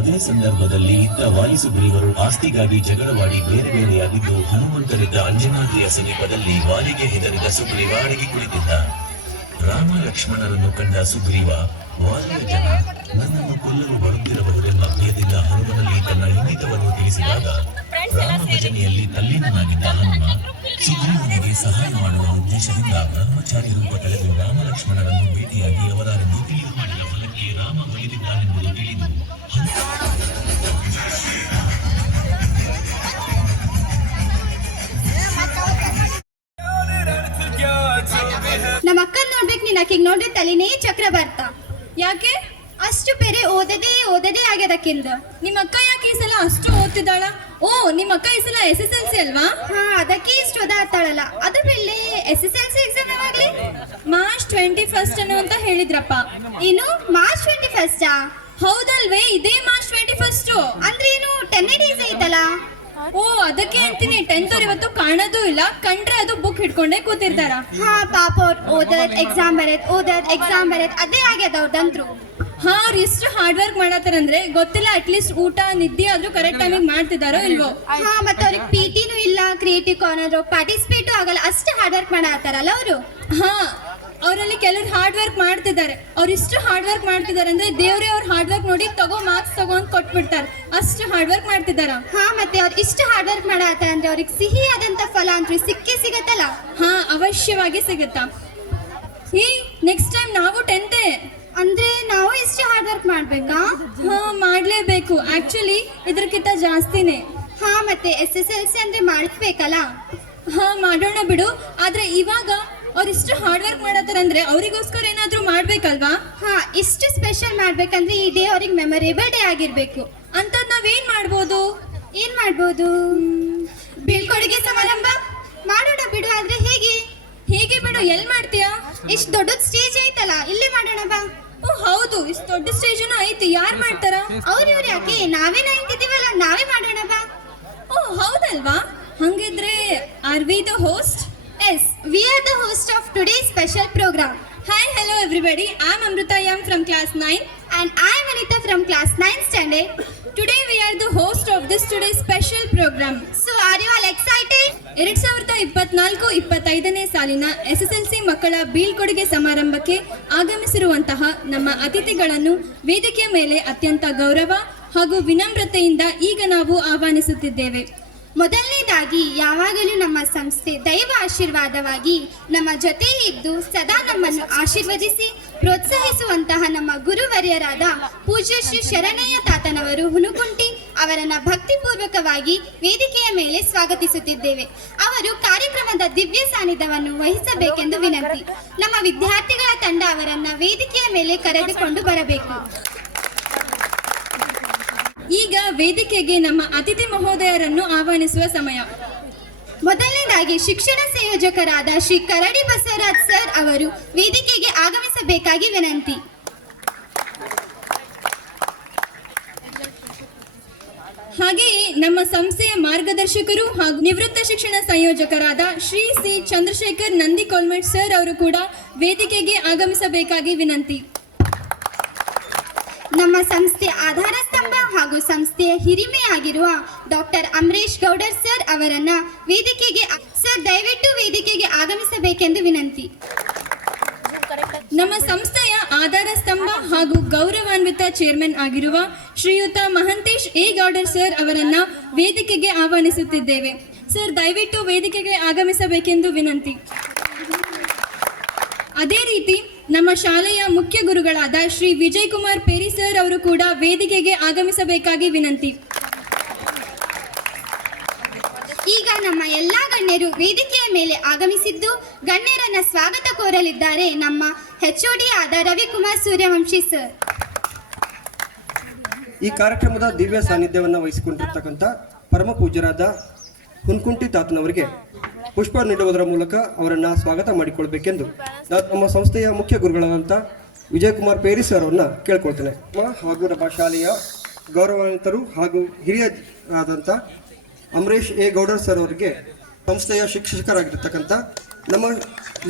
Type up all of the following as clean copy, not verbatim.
ಅದೇ ಸಂದರ್ಭದಲ್ಲಿ ಇದ್ದ ವಾಲಿಸುಗ್ರೀವರು ಆಸ್ತಿಗಾಗಿ ಜಗಳವಾಡಿ ಬೇರೆ ಬೇರೆಯಾಗಿದ್ದು ಹನುಮಂತರಿದ್ದ ಅಂಜನಾದ್ರಿಯ ಸಮೀಪದಲ್ಲಿ ವಾಲಿಗೆ ಹೆದರಿದ ಸುಗ್ರೀವ ಅಡಗಿ ಕುಳಿತಿದ್ದ. ರಾಮ ಲಕ್ಷ್ಮಣರನ್ನು ಕಂಡ ಸುಗ್ರೀವ, ವಾಲಿಯ ಜನ ನನ್ನನ್ನು ಕೊಲ್ಲಲು ಬರುತ್ತಿರಬಹುದೆಂಬ ಭಯದಿಂದ ಹನುಮನಲ್ಲಿ ತನ್ನ ಇಂಗಿತವನ್ನು ತಿಳಿಸಿದಾಗ ರಾಮ ಭಜನೆಯಲ್ಲಿ ತಲ್ಲೀನನಾಗಿದ್ದ ಹನುಮ ಸುಗ್ರೀವನಿಗೆ ಸಹಾಯ ಮಾಡುವ ಉದ್ದೇಶದಿಂದ ಬ್ರಹ್ಮಚಾರಿ ರೂಪ ತಳೆದು ರಾಮ ಲಕ್ಷ್ಮಣರನ್ನು ಭೇಟಿಯಾಗಿ ಅವರನ್ನು ತಿಳಿದು ಮಾಡಿದ ಫಲಕ್ಕೆ ರಾಮ ಒಲಿದಿದ್ದಾನೆಂಬುದು ತಿಳಿದು ನಮ್ಮ ಅಕ್ಕನ್ ನೋಡ್ಬೇಕು, ನೀನ್ ಆಕಿಗ್ ನೋಡ್ರೆ ತಲೆನೇ ಚಕ್ರ ಬರ್ತಾ. ಯಾಕೆ? ಅಷ್ಟು ಬೇರೆ ಓದದೇ ಆಗ್ಯದಕ್ಕಿಂದ. ನಿಮ್ಮ ಅಕ್ಕ ಯಾಕೆ ಈ ಸಲ ಅಷ್ಟು ಓದ್ತಿದ್ದಾಳ? ಓ, ನಿಮ್ಮ ಅಕ್ಕ ಈ ಸಲ SSLC ಅಲ್ವಾ? ಹಾ, ಅದಕ್ಕೆ ಇಷ್ಟು ಓದಾಡ್ತಾಳಲ್ಲ. ಅದ್ರ ಮೇಲೆ SSLC ಎಕ್ಸಾಮ್ ಯಾವಾಗ್ಲಿ? ಮಾರ್ಚ್ 21 ಅನ್ನುವಂತ ಹೇಳಿದ್ರಪ್ಪ. ಏನು ಮಾರ್ಚ್ 21? ಹೌದಲ್ವೇ? ಇದೇ ಮಾರ್ಚ್ 21. ಅಂದ್ರೆ ಏನು 10 ಡೇಸ್ ಐತಲ್ಲ? ಓ, ಅದಕ್ಕೆ ಅಂತೀನಿ 10th ಅವ್ರು ಇವತ್ತು ಕಾಣೋದು ಇಲ್ಲ, ಕಂಡ್ರೆ ಅದು ಬುಕ್ ಹಿಡ್ಕೊಂಡೇ ಕೂತಿರ್ತಾರ. ಹಾ, ಪಾಪ ಅವ್ರು ಓದದ್ ಎಕ್ಸಾಮ್ ಬರೆದ್ ಅದೇ ಆಗ್ಯದ ಅವ್ರದಂತ್ರು. ಹಾ, ಅವ್ರು ಇಷ್ಟು ಹಾರ್ಡ್ ವರ್ಕ್ ಮಾಡತ್ತಾರಂದ್ರೆ ಗೊತ್ತಿಲ್ಲ, ಅಟ್ಲೀಸ್ಟ್ ಊಟ ನಿದ್ದೆ ಆದ್ರೂ ಕರೆಕ್ಟ್ ಟೈಮಿಗೆ ಮಾಡ್ತಿದಾರೋ ಇಲ್ವೋ. ಹಾ, ಮತ್ತೆ ಅವ್ರಿಗೆ PT-ನೂ ಇಲ್ಲ, ಕ್ರಿಯೇಟಿವ್ ಕಾರ್ನರ್ ಪಾರ್ಟಿಸಿಪೇಟು ಆಗಲ್ಲ, ಅಷ್ಟು ಹಾರ್ಡ್ ವರ್ಕ್ ಮಾಡತ್ತಾರಲ್ಲ ಅವರು. ಹಾ, ಅವರಲ್ಲಿ ಕೆಲವರು ಹಾರ್ಡ್ ವರ್ಕ್ ಮಾಡ್ತಿದ್ದಾರೆ. ಅವ್ರು ಇಷ್ಟು ಹಾರ್ಡ್ ವರ್ಕ್ ಮಾಡ್ತಿದ್ದಾರೆ ಅಂದ್ರೆ ದೇವ್ರೇ ಅವ್ರ ಹಾರ್ಡ್ ವರ್ಕ್ ನೋಡಿ ಮಾರ್ಕ್ಸ್ ತಗೋ ಅಂತ ಕೊಟ್ಬಿಡ್ತಾರೆ, ಅಷ್ಟು ಹಾರ್ಡ್ ವರ್ಕ್ ಮಾಡ್ತಿದಾರ. ಹಾ, ಮತ್ತೆ ಅವ್ರು ಇಷ್ಟು ಹಾರ್ಡ್ ವರ್ಕ್ ಮಾಡತ್ತಾರ ಅಂದ್ರೆ ಅವ್ರಿಗೆ ಸಿಹಿಯಾದಂತ ಫಲ ಅಂತೂ ಸಿಕ್ಕೇ ಸಿಗತ್ತಲ್ಲ. ಹಾ, ಅವಶ್ಯವಾಗಿ ಸಿಗುತ್ತಾ. ಈ ನೆಕ್ಸ್ಟ್ ಟೈಮ್ ನಾವು 10th ಅಂದ್ರೆ ನಾವು ಇಷ್ಟು ಹಾರ್ಡ್ ವರ್ಕ್ ಮಾಡ್ಬೇಕಾ? ಹಾ, ಮಾಡ್ಲೇಬೇಕು. ಆಕ್ಚುಲಿ ಇದ್ರಕ್ಕಿಂತ ಜಾಸ್ತಿನೇ. ಹಾ, ಮತ್ತೆ SSLC ಅಂದ್ರೆ ಮಾಡಿಸ್ಬೇಕಲ್ಲ. ಹಾ, ಮಾಡೋಣ ಬಿಡು. ಆದ್ರೆ ಇವಾಗ ಅವ್ರಿಷ್ಟು ಹಾರ್ಡ್ ವರ್ಕ್ ಮಾಡತ್ತಾರಂದ್ರೆ ಅವರಿಗೋಸ್ಕರ ಏನಾದ್ರೂ ಮಾಡ್ಬೇಕಲ್ವಾ? ಹಾ, ಇಷ್ಟು ಸ್ಪೆಷಲ್ ಮಾಡ್ಬೇಕಂದ್ರೆ ಈ ಡೇ ಅವ್ರಿಗೆ ಮೆಮೊರೇಬಲ್ ಡೇ ಆಗಿರ್ಬೇಕು. ಅಂತದ್ ನಾವೇನ್ ಮಾಡ್ಬೋದು? ಬೀಳ್ಕೊಡುಗೆ ಸಮಾರಂಭ ಮಾಡೋಣ ಬಿಡು. ಆದ್ರೆ ಹೇಗೆ ಬಿಡು? ಎಲ್ ಮಾಡ್ತೀಯಾ? ಇಷ್ಟು ದೊಡ್ಡ ಸ್ಟೇಜ್ ಐತಲ್ಲ, ಇಲ್ಲೇ ಮಾಡೋಣ ಬಾ. ಓ ಹೌದು, ಇಷ್ಟು ದೊಡ್ಡ ಸ್ಟೇಜ್ ಐತಿ. ಯಾರು ಮಾಡ್ತಾರ? ಇವ್ರು ಯಾಕೆ, ನಾವೇ ನಿಂತಿದ್ದೀವಲ್ಲ, ನಾವೇ ಮಾಡೋಣ ಬಾ. ಓ ಹೌದಲ್ವಾ? ಹಂಗಿದ್ರೆ are we the host? Yes, we are the host of today's special program. Hi, hello everybody. I'm Amrita Young from class 9 and I'm Anita from class 9 standard. Today we are the host of this today's special program. So are you all excited? 2024-25ನೇ ಸಾಲಿನ SSLC ಮಕ್ಕಳ ಬೀಳ್ಕೊಡುಗೆ ಸಮಾರಂಭಕ್ಕೆ ಆಗಮಿಸಿರುವಂತಹ ನಮ್ಮ ಅತಿಥಿಗಳನ್ನು ವೇದಿಕೆಯ ಮೇಲೆ ಅತ್ಯಂತ ಗೌರವ ಹಾಗೂ ವಿನಮ್ರತೆಯಿಂದ ಈಗ ನಾವು ಆಹ್ವಾನಿಸುತ್ತಿದ್ದೇವೆ. ಮೊದಲನೇದಾಗಿ ಯಾವಾಗಲೂ ನಮ್ಮ ಸಂಸ್ಥೆ ದೈವ ಆಶೀರ್ವಾದವಾಗಿ ನಮ್ಮ ಜೊತೆ ಇದ್ದು ಸದಾ ನಮ್ಮನ್ನು ಆಶೀರ್ವದಿಸಿ ಪ್ರೋತ್ಸಾಹಿಸುವಂತಹ ನಮ್ಮ ಗುರುವರ್ಯರಾದ ಪೂಜ್ಯ ಶ್ರೀ ಶರಣಯ್ಯ ತಾತನವರು ಹುನುಕುಂಟಿ ಅವರನ್ನ ಭಕ್ತಿಪೂರ್ವಕವಾಗಿ ವೇದಿಕೆಯ ಮೇಲೆ ಸ್ವಾಗತಿಸುತ್ತಿದ್ದೇವೆ. ಅವರು ಕಾರ್ಯಕ್ರಮದ ದಿವ್ಯ ಸಾನ್ನಿಧ್ಯವನ್ನು ವಹಿಸಬೇಕೆಂದು ವಿನಂತಿ. ನಮ್ಮ ವಿದ್ಯಾರ್ಥಿಗಳ ತಂಡ ಅವರನ್ನ ವೇದಿಕೆಯ ಮೇಲೆ ಕರೆದುಕೊಂಡು ಬರಬೇಕು. ಈಗ ವೇದಿಕೆಗೆ ನಮ್ಮ ಅತಿಥಿ ಮಹೋದಯರನ್ನು ಆಹ್ವಾನಿಸುವ ಸಮಯ. ಮೊದಲನೇದಾಗಿ ಶಿಕ್ಷಣ ಸಂಯೋಜಕರಾದ ಶ್ರೀ ಕರಡಿ ಬಸವರಾಜ್ ಸರ್ ಅವರು ವೇದಿಕೆಗೆ ಆಗಮಿಸಬೇಕಾಗಿ ವಿನಂತಿ. ಹಾಗೆಯೇ ನಮ್ಮ ಸಂಸ್ಥೆಯ ಮಾರ್ಗದರ್ಶಕರು ಹಾಗೂ ನಿವೃತ್ತ ಶಿಕ್ಷಣ ಸಂಯೋಜಕರಾದ ಶ್ರೀ ಸಿ ಚಂದ್ರಶೇಖರ್ ನಂದಿಕೊಲ್ಮೆಟ್ ಸರ್ ಅವರು ಕೂಡ ವೇದಿಕೆಗೆ ಆಗಮಿಸಬೇಕಾಗಿ ವಿನಂತಿ. ನಮ್ಮ ಸಂಸ್ಥೆಯ ಆಧಾರ ಸ್ತಂಭ ಹಾಗೂ ಸಂಸ್ಥೆಯ ಹಿರಿಮೆಯಾಗಿರುವ ಡಾಕ್ಟರ್ ಅಮರೇಶ್ ಗೌಡರ್ ಸರ್ ಅವರನ್ನ ದಯವಿಟ್ಟು ವೇದಿಕೆಗೆ ಆಗಮಿಸಬೇಕೆಂದು ವಿನಂತಿ. ನಮ್ಮ ಸಂಸ್ಥೆಯ ಆಧಾರ ಸ್ತಂಭ ಹಾಗೂ ಗೌರವಾನ್ವಿತ ಚೇರ್ಮನ್ ಆಗಿರುವ ಶ್ರೀಯುತ ಮಹಂತೇಶ್ ಎ ಗೌಡರ್ ಸರ್ ಅವರನ್ನ ವೇದಿಕೆಗೆ ಆಹ್ವಾನಿಸುತ್ತಿದ್ದೇವೆ. ಸರ್, ದಯವಿಟ್ಟು ವೇದಿಕೆಗೆ ಆಗಮಿಸಬೇಕೆಂದು ವಿನಂತಿ. ಅದೇ ರೀತಿ ನಮ್ಮ ಶಾಲೆಯ ಮುಖ್ಯ ಗುರುಗಳಾದ ಶ್ರೀ ವಿಜಯ್ ಕುಮಾರ್ ಪೇರಿ ಸರ್ ಅವರು ಕೂಡ ವೇದಿಕೆಗೆ ಆಗಮಿಸಬೇಕಾಗಿ ವಿನಂತಿ. ಈಗ ನಮ್ಮ ಎಲ್ಲಾ ಗಣ್ಯರು ವೇದಿಕೆಯ ಮೇಲೆ ಆಗಮಿಸಿದ್ದು ಗಣ್ಯರನ್ನ ಸ್ವಾಗತ ಕೋರಲಿದ್ದಾರೆ ನಮ್ಮ HOD ಆದ ರವಿಕುಮಾರ್ ಸೂರ್ಯವಂಶಿ ಸರ್. ಈ ಕಾರ್ಯಕ್ರಮದ ದಿವ್ಯ ಸಾನ್ನಿಧ್ಯವನ್ನು ವಹಿಸಿಕೊಂಡಿರ್ತಕ್ಕಂಥ ಪರಮ ಪೂಜ್ಯರಾದ ಹುನ್ಕುಂಟಿ ತಾತನವರಿಗೆ ಪುಷ್ಪ ನೀಡುವುದರ ಮೂಲಕ ಅವರನ್ನ ಸ್ವಾಗತ ಮಾಡಿಕೊಳ್ಬೇಕೆಂದು ನಮ್ಮ ಸಂಸ್ಥೆಯ ಮುಖ್ಯ ಗುರುಗಳಾದಂಥ ವಿಜಯ್ ಕುಮಾರ್ ಪೇರಿ ಸರ್ ಅವರನ್ನ ಕೇಳ್ಕೊಳ್ತೇನೆ. ಹಾಗೂ ನಮ್ಮ ಶಾಲೆಯ ಗೌರವಾನ್ವಿತರು ಹಾಗೂ ಹಿರಿಯರಾದಂಥ ಅಮರೇಶ್ ಎ ಗೌಡರ್ ಸರ್ ಅವರಿಗೆ ಸಂಸ್ಥೆಯ ಶಿಕ್ಷಕರಾಗಿರ್ತಕ್ಕಂಥ ನಮ್ಮ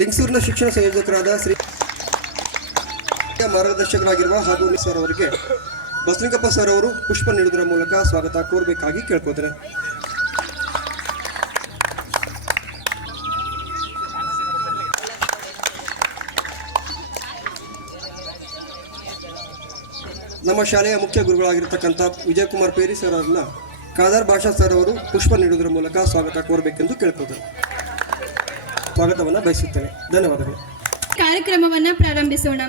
ಲಿಂಗಸೂರಿನ ಶಿಕ್ಷಣ ಸಂಯೋಜಕರಾದ ಶ್ರೀ ಮಾರ್ಗದರ್ಶಕರಾಗಿರುವ ಹಾಗೂ ಸರ್ ಅವರಿಗೆ ಬಸಲಿಂಗಪ್ಪ ಸರ್ ಅವರು ಪುಷ್ಪ ನೀಡುವುದರ ಮೂಲಕ ಸ್ವಾಗತ ಕೋರಬೇಕಾಗಿ ಕೇಳ್ಕೋತಾರೆ. ನಮ್ಮ ಶಾಲೆಯ ಮುಖ್ಯ ಗುರುಗಳಾಗಿರ್ತಕ್ಕಂಥ ವಿಜಯಕುಮಾರ್ ಪೇರಿ ಸರ್ ಅವರನ್ನ ಕಾದಾರ್ ಭಾಷಾ ಸರ್ ಅವರು ಪುಷ್ಪ ನೀಡುವುದರ ಮೂಲಕ ಸ್ವಾಗತ ಕೋರಬೇಕೆಂದು ಕೇಳ್ಕೋತಾರೆ. ಸ್ವಾಗತವನ್ನು ಬಯಸುತ್ತೇನೆ. ಧನ್ಯವಾದಗಳು. ಕಾರ್ಯಕ್ರಮವನ್ನ ಪ್ರಾರಂಭಿಸೋಣ.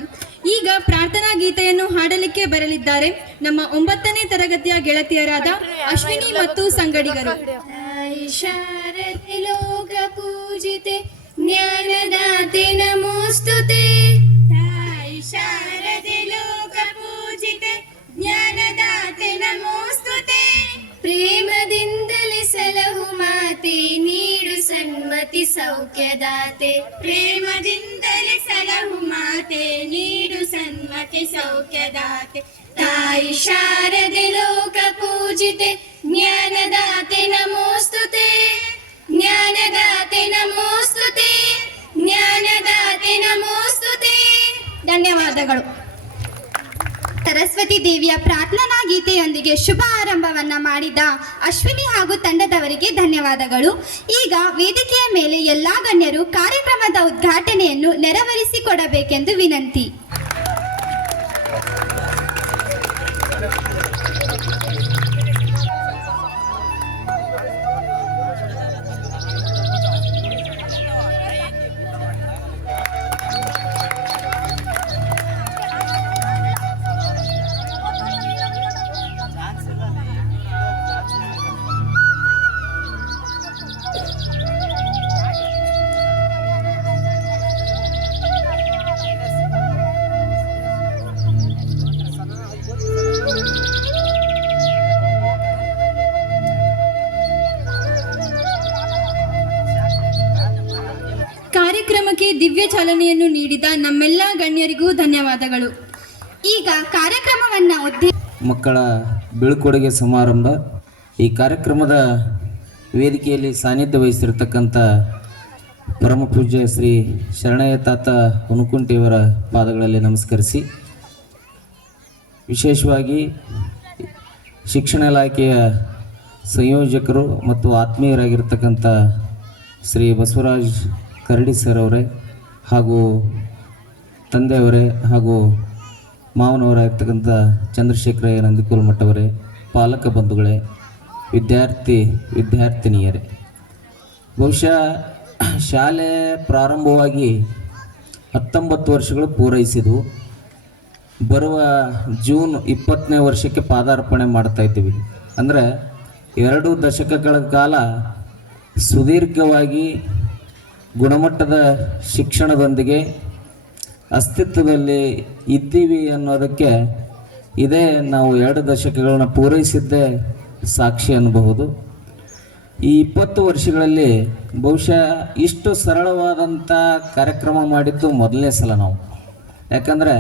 ಈಗ ಪ್ರಾರ್ಥನಾ ಗೀತೆಯನ್ನು ಹಾಡಲಿಕ್ಕೆ ಬರಲಿದ್ದಾರೆ ನಮ್ಮ 9ನೇ ತರಗತಿಯ ಗೆಳತಿಯರಾದ ಅಶ್ವಿನಿ ಮತ್ತು ಸಂಗಡಿಗರು. ಶಾರದೆ ಲೋಕ ಪೂಜಿತೆ ಜ್ಞಾನದಾತೆ ನಮೋಸ್ತುತೆ. ಶಾರದೆ ಲೋಕ ಪೂಜಿತೆ ಜ್ಞಾನದಾತೆ ನಮೋಸ್ತುತೆ. ಪ್ರೇಮದಿಂದಲೇ ಸಲಹು ಮಾತೆ ನೀಡು ಸನ್ಮತಿ ಸೌಖ್ಯದಾತೆ. ಪ್ರೇಮದಿಂದಲೇ ಸಲಹು ಮಾತೆ ನೀಡು ಸನ್ಮತಿ ಸೌಖ್ಯದಾತೆ. ತಾಯಿ ಶಾರದೆ ಲೋಕ ಪೂಜಿತೆ ಜ್ಞಾನದಾತೆ ನಮೋಸ್ತುತೆ. ಜ್ಞಾನದಾತೆ ನಮೋಸ್ತುತೆ. ಜ್ಞಾನದಾತೆ ನಮೋಸ್ತುತೆ. ಧನ್ಯವಾದಗಳು. ಸರಸ್ವತಿ ದೇವಿಯ ಪ್ರಾರ್ಥನಾ ಗೀತೆಯೊಂದಿಗೆ ಶುಭ ಆರಂಭವನ್ನ ಮಾಡಿದ ಅಶ್ವಿನಿ ಹಾಗೂ ತಂಡದವರಿಗೆ ಧನ್ಯವಾದಗಳು. ಈಗ ವೇದಿಕೆಯ ಮೇಲೆ ಎಲ್ಲಾ ಗಣ್ಯರು ಕಾರ್ಯಕ್ರಮದ ಉದ್ಘಾಟನೆಯನ್ನು ನೆರವೇರಿಸಿಕೊಡಬೇಕೆಂದು ವಿನಂತಿ. ಕಾರ್ಯಕ್ರಮಕ್ಕೆ ದಿವ್ಯ ಚಾಲನೆಯನ್ನು ನೀಡಿದ ನಮ್ಮೆಲ್ಲ ಗಣ್ಯರಿಗೂ ಧನ್ಯವಾದಗಳು. ಈಗ ಕಾರ್ಯಕ್ರಮವನ್ನ ಮಕ್ಕಳ ಬೀಳ್ಕೊಡುಗೆ ಸಮಾರಂಭ. ಈ ಕಾರ್ಯಕ್ರಮದ ವೇದಿಕೆಯಲ್ಲಿ ಸಾನ್ನಿಧ್ಯ ವಹಿಸಿರ್ತಕ್ಕಂಥ ಪರಮ ಪೂಜ್ಯ ಶ್ರೀ ಶರಣಯ್ಯ ತಾತ ಹುನಕುಂಟಿಯವರ ಪಾದಗಳಲ್ಲಿ ನಮಸ್ಕರಿಸಿ, ವಿಶೇಷವಾಗಿ ಶಿಕ್ಷಣ ಇಲಾಖೆಯ ಸಂಯೋಜಕರು ಮತ್ತು ಆತ್ಮೀಯರಾಗಿರ್ತಕ್ಕಂಥ ಶ್ರೀ ಬಸವರಾಜ್ ಕರಡಿ ಸರ್ ಅವರೇ ಹಾಗೂ ತಂದೆಯವರೇ ಹಾಗೂ ಮಾವನವರಾಗಿರ್ತಕ್ಕಂಥ ಚಂದ್ರಶೇಖರ ನಂದಿಕೂಲ್ ಮಠವರೇ, ಪಾಲಕ ಬಂಧುಗಳೇ, ವಿದ್ಯಾರ್ಥಿನಿಯರೇ, ಬಹುಶಃ ಶಾಲೆ ಪ್ರಾರಂಭವಾಗಿ 19 ವರ್ಷಗಳು ಪೂರೈಸಿದ್ವು. ಬರುವ ಜೂನ್ 20ನೇ ವರ್ಷಕ್ಕೆ ಪಾದಾರ್ಪಣೆ ಮಾಡ್ತಾ ಇದ್ದೀವಿ. ಅಂದರೆ 2 ದಶಕಗಳ ಕಾಲ ಸುದೀರ್ಘವಾಗಿ ಗುಣಮಟ್ಟದ ಶಿಕ್ಷಣದೊಂದಿಗೆ ಅಸ್ತಿತ್ವದಲ್ಲಿ ಇದ್ದೀವಿ ಅನ್ನೋದಕ್ಕೆ ಇದೇ ನಾವು 2 ದಶಕಗಳನ್ನ ಪೂರೈಸಿದ್ದೇ ಸಾಕ್ಷಿ ಅನ್ನಬಹುದು. ಈ 20 ವರ್ಷಗಳಲ್ಲಿ ಬಹುಶಃ ಇಷ್ಟು ಸರಳವಾದಂಥ ಕಾರ್ಯಕ್ರಮ ಮಾಡಿದ್ದು ಮೊದಲನೇ ಸಲ ನಾವು. ಯಾಕಂದರೆ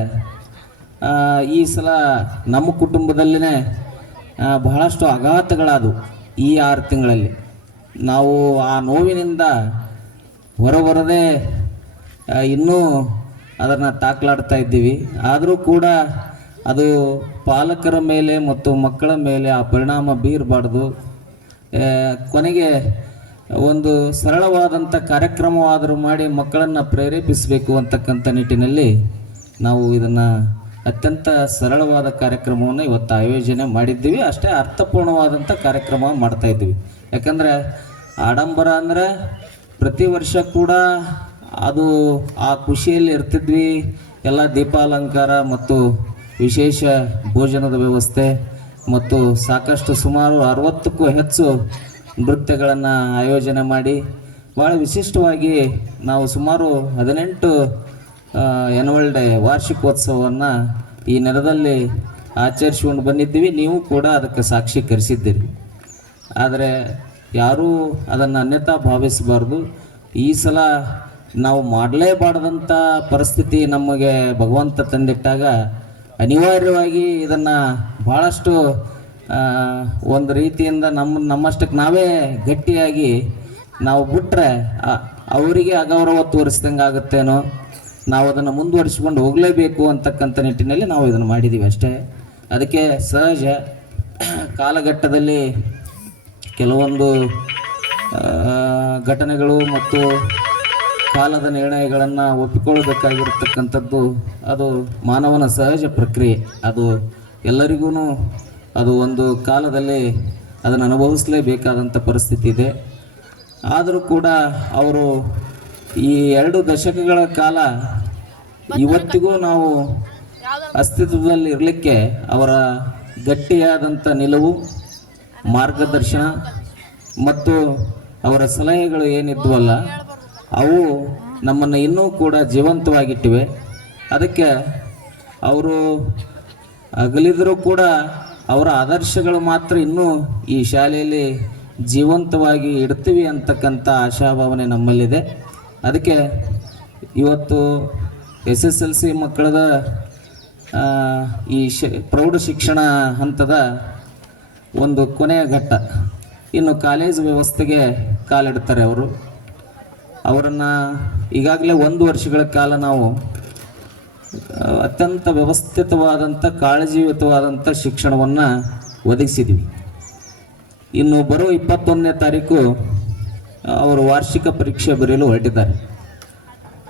ಈ ಸಲ ನಮ್ಮ ಕುಟುಂಬದಲ್ಲಿನೇ ಬಹಳಷ್ಟು ಆಘಾತಗಳಾದವು. ಈ 6 ತಿಂಗಳಲ್ಲಿ ನಾವು ಆ ನೋವಿನಿಂದ ಹೊರಬರದೆ ಇನ್ನೂ ಅದನ್ನು ತಾಕಲಾಡ್ತಾ ಇದ್ದೀವಿ. ಆದರೂ ಕೂಡ ಅದು ಪಾಲಕರ ಮೇಲೆ ಮತ್ತು ಮಕ್ಕಳ ಮೇಲೆ ಆ ಪರಿಣಾಮ ಬೀರಬಾರ್ದು. ಕೊನೆಗೆ ಒಂದು ಸರಳವಾದಂಥ ಕಾರ್ಯಕ್ರಮವಾದರೂ ಮಾಡಿ ಮಕ್ಕಳನ್ನು ಪ್ರೇರೇಪಿಸಬೇಕು ಅಂತಕ್ಕಂಥ ನಿಟ್ಟಿನಲ್ಲಿ ನಾವು ಇದನ್ನು ಅತ್ಯಂತ ಸರಳವಾದ ಕಾರ್ಯಕ್ರಮವನ್ನು ಇವತ್ತು ಆಯೋಜನೆ ಮಾಡಿದ್ದೀವಿ. ಅಷ್ಟೇ ಅರ್ಥಪೂರ್ಣವಾದಂಥ ಕಾರ್ಯಕ್ರಮ ಮಾಡ್ತಾಯಿದ್ದೀವಿ. ಯಾಕಂದರೆ ಆಡಂಬರ ಅಂದರೆ ಪ್ರತಿ ವರ್ಷ ಕೂಡ ಅದು ಆ ಖುಷಿಯಲ್ಲಿ ಇರ್ತಿದ್ವಿ. ಎಲ್ಲ ದೀಪಾಲಂಕಾರ ಮತ್ತು ವಿಶೇಷ ಭೋಜನದ ವ್ಯವಸ್ಥೆ ಮತ್ತು ಸಾಕಷ್ಟು ಸುಮಾರು 60ಕ್ಕೂ ಹೆಚ್ಚು ನೃತ್ಯಗಳನ್ನು ಆಯೋಜನೆ ಮಾಡಿ ಭಾಳ ವಿಶಿಷ್ಟವಾಗಿ ನಾವು ಸುಮಾರು 18 ಆ್ಯನ್ಯುವಲ್ ಡೇ ವಾರ್ಷಿಕೋತ್ಸವವನ್ನು ಈ ನೆಲದಲ್ಲಿ ಆಚರಿಸ್ಕೊಂಡು ಬಂದಿದ್ದೀವಿ. ನೀವು ಕೂಡ ಅದಕ್ಕೆ ಸಾಕ್ಷೀಕರಿಸಿದ್ದೀರಿ. ಆದರೆ ಯಾರೂ ಅದನ್ನು ಅನ್ಯತಾ ಭಾವಿಸಬಾರ್ದು. ಈ ಸಲ ನಾವು ಮಾಡಲೇಬಾರ್ದಂಥ ಪರಿಸ್ಥಿತಿ ನಮಗೆ ಭಗವಂತ ತಂದಿಟ್ಟಾಗ ಅನಿವಾರ್ಯವಾಗಿ ಇದನ್ನು ಭಾಳಷ್ಟು ಒಂದು ರೀತಿಯಿಂದ ನಮ್ಮಷ್ಟಕ್ಕೆ ನಾವೇ ಗಟ್ಟಿಯಾಗಿ ನಾವು ಬಿಟ್ಟರೆ ಅವರಿಗೆ ಅಗೌರವ ತೋರಿಸ್ದಂಗೆ ಆಗುತ್ತೇನೋ, ನಾವು ಅದನ್ನು ಮುಂದುವರಿಸ್ಕೊಂಡು ಹೋಗಲೇಬೇಕು ಅಂತಕ್ಕಂಥ ನಿಟ್ಟಿನಲ್ಲಿ ನಾವು ಇದನ್ನು ಮಾಡಿದ್ದೀವಿ ಅಷ್ಟೇ. ಅದಕ್ಕೆ ಸಹಜ ಕಾಲಘಟ್ಟದಲ್ಲಿ ಕೆಲವೊಂದು ಘಟನೆಗಳು ಮತ್ತು ಕಾಲದ ನಿರ್ಣಯಗಳನ್ನು ಒಪ್ಪಿಕೊಳ್ಳಬೇಕಾಗಿರ್ತಕ್ಕಂಥದ್ದು ಅದು ಮಾನವನ ಸಹಜ ಪ್ರಕ್ರಿಯೆ. ಅದು ಎಲ್ಲರಿಗೂ ಅದು ಒಂದು ಕಾಲದಲ್ಲಿ ಅದನ್ನು ಅನುಭವಿಸಲೇಬೇಕಾದಂಥ ಪರಿಸ್ಥಿತಿ ಇದೆ. ಆದರೂ ಕೂಡ ಅವರು ಈ 2 ದಶಕಗಳ ಕಾಲ ಇವತ್ತಿಗೂ ನಾವು ಅಸ್ತಿತ್ವದಲ್ಲಿ ಇರಲಿಕ್ಕೆ ಅವರ ಗಟ್ಟಿಯಾದಂಥ ನಿಲುವು, ಮಾರ್ಗದರ್ಶನ ಮತ್ತು ಅವರ ಸಲಹೆಗಳು ಏನಿದ್ವಲ್ಲ ಅವು ನಮ್ಮನ್ನು ಇನ್ನೂ ಕೂಡ ಜೀವಂತವಾಗಿಟ್ಟಿವೆ. ಅದಕ್ಕೆ ಅವರು ಅಗಲಿದರೂ ಕೂಡ ಅವರ ಆದರ್ಶಗಳು ಮಾತ್ರ ಇನ್ನೂ ಈ ಶಾಲೆಯಲ್ಲಿ ಜೀವಂತವಾಗಿ ಇಡ್ತೀವಿ ಅಂತಕ್ಕಂಥ ಆಶಾಭಾವನೆ ನಮ್ಮಲ್ಲಿದೆ. ಅದಕ್ಕೆ ಇವತ್ತು SSLC ಮಕ್ಕಳದ ಈ ಪ್ರೌಢ ಶಿಕ್ಷಣ ಹಂತದ ಒಂದು ಕೊನೆಯ ಘಟ್ಟ. ಇನ್ನು ಕಾಲೇಜು ವ್ಯವಸ್ಥೆಗೆ ಕಾಲಿಡ್ತಾರೆ ಅವರು. ಅವರನ್ನು ಈಗಾಗಲೇ 1 ವರ್ಷಗಳ ಕಾಲ ನಾವು ಅತ್ಯಂತ ವ್ಯವಸ್ಥಿತವಾದಂಥ ಕಾಳಜಿಯುತವಾದಂಥ ಶಿಕ್ಷಣವನ್ನು ಒದಗಿಸಿದ್ವಿ. ಇನ್ನು ಬರೋ 21ನೇ ತಾರೀಕು ಅವರು ವಾರ್ಷಿಕ ಪರೀಕ್ಷೆ ಬರೆಯಲು ಹೊರಟಿದ್ದಾರೆ.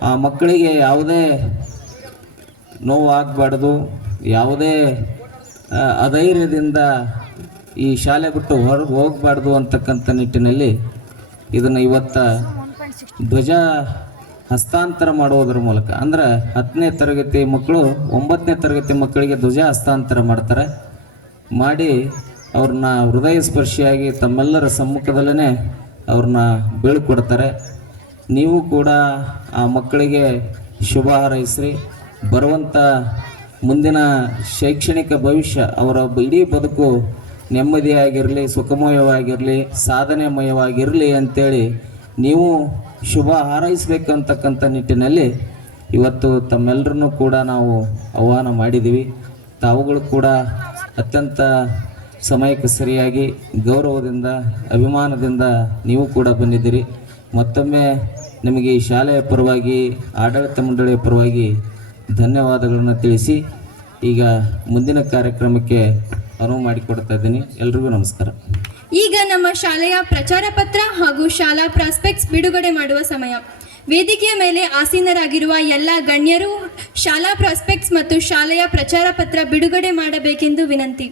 ಆ ಮಕ್ಕಳಿಗೆ ಯಾವುದೇ ನೋವಾಗಬಾರ್ದು, ಯಾವುದೇ ಅಧೈರ್ಯದಿಂದ ಈ ಶಾಲೆ ಬಿಟ್ಟು ಹೊರಗೆ ಹೋಗಬಾರ್ದು ಅಂತಕ್ಕಂಥ ನಿಟ್ಟಿನಲ್ಲಿ ಇದನ್ನು ಇವತ್ತು ಧ್ವಜ ಹಸ್ತಾಂತರ ಮಾಡುವುದರ ಮೂಲಕ, ಅಂದ್ರೆ 10ನೇ ತರಗತಿ ಮಕ್ಕಳು 9ನೇ ತರಗತಿ ಮಕ್ಕಳಿಗೆ ಧ್ವಜ ಹಸ್ತಾಂತರ ಮಾಡ್ತಾರೆ. ಮಾಡಿ ಅವ್ರನ್ನ ಹೃದಯ ಸ್ಪರ್ಶಿಯಾಗಿ ತಮ್ಮೆಲ್ಲರ ಸಮ್ಮುಖದಲ್ಲೇ ಅವ್ರನ್ನ ಬೀಳ್ಕೊಡ್ತಾರೆ. ನೀವು ಕೂಡ ಆ ಮಕ್ಕಳಿಗೆ ಶುಭ ಹಾರೈಸ್ರಿ. ಬರುವಂಥ ಮುಂದಿನ ಶೈಕ್ಷಣಿಕ ಭವಿಷ್ಯ, ಅವರ ಇಡೀ ಬದುಕು ನೆಮ್ಮದಿಯಾಗಿರಲಿ, ಸುಖಮಯವಾಗಿರಲಿ, ಸಾಧನೆಮಯವಾಗಿರಲಿ ಅಂತೇಳಿ ನೀವು ಶುಭ ಹಾರೈಸಬೇಕಂತಕ್ಕಂಥ ನಿಟ್ಟಿನಲ್ಲಿ ಇವತ್ತು ತಮ್ಮೆಲ್ಲರನ್ನೂ ಕೂಡ ನಾವು ಆಹ್ವಾನ ಮಾಡಿದ್ದೀವಿ. ತಾವುಗಳು ಕೂಡ ಅತ್ಯಂತ ಸಮಯಕ್ಕೆ ಸರಿಯಾಗಿ ಗೌರವದಿಂದ, ಅಭಿಮಾನದಿಂದ ನೀವು ಕೂಡ ಬಂದಿದ್ದೀರಿ. ಮತ್ತೊಮ್ಮೆ ನಿಮಗೆ ಈ ಶಾಲೆಯ ಪರವಾಗಿ, ಆಡಳಿತ ಮಂಡಳಿಯ ಪರವಾಗಿ ಧನ್ಯವಾದಗಳನ್ನು ತಿಳಿಸಿ ಈಗ ಮುಂದಿನ ಕಾರ್ಯಕ್ರಮಕ್ಕೆ ಅನುವು ಮಾಡಿಕೊಡ್ತಾ ಇದ್ದೀನಿ. ಎಲ್ರಿಗೂ ನಮಸ್ಕಾರ. ಈಗ ನಮ್ಮ ಶಾಲೆಯ ಪ್ರಚಾರ ಪತ್ರ ಹಾಗೂ ಶಾಲಾ ಪ್ರಾಸ್ಪೆಕ್ಟ್ಸ್ ಬಿಡುಗಡೆ ಮಾಡುವ ಸಮಯ. ವೇದಿಕೆಯ ಮೇಲೆ ಆಸೀನರಾಗಿರುವ ಎಲ್ಲ ಗಣ್ಯರು ಶಾಲಾ ಪ್ರಾಸ್ಪೆಕ್ಟ್ಸ್ ಮತ್ತು ಶಾಲೆಯ ಪ್ರಚಾರ ಪತ್ರ ಬಿಡುಗಡೆ ಮಾಡಬೇಕೆಂದು ವಿನಂತಿ.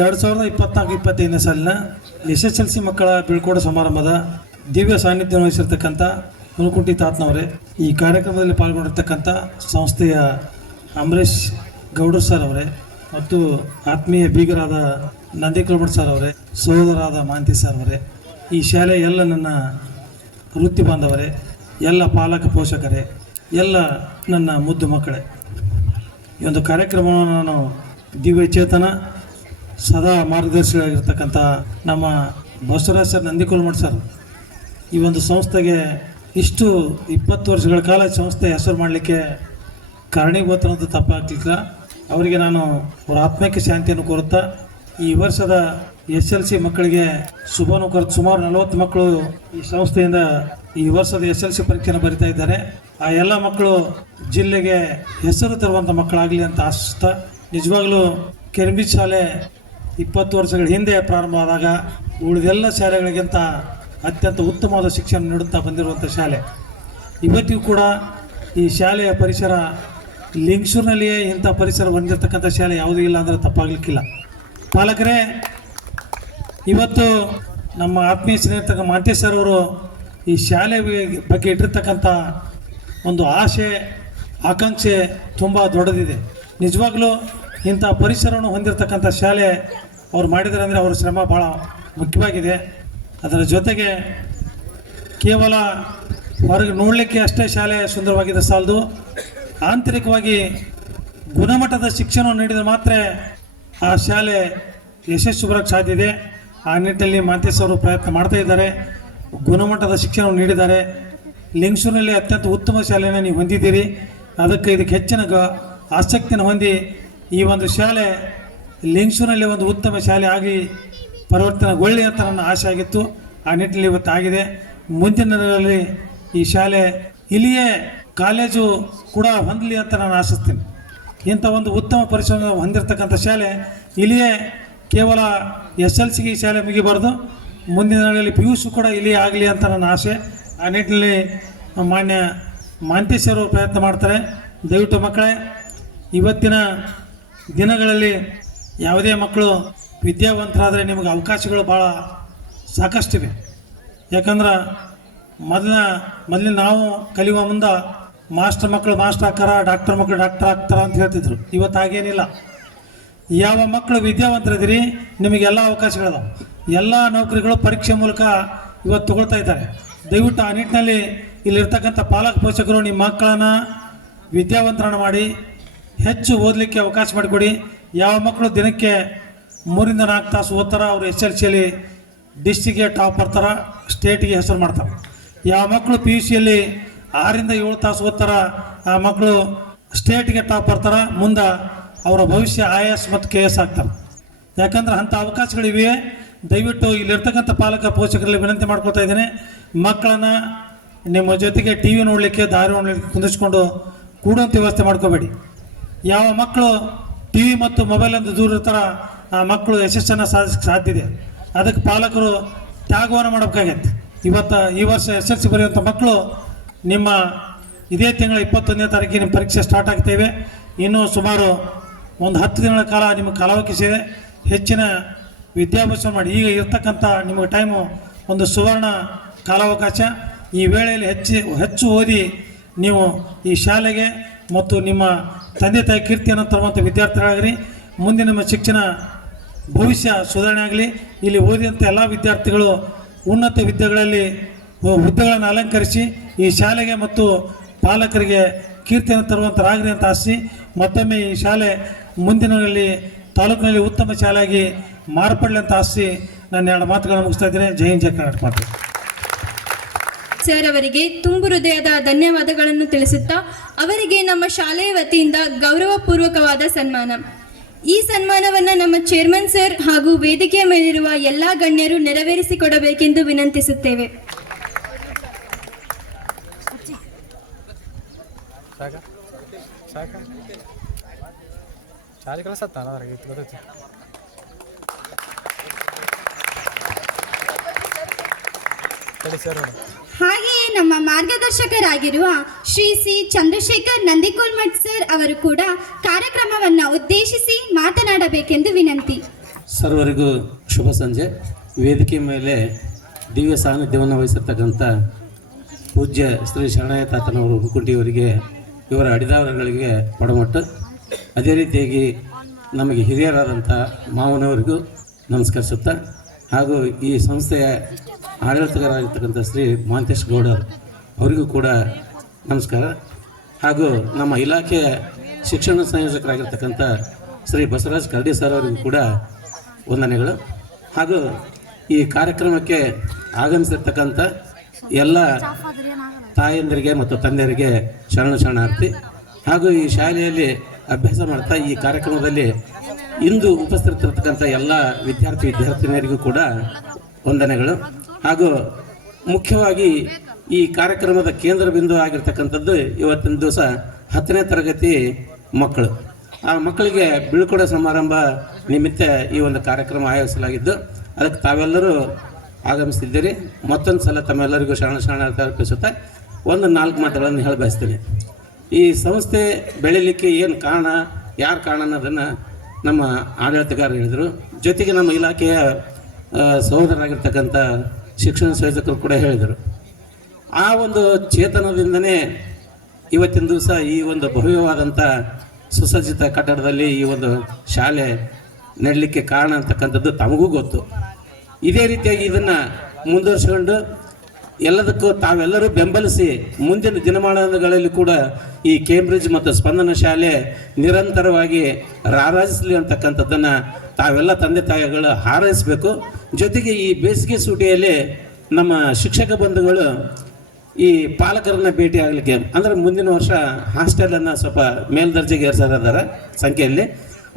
ಎರಡು 2024-25ನೇ ಸಾಲಿನ SSLC ಮಕ್ಕಳ ಬೀಳ್ಕೊಡೋ ಸಮಾರಂಭದ ದಿವ್ಯ ಸಾನ್ನಿಧ್ಯ ವಹಿಸಿರ್ತಕ್ಕಂಥ ಹುನಕುಂಟಿ ತಾತನವರೇ, ಈ ಕಾರ್ಯಕ್ರಮದಲ್ಲಿ ಪಾಲ್ಗೊಂಡಿರ್ತಕ್ಕಂಥ ಸಂಸ್ಥೆಯ ಅಮರೇಶ್ ಗೌಡರ್ ಸರ್ ಅವರೇ ಮತ್ತು ಆತ್ಮೀಯ ಬೀಗರಾದ ನಂದಿಕಲ್ಮಠ್ ಸರ್ ಅವರೇ, ಸಹೋದರಾದ ಮಾಂತಿ ಸರ್ ಅವರೇ, ಈ ಶಾಲೆಯ ಎಲ್ಲ ನನ್ನ ವೃತ್ತಿ ಬಾಂಧವರೇ, ಎಲ್ಲ ಪಾಲಕ ಪೋಷಕರೇ, ಎಲ್ಲ ನನ್ನ ಮುದ್ದು ಮಕ್ಕಳೇ, ಈ ಒಂದು ಕಾರ್ಯಕ್ರಮವನ್ನು ನಾನು ದಿವ್ಯ ಚೇತನ ಸದಾ ಮಾರ್ಗದರ್ಶಿಯಾಗಿರ್ತಕ್ಕಂಥ ನಮ್ಮ ಬಸವರಾಜ್ ಸರ್, ನಂದಿಕಲ್ಮಠ್ ಸರ್ ಈ ಒಂದು ಸಂಸ್ಥೆಗೆ ಇಷ್ಟು 20 ವರ್ಷಗಳ ಕಾಲ ಸಂಸ್ಥೆ ಹೆಸರು ಮಾಡಲಿಕ್ಕೆ ಕಾರಣೀಭೂತ ಅನ್ನೋದು ತಪ್ಪಾಗಲಿಲ್ಲ. ಅವರಿಗೆ ನಾನು ಅವರ ಆತ್ಮಕ್ಕೆ ಶಾಂತಿಯನ್ನು ಕೋರುತ್ತಾ ಈ ವರ್ಷದ SLC ಮಕ್ಕಳಿಗೆ ಶುಭವನ್ನು ಕೋರುತ್ತಾ, ಸುಮಾರು 40 ಮಕ್ಕಳು ಈ ಸಂಸ್ಥೆಯಿಂದ ಈ ವರ್ಷದ SLC ಪರೀಕ್ಷೆಯನ್ನು ಬರಿತಾ ಇದ್ದಾರೆ. ಆ ಎಲ್ಲ ಮಕ್ಕಳು ಜಿಲ್ಲೆಗೆ ಹೆಸರು ತರುವಂಥ ಮಕ್ಕಳಾಗಲಿ ಅಂತ ಆಶಿಸ್ತಾ, ನಿಜವಾಗ್ಲೂ ಕೆರ್ಬೀಜ್ ಶಾಲೆ 20 ವರ್ಷಗಳ ಹಿಂದೆ ಪ್ರಾರಂಭ ಆದಾಗ ಉಳಿದೆಲ್ಲ ಶಾಲೆಗಳಿಗಿಂತ ಅತ್ಯಂತ ಉತ್ತಮವಾದ ಶಿಕ್ಷಣ ನೀಡುತ್ತಾ ಬಂದಿರುವಂಥ ಶಾಲೆ. ಇವತ್ತಿಗೂ ಕೂಡ ಈ ಶಾಲೆಯ ಪರಿಸರ, ಲಿಂಗಸೂರಿನಲ್ಲಿಯೇ ಇಂಥ ಪರಿಸರ ಹೊಂದಿರತಕ್ಕಂಥ ಶಾಲೆ ಯಾವುದೂ ಇಲ್ಲ ಅಂದರೆ ತಪ್ಪಾಗಲಿಕ್ಕಿಲ್ಲ. ಪಾಲಕರೇ, ಇವತ್ತು ನಮ್ಮ ಆತ್ಮೀಯ ಸ್ನೇಹಿತರು ಮಾಂತೇಶ್ ಸರ್ ಅವರು ಈ ಶಾಲೆ ಬಗ್ಗೆ ಇಟ್ಟಿರ್ತಕ್ಕಂಥ ಒಂದು ಆಸೆ, ಆಕಾಂಕ್ಷೆ ತುಂಬ ದೊಡ್ಡದಿದೆ. ನಿಜವಾಗ್ಲೂ ಇಂಥ ಪರಿಸರವನ್ನು ಹೊಂದಿರತಕ್ಕಂಥ ಶಾಲೆ ಅವ್ರು ಮಾಡಿದ್ದಾರೆ ಅಂದರೆ ಅವ್ರ ಶ್ರಮ ಭಾಳ ಮುಖ್ಯವಾಗಿದೆ. ಅದರ ಜೊತೆಗೆ ಕೇವಲ ಹೊರಗೆ ನೋಡಲಿಕ್ಕೆ ಅಷ್ಟೇ ಶಾಲೆ ಸುಂದರವಾಗಿದೆ ಸಾಲದು, ಆಂತರಿಕವಾಗಿ ಗುಣಮಟ್ಟದ ಶಿಕ್ಷಣ ನೀಡಿದರೆ ಮಾತ್ರ ಆ ಶಾಲೆ ಯಶಸ್ಸು ಬರೋಕ್ಕೆ ಸಾಧ್ಯ ಇದೆ. ಆ ನಿಟ್ಟಿನಲ್ಲಿ ಮಾಂತೇಶ್ ಅವರು ಪ್ರಯತ್ನ ಮಾಡ್ತಾ ಇದ್ದಾರೆ, ಗುಣಮಟ್ಟದ ಶಿಕ್ಷಣವನ್ನು ನೀಡಿದ್ದಾರೆ. ಲಿಂಗಸೂರಿನಲ್ಲಿ ಅತ್ಯಂತ ಉತ್ತಮ ಶಾಲೆಯನ್ನು ನೀವು ಹೊಂದಿದ್ದೀರಿ. ಇದಕ್ಕೆ ಹೆಚ್ಚಿನ ಆಸಕ್ತಿಯನ್ನು ಹೊಂದಿ ಈ ಒಂದು ಶಾಲೆ ಲಿಂಗಸೂರಿನಲ್ಲಿ ಒಂದು ಉತ್ತಮ ಶಾಲೆ ಆಗಿ ಪರಿವರ್ತನೆಗೊಳ್ಳಿ ಅಂತ ನನ್ನ ಆಸೆ ಆಗಿತ್ತು. ಆ ನಿಟ್ಟಿನಲ್ಲಿ ಇವತ್ತು ಆಗಿದೆ. ಮುಂದಿನ ದಿನಗಳಲ್ಲಿ ಈ ಶಾಲೆ ಇಲ್ಲಿಯೇ ಕಾಲೇಜು ಕೂಡ ಹೊಂದಲಿ ಅಂತ ನಾನು ಆಶಿಸ್ತೀನಿ. ಇಂಥ ಒಂದು ಉತ್ತಮ ಪರಿಸರ ಹೊಂದಿರತಕ್ಕಂಥ ಶಾಲೆ ಇಲ್ಲಿಯೇ ಕೇವಲ SLCಗೆ ಈ ಶಾಲೆ ಮುಗಿಬಾರ್ದು, ಮುಂದಿನ ದಿನಗಳಲ್ಲಿ PUC ಕೂಡ ಇಲ್ಲಿಯೇ ಆಗಲಿ ಅಂತ ನನ್ನ ಆಸೆ. ಆ ನಿಟ್ಟಿನಲ್ಲಿ ಮಾನ್ಯ ಮಾಂತೇಶ್ ಅವರು ಪ್ರಯತ್ನ ಮಾಡ್ತಾರೆ. ದಯವಿಟ್ಟು ಮಕ್ಕಳೇ, ಇವತ್ತಿನ ದಿನಗಳಲ್ಲಿ ಯಾವುದೇ ಮಕ್ಕಳು ವಿದ್ಯಾವಂತರಾದರೆ ನಿಮಗೆ ಅವಕಾಶಗಳು ಭಾಳ ಸಾಕಷ್ಟಿವೆ. ಯಾಕಂದ್ರೆ ಮೊದಲಿನ ನಾವು ಕಲಿಯುವ ಮುಂದೆ ಮಾಸ್ಟರ್ ಮಕ್ಕಳು ಮಾಸ್ಟರ್ ಹಾಕಾರ, ಡಾಕ್ಟರ್ ಮಕ್ಕಳು ಡಾಕ್ಟರ್ ಆಗ್ತಾರ ಅಂತ ಹೇಳ್ತಿದ್ರು. ಇವತ್ತು ಹಾಗೇನಿಲ್ಲ. ಯಾವ ಮಕ್ಕಳು ವಿದ್ಯಾವಂತರಿದ್ದೀರಿ ನಿಮಗೆಲ್ಲ ಅವಕಾಶಗಳಿದಾವೆ. ಎಲ್ಲ ನೌಕರಿಗಳು ಪರೀಕ್ಷೆ ಮೂಲಕ ಇವತ್ತು ತಗೊಳ್ತಾ ಇದ್ದಾರೆ. ದಯವಿಟ್ಟು ಆ ನಿಟ್ಟಿನಲ್ಲಿ ಇಲ್ಲಿರ್ತಕ್ಕಂಥ ಪಾಲಕ ಪೋಷಕರು ನಿಮ್ಮ ಮಕ್ಕಳನ್ನು ವಿದ್ಯಾವಂತರನ್ನು ಮಾಡಿ ಹೆಚ್ಚು ಓದಲಿಕ್ಕೆ ಅವಕಾಶ ಮಾಡಿಕೊಡಿ. ಯಾವ ಮಕ್ಕಳು ದಿನಕ್ಕೆ 3 ರಿಂದ 4 ತಾಸು ಓದ್ತಾರ ಅವರು SLCಯಲ್ಲಿ ಡಿಸ್ಟ್ರಿಕ್ಗೆ ಟಾಪ್ ಬರ್ತಾರೆ, ಸ್ಟೇಟಿಗೆ ಹೆಸರು ಮಾಡ್ತಾರೆ. ಯಾವ ಮಕ್ಕಳು PUCಯಲ್ಲಿ 6 ರಿಂದ 7 ತಾಸು ಓದ್ತಾರ ಆ ಮಕ್ಕಳು ಸ್ಟೇಟ್ಗೆ ಟಾಪ್ ಬರ್ತಾರೆ, ಮುಂದೆ ಅವರ ಭವಿಷ್ಯ IAS ಮತ್ತು KS ಆಗ್ತಾರೆ. ಯಾಕಂದ್ರೆ ಅಂಥ ಅವಕಾಶಗಳಿವೆ. ದಯವಿಟ್ಟು ಇಲ್ಲಿರ್ತಕ್ಕಂಥ ಪಾಲಕ ಪೋಷಕರಲ್ಲಿ ವಿನಂತಿ ಮಾಡ್ಕೊತಾ ಇದ್ದೇನೆ, ಮಕ್ಕಳನ್ನು ನಿಮ್ಮ ಜೊತೆಗೆ TV ನೋಡಲಿಕ್ಕೆ ದಾರಿ ನೋಡಲಿಕ್ಕೆ ಕುಂದಿಸ್ಕೊಂಡು ಕೂಡುವಂಥ ವ್ಯವಸ್ಥೆ ಮಾಡ್ಕೋಬೇಡಿ. ಯಾವ ಮಕ್ಕಳು TV ಮತ್ತು ಮೊಬೈಲಿಂದ ದೂರ ಇರ್ತಾರ ಆ ಮಕ್ಕಳು ಯಶಸ್ಸನ್ನು ಸಾಧಿಸಕ್ಕೆ ಸಾಧ್ಯ ಇದೆ. ಅದಕ್ಕೆ ಪಾಲಕರು ತ್ಯಾಗವನ್ನು ಮಾಡಬೇಕಾಗೈತೆ. ಈ ವರ್ಷ SLC ಬರೆಯುವಂಥ ಮಕ್ಕಳು ನಿಮ್ಮ ಇದೇ ತಿಂಗಳ 21ನೇ ತಾರೀಕಿಗೆ ನಿಮ್ಮ ಪರೀಕ್ಷೆ ಸ್ಟಾರ್ಟ್ ಆಗ್ತೇವೆ. ಇನ್ನೂ ಸುಮಾರು ಒಂದು 10 ದಿನಗಳ ಕಾಲ ನಿಮಗೆ ಕಾಲಾವಕಾಶ ಇದೆ. ಹೆಚ್ಚಿನ ವಿದ್ಯಾಭ್ಯಾಸ ಮಾಡಿ. ಈಗ ಇರ್ತಕ್ಕಂಥ ನಿಮಗೆ ಟೈಮು ಒಂದು ಸುವರ್ಣ ಕಾಲಾವಕಾಶ. ಈ ವೇಳೆಯಲ್ಲಿ ಹೆಚ್ಚು ಓದಿ ನೀವು ಈ ಶಾಲೆಗೆ ಮತ್ತು ನಿಮ್ಮ ತಂದೆ ತಾಯಿ ಕೀರ್ತಿಯನ್ನು ತರುವಂಥ ವಿದ್ಯಾರ್ಥಿಗಳಾಗಿರಿ. ಮುಂದೆ ನಿಮ್ಮ ಶಿಕ್ಷಣ ಭವಿಷ್ಯ ಸುಧಾರಣೆ ಆಗಲಿ. ಇಲ್ಲಿ ಓದಿದಂಥ ಎಲ್ಲ ವಿದ್ಯಾರ್ಥಿಗಳು ಉನ್ನತ ವಿದ್ಯೆಗಳಲ್ಲಿ ಹುದ್ದೆಗಳನ್ನು ಅಲಂಕರಿಸಿ ಈ ಶಾಲೆಗೆ ಮತ್ತು ಪಾಲಕರಿಗೆ ಕೀರ್ತಿಯನ್ನು ತರುವಂಥರಾಗ್ರಿ ಅಂತ ಆಶಿಸಿ ಮತ್ತೊಮ್ಮೆ ಈ ಶಾಲೆ ಮುಂದಿನಲ್ಲಿ ತಾಲೂಕಿನಲ್ಲಿ ಉತ್ತಮ ಶಾಲೆಯಾಗಿ ಮಾರ್ಪಡಲಿ ಅಂತ ಆಶಿಸಿ ನಾನು 2 ಮಾತುಗಳನ್ನು ಮುಗಿಸ್ತಾ ಇದ್ದೇನೆ. ಜೈ ಹಿಂದ್, ಜೈ ಕರ್ನಾಟಕ ಮಾತು. ಸರ್ ಅವರಿಗೆ ತುಂಬು ಹೃದಯದ ಧನ್ಯವಾದಗಳನ್ನು ತಿಳಿಸುತ್ತಾ ಅವರಿಗೆ ನಮ್ಮ ಶಾಲೆಯ ವತಿಯಿಂದ ಗೌರವಪೂರ್ವಕವಾದ ಸನ್ಮಾನ. ಈ ಸನ್ಮಾನವನ್ನು ನಮ್ಮ ಚೇರ್ಮನ್ ಸರ್ ಹಾಗೂ ವೇದಿಕೆಯ ಮೇಲಿರುವ ಎಲ್ಲ ಗಣ್ಯರು ನೆರವೇರಿಸಿಕೊಡಬೇಕೆಂದು ವಿನಂತಿಸುತ್ತೇವೆ. ಹಾಗೆಯೇ ನಮ್ಮ ಮಾರ್ಗದರ್ಶಕರಾಗಿರುವ ಶ್ರೀ C. ಚಂದ್ರಶೇಖರ್ ನಂದಿಕೋಲ್ಮಠ್ ಸರ್ ಅವರು ಕೂಡ ಕಾರ್ಯಕ್ರಮವನ್ನು ಉದ್ದೇಶಿಸಿ ಮಾತನಾಡಬೇಕೆಂದು ವಿನಂತಿ. ಸರ್ವರಿಗೂ ಶುಭ ಸಂಜೆ. ವೇದಿಕೆ ಮೇಲೆ ದಿವ್ಯ ಸಾನ್ನಿಧ್ಯವನ್ನು ವಹಿಸಿರ್ತಕ್ಕಂಥ ಪೂಜ್ಯ ಶ್ರೀ ಶರಣಯ್ಯ ತಾತನವರು ಹುಣಕುಂಟಿಯವರಿಗೆ, ಇವರ ಅಡಿದಾವರಗಳಿಗೆ ಪಡಮಟ್ಟು, ಅದೇ ರೀತಿಯಾಗಿ ನಮಗೆ ಹಿರಿಯರಾದಂಥ ಮಾವನವರಿಗೂ ನಮಸ್ಕರಿಸುತ್ತಾ, ಹಾಗೂ ಈ ಸಂಸ್ಥೆಯ ಆಡಳಿತಗಾರರಾಗಿರ್ತಕ್ಕಂಥ ಶ್ರೀ ಮಾಂತೇಶ್ ಗೌಡರ್ ಅವರಿಗೂ ಕೂಡ ನಮಸ್ಕಾರ. ಹಾಗೂ ನಮ್ಮ ಇಲಾಖೆಯ ಶಿಕ್ಷಣ ಸಂಯೋಜಕರಾಗಿರ್ತಕ್ಕಂಥ ಶ್ರೀ ಬಸವರಾಜ್ ಕರಡಿ ಸರ್ ಅವರಿಗೂ ಕೂಡ ವಂದನೆಗಳು. ಹಾಗೂ ಈ ಕಾರ್ಯಕ್ರಮಕ್ಕೆ ಆಗಮಿಸಿರ್ತಕ್ಕಂಥ ಎಲ್ಲ ತಾಯಂದಿರಿಗೆ ಮತ್ತು ತಂದೆಯರಿಗೆ ಶರಣಾರ್ಥಿ. ಹಾಗೂ ಈ ಶಾಲೆಯಲ್ಲಿ ಅಭ್ಯಾಸ ಮಾಡ್ತಾ ಈ ಕಾರ್ಯಕ್ರಮದಲ್ಲಿ ಇಂದು ಉಪಸ್ಥಿತರಿರ್ತಕ್ಕಂಥ ಎಲ್ಲ ವಿದ್ಯಾರ್ಥಿನಿಯರಿಗೂ ಕೂಡ ವಂದನೆಗಳು. ಹಾಗೂ ಮುಖ್ಯವಾಗಿ ಈ ಕಾರ್ಯಕ್ರಮದ ಕೇಂದ್ರ ಬಿಂದು ಆಗಿರ್ತಕ್ಕಂಥದ್ದು ಇವತ್ತಿನ ದಿವಸ 10ನೇ ತರಗತಿ ಮಕ್ಕಳು. ಆ ಮಕ್ಕಳಿಗೆ ಬೀಳ್ಕೊಡೋ ಸಮಾರಂಭ ನಿಮಿತ್ತ ಈ ಒಂದು ಕಾರ್ಯಕ್ರಮ ಆಯೋಜಿಸಲಾಗಿದ್ದು ಅದಕ್ಕೆ ತಾವೆಲ್ಲರೂ ಆಗಮಿಸ್ತಿದ್ದೀರಿ. ಮತ್ತೊಂದು ಸಲ ತಮ್ಮೆಲ್ಲರಿಗೂ ಶರಣಾರ್ಥಿ ಅರ್ಪಿಸುತ್ತಾ ಒಂದು 4 ಮಾತುಗಳನ್ನು ಹೇಳಿ ಬಯಸ್ತೀನಿ. ಈ ಸಂಸ್ಥೆ ಬೆಳೀಲಿಕ್ಕೆ ಏನು ಕಾರಣ, ಯಾರು ಕಾರಣ ಅನ್ನೋದನ್ನು ನಮ್ಮ ಆಡಳಿತಗಾರರು ಹೇಳಿದರು. ಜೊತೆಗೆ ನಮ್ಮ ಇಲಾಖೆಯ ಸಹೋದರರಾಗಿರ್ತಕ್ಕಂಥ ಶಿಕ್ಷಣ ಸಂಯೋಜಕರು ಕೂಡ ಹೇಳಿದರು. ಆ ಒಂದು ಚೇತನದಿಂದನೇ ಇವತ್ತಿನ ದಿವಸ ಈ ಒಂದು ಭವ್ಯವಾದಂಥ ಸುಸಜ್ಜಿತ ಕಟ್ಟಡದಲ್ಲಿ ಈ ಒಂದು ಶಾಲೆ ನಡಲಿಕ್ಕೆ ಕಾರಣ ಅಂತಕ್ಕಂಥದ್ದು ತಮಗೂ ಗೊತ್ತು. ಇದೇ ರೀತಿಯಾಗಿ ಇದನ್ನು ಮುಂದುವರಿಸಿಕೊಂಡು ಎಲ್ಲದಕ್ಕೂ ತಾವೆಲ್ಲರೂ ಬೆಂಬಲಿಸಿ ಮುಂದಿನ ದಿನಮಾನಗಳಲ್ಲಿ ಕೂಡ ಈ ಕೇಂಬ್ರಿಡ್ಜ್ ಮತ್ತು ಸ್ಪಂದನ ಶಾಲೆ ನಿರಂತರವಾಗಿ ರಾರಾಜಿಸಲಿ ಅಂತಕ್ಕಂಥದ್ದನ್ನು ತಾವೆಲ್ಲ ತಂದೆ ತಾಯಿಗಳು ಹಾರೈಸಬೇಕು. ಜೊತೆಗೆ ಈ ಬೇಸಿಗೆ ಸೂಟಿಯಲ್ಲಿ ನಮ್ಮ ಶಿಕ್ಷಕ ಬಂಧುಗಳು ಈ ಪಾಲಕರನ್ನ ಭೇಟಿ ಆಗಲಿಕ್ಕೆ, ಅಂದರೆ ಮುಂದಿನ ವರ್ಷ ಹಾಸ್ಟೆಲನ್ನು ಸ್ವಲ್ಪ ಮೇಲ್ದರ್ಜೆಗೆ ಏರ್ಸಾರಿದ್ದಾರೆ ಸಂಖ್ಯೆಯಲ್ಲಿ,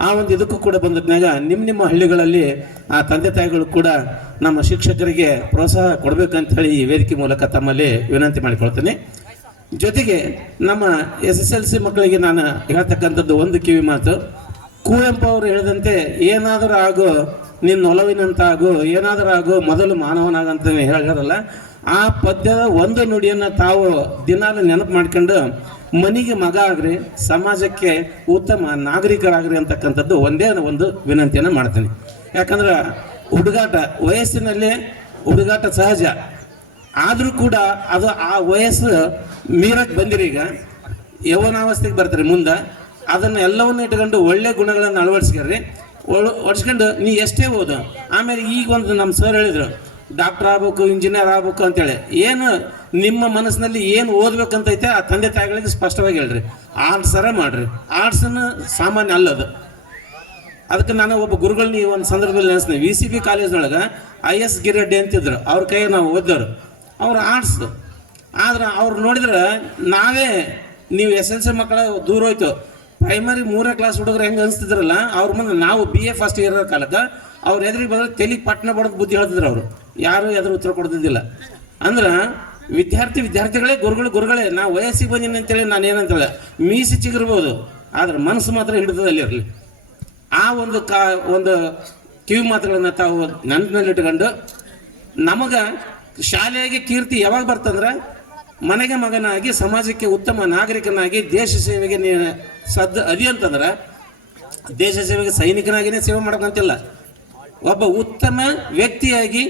ಆ ಒಂದು ಇದಕ್ಕೂ ಕೂಡ ಬಂದದ್ನಾಗ ನಿಮ್ಮ ಹಳ್ಳಿಗಳಲ್ಲಿ ಆ ತಂದೆ ತಾಯಿಗಳು ಕೂಡ ನಮ್ಮ ಶಿಕ್ಷಕರಿಗೆ ಪ್ರೋತ್ಸಾಹ ಕೊಡಬೇಕಂತ ಹೇಳಿ ಈ ವೇದಿಕೆ ಮೂಲಕ ತಮ್ಮಲ್ಲಿ ವಿನಂತಿ ಮಾಡಿಕೊಳ್ತೇನೆ. ಜೊತೆಗೆ ನಮ್ಮ SSLC ಮಕ್ಕಳಿಗೆ ನಾನು ಹೇಳ್ತಕ್ಕಂಥದ್ದು ಒಂದು ಕಿವಿ ಮಾತು, ಕುವೆಂಪು ಅವರು ಹೇಳಿದಂತೆ ಏನಾದರೂ ಆಗೋ ನಿನ್ನ ಒಲವಿನಂತ ಆಗು, ಏನಾದರೂ ಆಗು ಮೊದಲು ಮಾನವನಾಗಂತ ಹೇಳಿರಲ್ಲ, ಆ ಪದ್ಯದ ಒಂದು ನುಡಿಯನ್ನು ತಾವು ದಿನಾಲು ನೆನಪು ಮಾಡ್ಕೊಂಡು ಮನೆಗೆ ಮಗ ಆಗ್ರಿ, ಸಮಾಜಕ್ಕೆ ಉತ್ತಮ ನಾಗರಿಕರಾಗ್ರಿ ಅಂತಕ್ಕಂಥದ್ದು ಒಂದೇ ಒಂದು ವಿನಂತಿಯನ್ನು ಮಾಡ್ತೀನಿ. ಯಾಕಂದ್ರೆ ಹುಡುಗಾಟ ವಯಸ್ಸಿನಲ್ಲಿ ಹುಡುಗಾಟ ಸಹಜ, ಆದರೂ ಕೂಡ ಅದು ಆ ವಯಸ್ಸು ಮೀರಕ್ಕೆ ಬಂದಿರಿ, ಈಗ ಯೌವನಾವಸ್ಥೆಗೆ ಬರ್ತಾರೆ ಮುಂದೆ, ಅದನ್ನು ಎಲ್ಲವನ್ನು ಇಟ್ಕೊಂಡು ಒಳ್ಳೆ ಗುಣಗಳನ್ನು ಅಳವಡಿಸ್ಕೊಳ್ರಿ. ಒಡ್ಸ್ಕೊಂಡು ನೀ ಎಷ್ಟೇ ಓದು, ಆಮೇಲೆ ಈಗ ಒಂದು ನಮ್ಮ ಸರ್ ಹೇಳಿದರು ಡಾಕ್ಟರ್ ಆಗ್ಬೇಕು, ಇಂಜಿನಿಯರ್ ಆಗ್ಬೇಕು ಅಂತೇಳಿ, ಏನು ನಿಮ್ಮ ಮನಸ್ಸಿನಲ್ಲಿ ಏನು ಓದ್ಬೇಕಂತೈತೆ ಆ ತಂದೆ ತಾಯಿಗಳಿಗೆ ಸ್ಪಷ್ಟವಾಗಿ ಹೇಳ್ರಿ. ಆರ್ಟ್ಸರ ಮಾಡ್ರಿ, ಆರ್ಟ್ಸನ್ನು ಸಾಮಾನ್ಯ ಅಲ್ಲದು. ಅದಕ್ಕೆ ನಾನು ಒಬ್ಬ ಗುರುಗಳನ್ನ ಈ ಒಂದು ಸಂದರ್ಭದಲ್ಲಿ ನೆನೆಸ್ತೀನಿ. VCB ಕಾಲೇಜ್ನೊಳಗೆ IS ಗಿರೆಡ್ಡಿ ಅಂತಿದ್ರು, ಅವ್ರ ಕೈಗೆ ನಾವು ಓದ್ದವರು, ಅವ್ರು ಆರ್ಟ್ಸ್. ಆದ್ರೆ ಅವ್ರು ನೋಡಿದ್ರೆ ನಾವೇ, ನೀವು SLC ಮಕ್ಕಳ ದೂರ ಹೋಯ್ತು, ಪ್ರೈಮರಿ 3ನೇ ಕ್ಲಾಸ್ ಹುಡುಗರು ಹೆಂಗೆ ಅನಿಸ್ತಿದ್ರಲ್ಲ, ಅವ್ರ ಮುಂದೆ ನಾವು BA ಫಸ್ಟ್ ಇಯರ್ ಕಾಲಕ್ಕೆ ಅವ್ರು ಎದುರಿಗೆ ಬಂದ್ರೆ ತೆಲಿಗೆ ಪಟ್ಟಣ ಬಡೋದು ಬುದ್ಧಿ ಹೇಳ್ತಿದ್ರು. ಅವರು ಯಾರು ಎದುರು ಉತ್ತರ ಕೊಡ್ತಿದ್ದಿಲ್ಲ. ಅಂದ್ರೆ ವಿದ್ಯಾರ್ಥಿಗಳೇ ಗುರುಗಳೇ. ನಾವು ವಯಸ್ಸಿಗೆ ಬಂದಿನಿ ಅಂತೇಳಿ ನಾನು ಏನಂತೇಳಿ ಮೀಸಿ ಚಿಗಿರ್ಬೋದು, ಆದ್ರೆ ಮನಸ್ಸು ಮಾತ್ರ ಹಿಡಿತದಲ್ಲಿ ಇರಲಿ. ಆ ಒಂದು ಕಿವಿ ಮಾತುಗಳನ್ನು ತಾವು ನೆನಪಿನಲ್ಲಿಟ್ಕೊಂಡು, ನಮಗೆ ಶಾಲೆಗೆ ಕೀರ್ತಿ ಯಾವಾಗ ಬರ್ತಂದ್ರೆ ಮನೆಗೆ ಮಗನಾಗಿ ಸಮಾಜಕ್ಕೆ ಉತ್ತಮ ನಾಗರಿಕನಾಗಿ ದೇಶ ಸೇವೆಗೆ ಅದಿ ಅಂತಂದ್ರೆ, ದೇಶ ಸೇವೆಗೆ ಸೈನಿಕನಾಗಿಯೇ ಸೇವೆ ಮಾಡೋಕ್ಕಂತಿಲ್ಲ, ಒಬ್ಬ ಉತ್ತಮ ವ್ಯಕ್ತಿಯಾಗಿ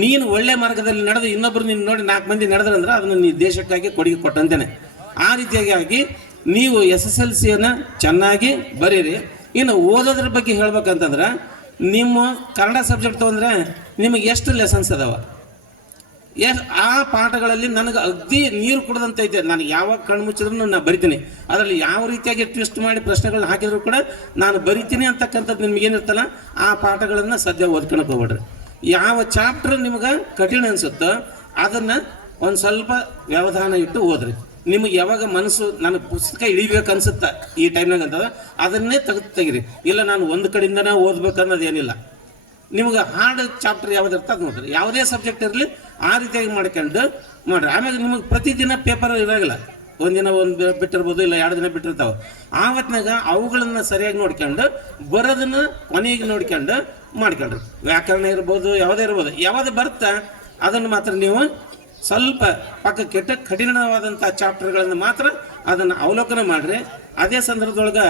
ನೀನು ಒಳ್ಳೆ ಮಾರ್ಗದಲ್ಲಿ ನಡೆದು ಇನ್ನೊಬ್ಬರು ನೀನು ನೋಡಿ 4 ಮಂದಿ ನಡೆದ್ರಂದ್ರೆ ಅದನ್ನು ನೀ ದೇಶಕ್ಕಾಗಿ ಕೊಡುಗೆ ಕೊಟ್ಟಂತೇನೆ. ಆ ರೀತಿಯಾಗಿ ನೀವು SSLCಯನ್ನು ಚೆನ್ನಾಗಿ ಬರೀರಿ. ಇನ್ನು ಓದೋದ್ರ ಬಗ್ಗೆ ಹೇಳ್ಬೇಕಂತಂದ್ರೆ, ನಿಮ್ಮ ಕನ್ನಡ ಸಬ್ಜೆಕ್ಟ್ ತೊಗೊಂಡ್ರೆ ನಿಮಗೆ ಎಷ್ಟು ಲೆಸನ್ಸ್ ಅದಾವ, ಆ ಪಾಠಗಳಲ್ಲಿ ನನಗೆ ಅಗ್ದಿ ನೀರು ಕುಡ್ದಂತೈತೆ. ನಾನು ಯಾವಾಗ ಕಣ್ಣು ಮುಚ್ಚಿದ್ರು ನಾನು ಬರಿತೀನಿ. ಅದರಲ್ಲಿ ಯಾವ ರೀತಿಯಾಗಿ ಟ್ವಿಸ್ಟ್ ಮಾಡಿ ಪ್ರಶ್ನೆಗಳನ್ನ ಹಾಕಿದ್ರು ಕೂಡ ನಾನು ಬರಿತೀನಿ ಅಂತಕ್ಕಂಥದ್ದು ನಿಮಗೇನಿರ್ತಲ್ಲ, ಆ ಪಾಠಗಳನ್ನು ಸದ್ಯ ಓದ್ಕೊಳಕ್ಕೆ ಹೋಗ್ಬೇಡ್ರಿ. ಯಾವ ಚಾಪ್ಟರ್ ನಿಮ್ಗೆ ಕಠಿಣ ಅನಿಸುತ್ತೋ ಅದನ್ನು ಒಂದು ಸ್ವಲ್ಪ ವ್ಯವಧಾನ ಇಟ್ಟು ಓದ್ರಿ. ನಿಮಗೆ ಯಾವಾಗ ಮನಸ್ಸು ನನ್ನ ಪುಸ್ತಕ ಇಳಿಬೇಕು ಅನ್ಸುತ್ತಾ ಈ ಟೈಮ್ನಾಗ ಅಂತದ ಅದನ್ನೇ ತೆಗಿರಿ. ಇಲ್ಲ ನಾನು ಒಂದು ಕಡೆಯಿಂದನೇ ಓದ್ಬೇಕನ್ನೋದೇನಿಲ್ಲ. ನಿಮ್ಗೆ ಹಾರ್ಡ್ ಚಾಪ್ಟರ್ ಯಾವ್ದು ಇರ್ತದೆ ಅದು ನೋಡ್ರಿ. ಯಾವುದೇ ಸಬ್ಜೆಕ್ಟ್ ಇರಲಿ ಆ ರೀತಿಯಾಗಿ ಮಾಡ್ಕೊಂಡು ಮಾಡ್ರಿ. ಆಮೇಲೆ ನಿಮಗೆ ಪ್ರತಿದಿನ ಪೇಪರ್ ಇರೋಲ್ಲ, ಒಂದಿನ ಒಂದು ಬಿಟ್ಟಿರ್ಬೋದು, ಇಲ್ಲ 2 ದಿನ ಬಿಟ್ಟಿರ್ತಾವೆ. ಆವತ್ತಿನಾಗ ಅವುಗಳನ್ನು ಸರಿಯಾಗಿ ನೋಡ್ಕೊಂಡು ಬರೋದನ್ನು ಕೊನೆಗೆ ನೋಡ್ಕೊಂಡು ಮಾಡ್ಕೊಳ್ರಿ. ವ್ಯಾಕರಣ ಇರ್ಬೋದು, ಯಾವುದೇ ಇರ್ಬೋದು, ಯಾವುದು ಬರುತ್ತಾ ಅದನ್ನು ಮಾತ್ರ ನೀವು ಸ್ವಲ್ಪ ಪಕ್ಕಕ್ಕಿಟ್ಟು ಕಠಿಣವಾದಂಥ ಚಾಪ್ಟರ್ಗಳನ್ನು ಮಾತ್ರ ಅದನ್ನು ಅವಲೋಕನ ಮಾಡಿರಿ. ಅದೇ ಸಂದರ್ಭದೊಳಗೆ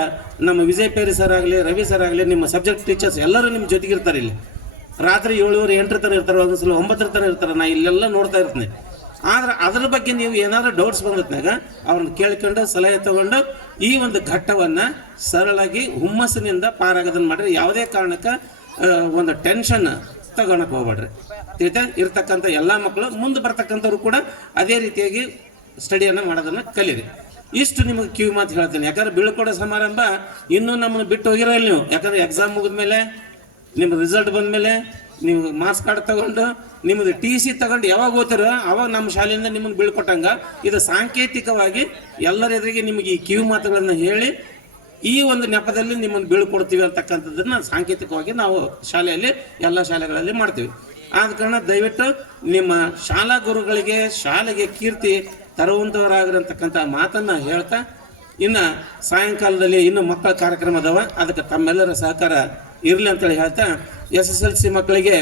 ನಮ್ಮ ವಿಜಯ್ ಪೇರಿ ಸರ್ ಆಗಲಿ, ರವಿ ಸರ್ ಆಗಲಿ, ನಿಮ್ಮ ಸಬ್ಜೆಕ್ಟ್ ಟೀಚರ್ಸ್ ಎಲ್ಲರೂ ನಿಮ್ಮ ಜೊತೆಗಿರ್ತಾರೆ. ಇಲ್ಲಿ ರಾತ್ರಿ 7 8 ತನಕ ಇರ್ತಾರೆ, ಒಂದೊಂದ್ಸಲ 9 ತನಕ ಇರ್ತಾರೆ. ನಾನು ಇಲ್ಲೆಲ್ಲ ನೋಡ್ತಾ ಇರ್ತೀನಿ. ಆದ್ರೆ ಅದ್ರ ಬಗ್ಗೆ ನೀವು ಏನಾದರೂ ಡೌಟ್ಸ್ ಬಂದತ್ನಾಗ ಅವ್ರನ್ನ ಕೇಳ್ಕೊಂಡು ಸಲಹೆ ತಗೊಂಡು ಈ ಒಂದು ಘಟ್ಟವನ್ನು ಸರಳಾಗಿ ಹುಮ್ಮಸ್ಸಿನಿಂದ ಪಾರಾಗೋದನ್ನು ಮಾಡಿರಿ. ಯಾವುದೇ ಕಾರಣಕ್ಕೆ ಒಂದು ಟೆನ್ಷನ್ ತಗೊಳಕ್ಕೆ ಹೋಗ್ಬೇಡ್ರಿ. ತಿಳಿತಾ ಇರ್ತಕ್ಕಂಥ ಎಲ್ಲ ಮಕ್ಕಳು ಮುಂದೆ ಬರ್ತಕ್ಕಂಥವ್ರು ಕೂಡ ಅದೇ ರೀತಿಯಾಗಿ ಸ್ಟಡಿಯನ್ನು ಮಾಡೋದನ್ನು ಕಲೀರಿ. ಇಷ್ಟು ನಿಮಗೆ ಕಿವಿ ಮಾತು ಹೇಳ್ತೀನಿ. ಯಾಕಂದ್ರೆ ಬೀಳ್ಕೊಡೋ ಸಮಾರಂಭ ಇನ್ನೂ ನಮ್ಮನ್ನು ಬಿಟ್ಟು ಹೋಗಿರಲ್ಲ ನೀವು. ಯಾಕಂದ್ರೆ ಎಕ್ಸಾಮ್ ಮುಗಿದ್ಮೇಲೆ, ನಿಮ್ಮ ರಿಸಲ್ಟ್ ಬಂದಮೇಲೆ, ನೀವು ಮಾರ್ಕ್ಸ್ ಕಾರ್ಡ್ ತಗೊಂಡು ನಿಮ್ಮದು TC ತಗೊಂಡು ಯಾವಾಗ ಹೋಗ್ತಾರೋ ಅವಾಗ ನಮ್ಮ ಶಾಲೆಯಿಂದ ನಿಮ್ಮನ್ನು ಬೀಳ್ಕೊಟ್ಟಂಗ ಇದು ಸಾಂಕೇತಿಕವಾಗಿ ಎಲ್ಲರ ಎದುರಿಗೆ ನಿಮಗೆ ಈ ಕಿವಿ ಮಾತುಗಳನ್ನು ಹೇಳಿ ಈ ಒಂದು ನೆಪದಲ್ಲಿ ನಿಮ್ಮನ್ನು ಬೀಳ್ಕೊಡ್ತೀವಿ ಅಂತಕ್ಕಂಥದ್ದನ್ನು ಸಾಂಕೇತಿಕವಾಗಿ ನಾವು ಶಾಲೆಯಲ್ಲಿ ಎಲ್ಲ ಶಾಲೆಗಳಲ್ಲಿ ಮಾಡ್ತೀವಿ. ಆದ ಕಾರಣ ದಯವಿಟ್ಟು ನಿಮ್ಮ ಶಾಲಾ ಗುರುಗಳಿಗೆ ಶಾಲೆಗೆ ಕೀರ್ತಿ ತರುವಂಥವರಾಗಿರತಕ್ಕಂಥ ಮಾತನ್ನು ಹೇಳ್ತಾ, ಇನ್ನು ಸಾಯಂಕಾಲದಲ್ಲಿ ಇನ್ನು ಮಕ್ಕಳ ಕಾರ್ಯಕ್ರಮ ಅದಾವ, ಅದಕ್ಕೆ ತಮ್ಮೆಲ್ಲರ ಸಹಕಾರ ಇರಲಿ ಅಂತೇಳಿ ಹೇಳ್ತಾ, SSLC ಮಕ್ಕಳಿಗೆ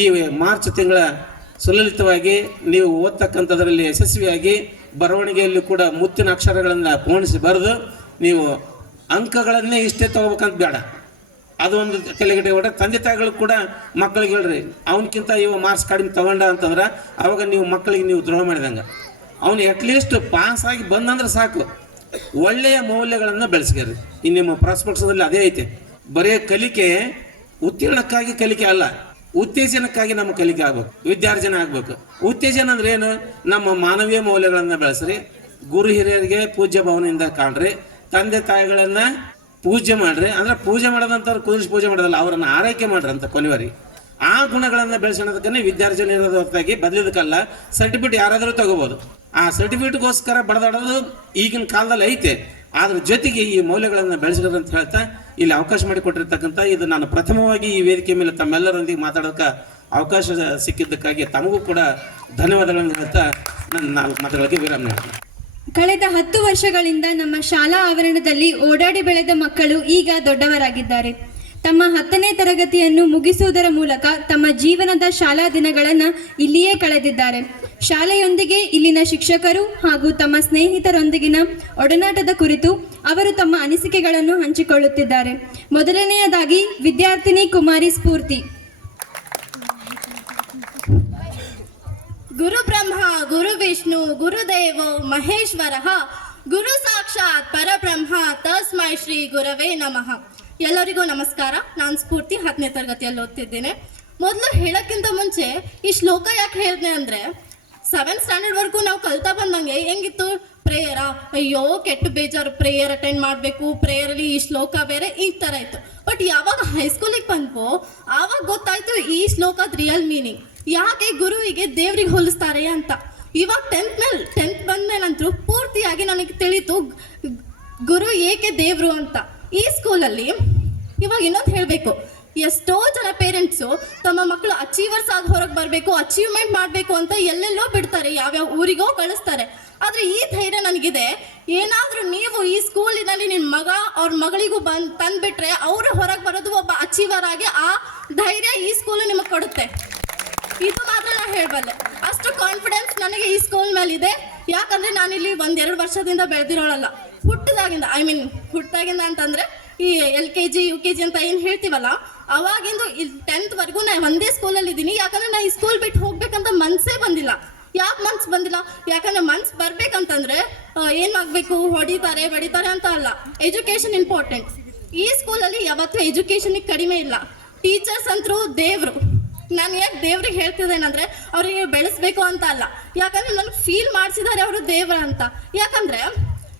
ಈ ಮಾರ್ಚ್ ತಿಂಗಳ ಸುಲಲಿತವಾಗಿ ನೀವು ಓದ್ತಕ್ಕಂಥದ್ರಲ್ಲಿ ಯಶಸ್ವಿಯಾಗಿ ಬರವಣಿಗೆಯಲ್ಲಿ ಕೂಡ ಮುತ್ತಿನ ಅಕ್ಷರಗಳನ್ನು ಪೋಣಿಸಿ ಬರೆದು ನೀವು ಅಂಕಗಳನ್ನೇ ಇಷ್ಟೇ ತಗೋಬೇಕಂತ ಬೇಡ. ಅದು ಒಂದು ತಲೆಗಡೆ ಹೊಟ್ಟೆ ತಂದೆ ತಾಯಿಗಳು ಕೂಡ ಮಕ್ಕಳಿಗೆ ಹೇಳ್ರಿ, ಅವನಕ್ಕಿಂತ ಇವ ಮಾರ್ಕ್ಸ್ ಕಡಿಮೆ ತಗೊಂಡ ಅಂತಂದ್ರೆ ಅವಾಗ ನೀವು ಮಕ್ಕಳಿಗೆ ನೀವು ದ್ರೋಹ ಮಾಡಿದಂಗೆ. ಅವನು ಅಟ್ಲೀಸ್ಟ್ ಪಾಸ್ ಆಗಿ ಬಂದಂದ್ರೆ ಸಾಕು. ಒಳ್ಳೆಯ ಮೌಲ್ಯಗಳನ್ನು ಬೆಳೆಸ್ಕೇರಿ. ಈ ನಿಮ್ಮ ಪ್ರಾಸ್ಪೆಕ್ಟ್ಸದಲ್ಲಿ ಅದೇ ಐತೆ. ಬರೀ ಕಲಿಕೆ ಉತ್ತೀರ್ಣಕ್ಕಾಗಿ ಕಲಿಕೆ ಅಲ್ಲ, ಉತ್ತೇಜನಕ್ಕಾಗಿ ನಮ್ಮ ಕಲಿಕೆ ಆಗ್ಬೇಕು, ವಿದ್ಯಾರ್ಜನೆ ಆಗ್ಬೇಕು. ಉತ್ತೇಜನ ಅಂದ್ರೆ ಏನು? ನಮ್ಮ ಮಾನವೀಯ ಮೌಲ್ಯಗಳನ್ನ ಬೆಳೆಸ್ರಿ, ಗುರು ಹಿರಿಯರಿಗೆ ಪೂಜ್ಯ ಭಾವನೆಯಿಂದ ಕಾಣ್ರಿ, ತಂದೆ ತಾಯಿಗಳನ್ನ ಪೂಜೆ ಮಾಡ್ರಿ. ಅಂದ್ರೆ ಪೂಜೆ ಮಾಡೋದಂತ ಕುದಿಸಿ ಪೂಜೆ ಮಾಡೋದಲ್ಲ, ಅವರನ್ನ ಆರೈಕೆ ಮಾಡ್ರಿ ಅಂತ ಕೊನೆವರಿ. ಆ ಗುಣಗಳನ್ನ ಬೆಳೆಸೋದಕ್ಕೇ ವಿದ್ಯಾರ್ಜನೆ ಇರೋದ ಹೊರತಾಗಿ ಬದಲಿದಕ್ಕಲ್ಲ. ಸರ್ಟಿಫಿಕೇಟ್ ಯಾರಾದರೂ ತಗೋಬಹುದು. ಆ ಸರ್ಟಿಫಿಕೇಟ್ಗೋಸ್ಕರ ಬಡದಾಡೋದು ಈಗಿನ ಕಾಲದಲ್ಲಿ ಐತೆ. ಅದ್ರ ಜೊತೆಗೆ ಈ ಮೌಲ್ಯಗಳನ್ನು ಬೆಳೆಸೋದು ಅಂತ ಹೇಳ್ತಾ ಇಲ್ಲಿ ಅವಕಾಶ ಮಾಡಿಕೊಟ್ಟಿರ್ತಕ್ಕಂಥ ಇದು ನಾನು ಪ್ರಥಮವಾಗಿ ಈ ವೇದಿಕೆ ಮೇಲೆ ತಮ್ಮೆಲ್ಲರೊಂದಿಗೆ ಮಾತಾಡೋಕೆ ಅವಕಾಶ ಸಿಕ್ಕಿದ್ದಕ್ಕಾಗಿ ತಮಗೂ ಕೂಡ ಧನ್ಯವಾದಗಳನ್ನು ಹೇಳ್ತಾ ನನ್ನ 4 ಮಾತುಗಳಿಗೆ ವಿರಾಮ ನೀಡ್ತೀನಿ. ಕಳೆದ 10 ವರ್ಷಗಳಿಂದ ನಮ್ಮ ಶಾಲಾ ಆವರಣದಲ್ಲಿ ಓಡಾಡಿ ಬೆಳೆದ ಮಕ್ಕಳು ಈಗ ದೊಡ್ಡವರಾಗಿದ್ದಾರೆ. ತಮ್ಮ 10ನೇ ತರಗತಿಯನ್ನು ಮುಗಿಸುವುದರ ಮೂಲಕ ತಮ್ಮ ಜೀವನದ ಶಾಲಾ ದಿನಗಳನ್ನು ಇಲ್ಲಿಯೇ ಕಳೆದಿದ್ದಾರೆ. ಶಾಲೆಯೊಂದಿಗೆ ಇಲ್ಲಿನ ಶಿಕ್ಷಕರು ಹಾಗೂ ತಮ್ಮ ಸ್ನೇಹಿತರೊಂದಿಗಿನ ಒಡನಾಟದ ಕುರಿತು ಅವರು ತಮ್ಮ ಅನಿಸಿಕೆಗಳನ್ನು ಹಂಚಿಕೊಳ್ಳುತ್ತಿದ್ದಾರೆ. ಮೊದಲನೆಯದಾಗಿ ವಿದ್ಯಾರ್ಥಿನಿ ಕುಮಾರಿ ಸ್ಫೂರ್ತಿ. ಗುರು ಬ್ರಹ್ಮ ಗುರು ವಿಷ್ಣು ಗುರುದೇವೋ ಮಹೇಶ್ವರ ಗುರು ಸಾಕ್ಷಾತ್ ಪರಬ್ರಹ್ಮ ತಸ್ಮೈ ಶ್ರೀ ಗುರವೇ ನಮಃ. ಎಲ್ಲರಿಗೂ ನಮಸ್ಕಾರ. ನಾನು ಸ್ಫೂರ್ತಿ 10ನೇ ತರಗತಿಯಲ್ಲಿ ಓದ್ತಿದ್ದೇನೆ. ಮೊದಲು ಹೇಳೋಕ್ಕಿಂತ ಮುಂಚೆ ಈ ಶ್ಲೋಕ ಯಾಕೆ ಹೇಳಿದೆ ಅಂದರೆ 7th ಸ್ಟ್ಯಾಂಡರ್ಡ್ವರೆಗೂ ನಾವು ಕಲ್ತಾ ಬಂದಂಗೆ ಹೆಂಗಿತ್ತು, ಪ್ರೇಯರ, ಅಯ್ಯೋ ಕೆಟ್ಟ ಬೇಜಾರು, ಪ್ರೇಯರ್ ಅಟೆಂಡ್ ಮಾಡಬೇಕು, ಪ್ರೇಯರಲ್ಲಿ ಈ ಶ್ಲೋಕ ಬೇರೆ, ಈ ಥರ ಇತ್ತು. ಬಟ್ ಯಾವಾಗ ಹೈಸ್ಕೂಲಿಗೆ ಬಂದ್ವೋ ಆವಾಗ ಗೊತ್ತಾಯ್ತು ಈ ಶ್ಲೋಕದ ರಿಯಲ್ ಮೀನಿಂಗ್, ಯಾಕೆ ಗುರುವಿಗೆ ದೇವ್ರಿಗೆ ಹೋಲಿಸ್ತಾರೆ ಅಂತ. ಇವಾಗ 10th ಬಂದ್ಮೇಲಂತೂ ಪೂರ್ತಿಯಾಗಿ ನನಗೆ ತಿಳಿತು ಗುರು ಏಕೆ ದೇವರು ಅಂತ. ಈ ಸ್ಕೂಲಲ್ಲಿ ಇವಾಗ ಇನ್ನೊಂದು ಹೇಳಬೇಕು, ಎಷ್ಟೋ ಜನ ಪೇರೆಂಟ್ಸು ತಮ್ಮ ಮಕ್ಕಳು ಅಚೀವರ್ಸ್ ಆಗಿ ಹೊರಗೆ ಬರಬೇಕು, ಅಚೀವ್ಮೆಂಟ್ ಮಾಡಬೇಕು ಅಂತ ಎಲ್ಲೆಲ್ಲೋ ಬಿಡ್ತಾರೆ, ಯಾವ್ಯಾವ ಊರಿಗೋ ಕಳಿಸ್ತಾರೆ. ಆದರೆ ಈ ಧೈರ್ಯ ನನಗಿದೆ, ಏನಾದರೂ ನೀವು ಈ ಸ್ಕೂಲಿನಲ್ಲಿ ನಿಮ್ಮ ಮಗ ಅವ್ರ ಮಗಳಿಗೂ ತಂದುಬಿಟ್ರೆ ಅವರು ಹೊರಗೆ ಬರೋದು ಒಬ್ಬ ಅಚೀವರ್ ಆಗಿ, ಆ ಧೈರ್ಯ ಈ ಸ್ಕೂಲು ನಿಮಗೆ ಕೊಡುತ್ತೆ. ಇದು ಮಾತ್ರ ನಾನು ಹೇಳಬಲ್ಲೆ. ಅಷ್ಟು ಕಾನ್ಫಿಡೆನ್ಸ್ ನನಗೆ ಈ ಸ್ಕೂಲ್ ಮೇಲೆ ಇದೆ. ಯಾಕಂದರೆ ನಾನಿಲ್ಲಿ 1-2 ವರ್ಷದಿಂದ ಬೆಳೆದಿರೋಳಲ್ಲ, ಹುಟ್ಟಿದಾಗಿಂದ ಅಂತಂದರೆ ಈ LKG UKG ಅಂತ ಏನು ಹೇಳ್ತೀವಲ್ಲ, ಅವಾಗಿಂದು ಇಲ್ಲಿ 10th ನಾನು ಒಂದೇ ಸ್ಕೂಲಲ್ಲಿ ಇದ್ದೀನಿ. ಯಾಕಂದರೆ ನಾನು ಈ ಸ್ಕೂಲ್ ಬಿಟ್ಟು ಹೋಗ್ಬೇಕಂತ ಮನಸ್ಸೇ ಬಂದಿಲ್ಲ. ಯಾಕೆ ಮನ್ಸು ಬಂದಿಲ್ಲ? ಯಾಕಂದರೆ ಮನ್ಸು ಬರ್ಬೇಕಂತಂದರೆ ಏನಾಗಬೇಕು, ಹೊಡಿತಾರೆ ಬಡಿತಾರೆ ಅಂತ ಅಲ್ಲ, ಎಜುಕೇಷನ್ ಇಂಪಾರ್ಟೆಂಟ್. ಈ ಸ್ಕೂಲಲ್ಲಿ ಯಾವತ್ತೂ ಎಜುಕೇಷನಿಗೆ ಕಡಿಮೆ ಇಲ್ಲ. ಟೀಚರ್ಸ್ ಅಂತರೂ ದೇವರು. ನಾನು ಯಾಕೆ ದೇವ್ರಿಗೆ ಹೇಳ್ತಿದ್ದೇನೆಂದರೆ ಅವ್ರಿಗೆ ಬೆಳೆಸ್ಬೇಕು ಅಂತ ಅಲ್ಲ, ಯಾಕಂದರೆ ನನಗೆ ಫೀಲ್ ಮಾಡಿಸಿದ್ದಾರೆ ಅವರು ದೇವ್ರ ಅಂತ. ಯಾಕಂದರೆ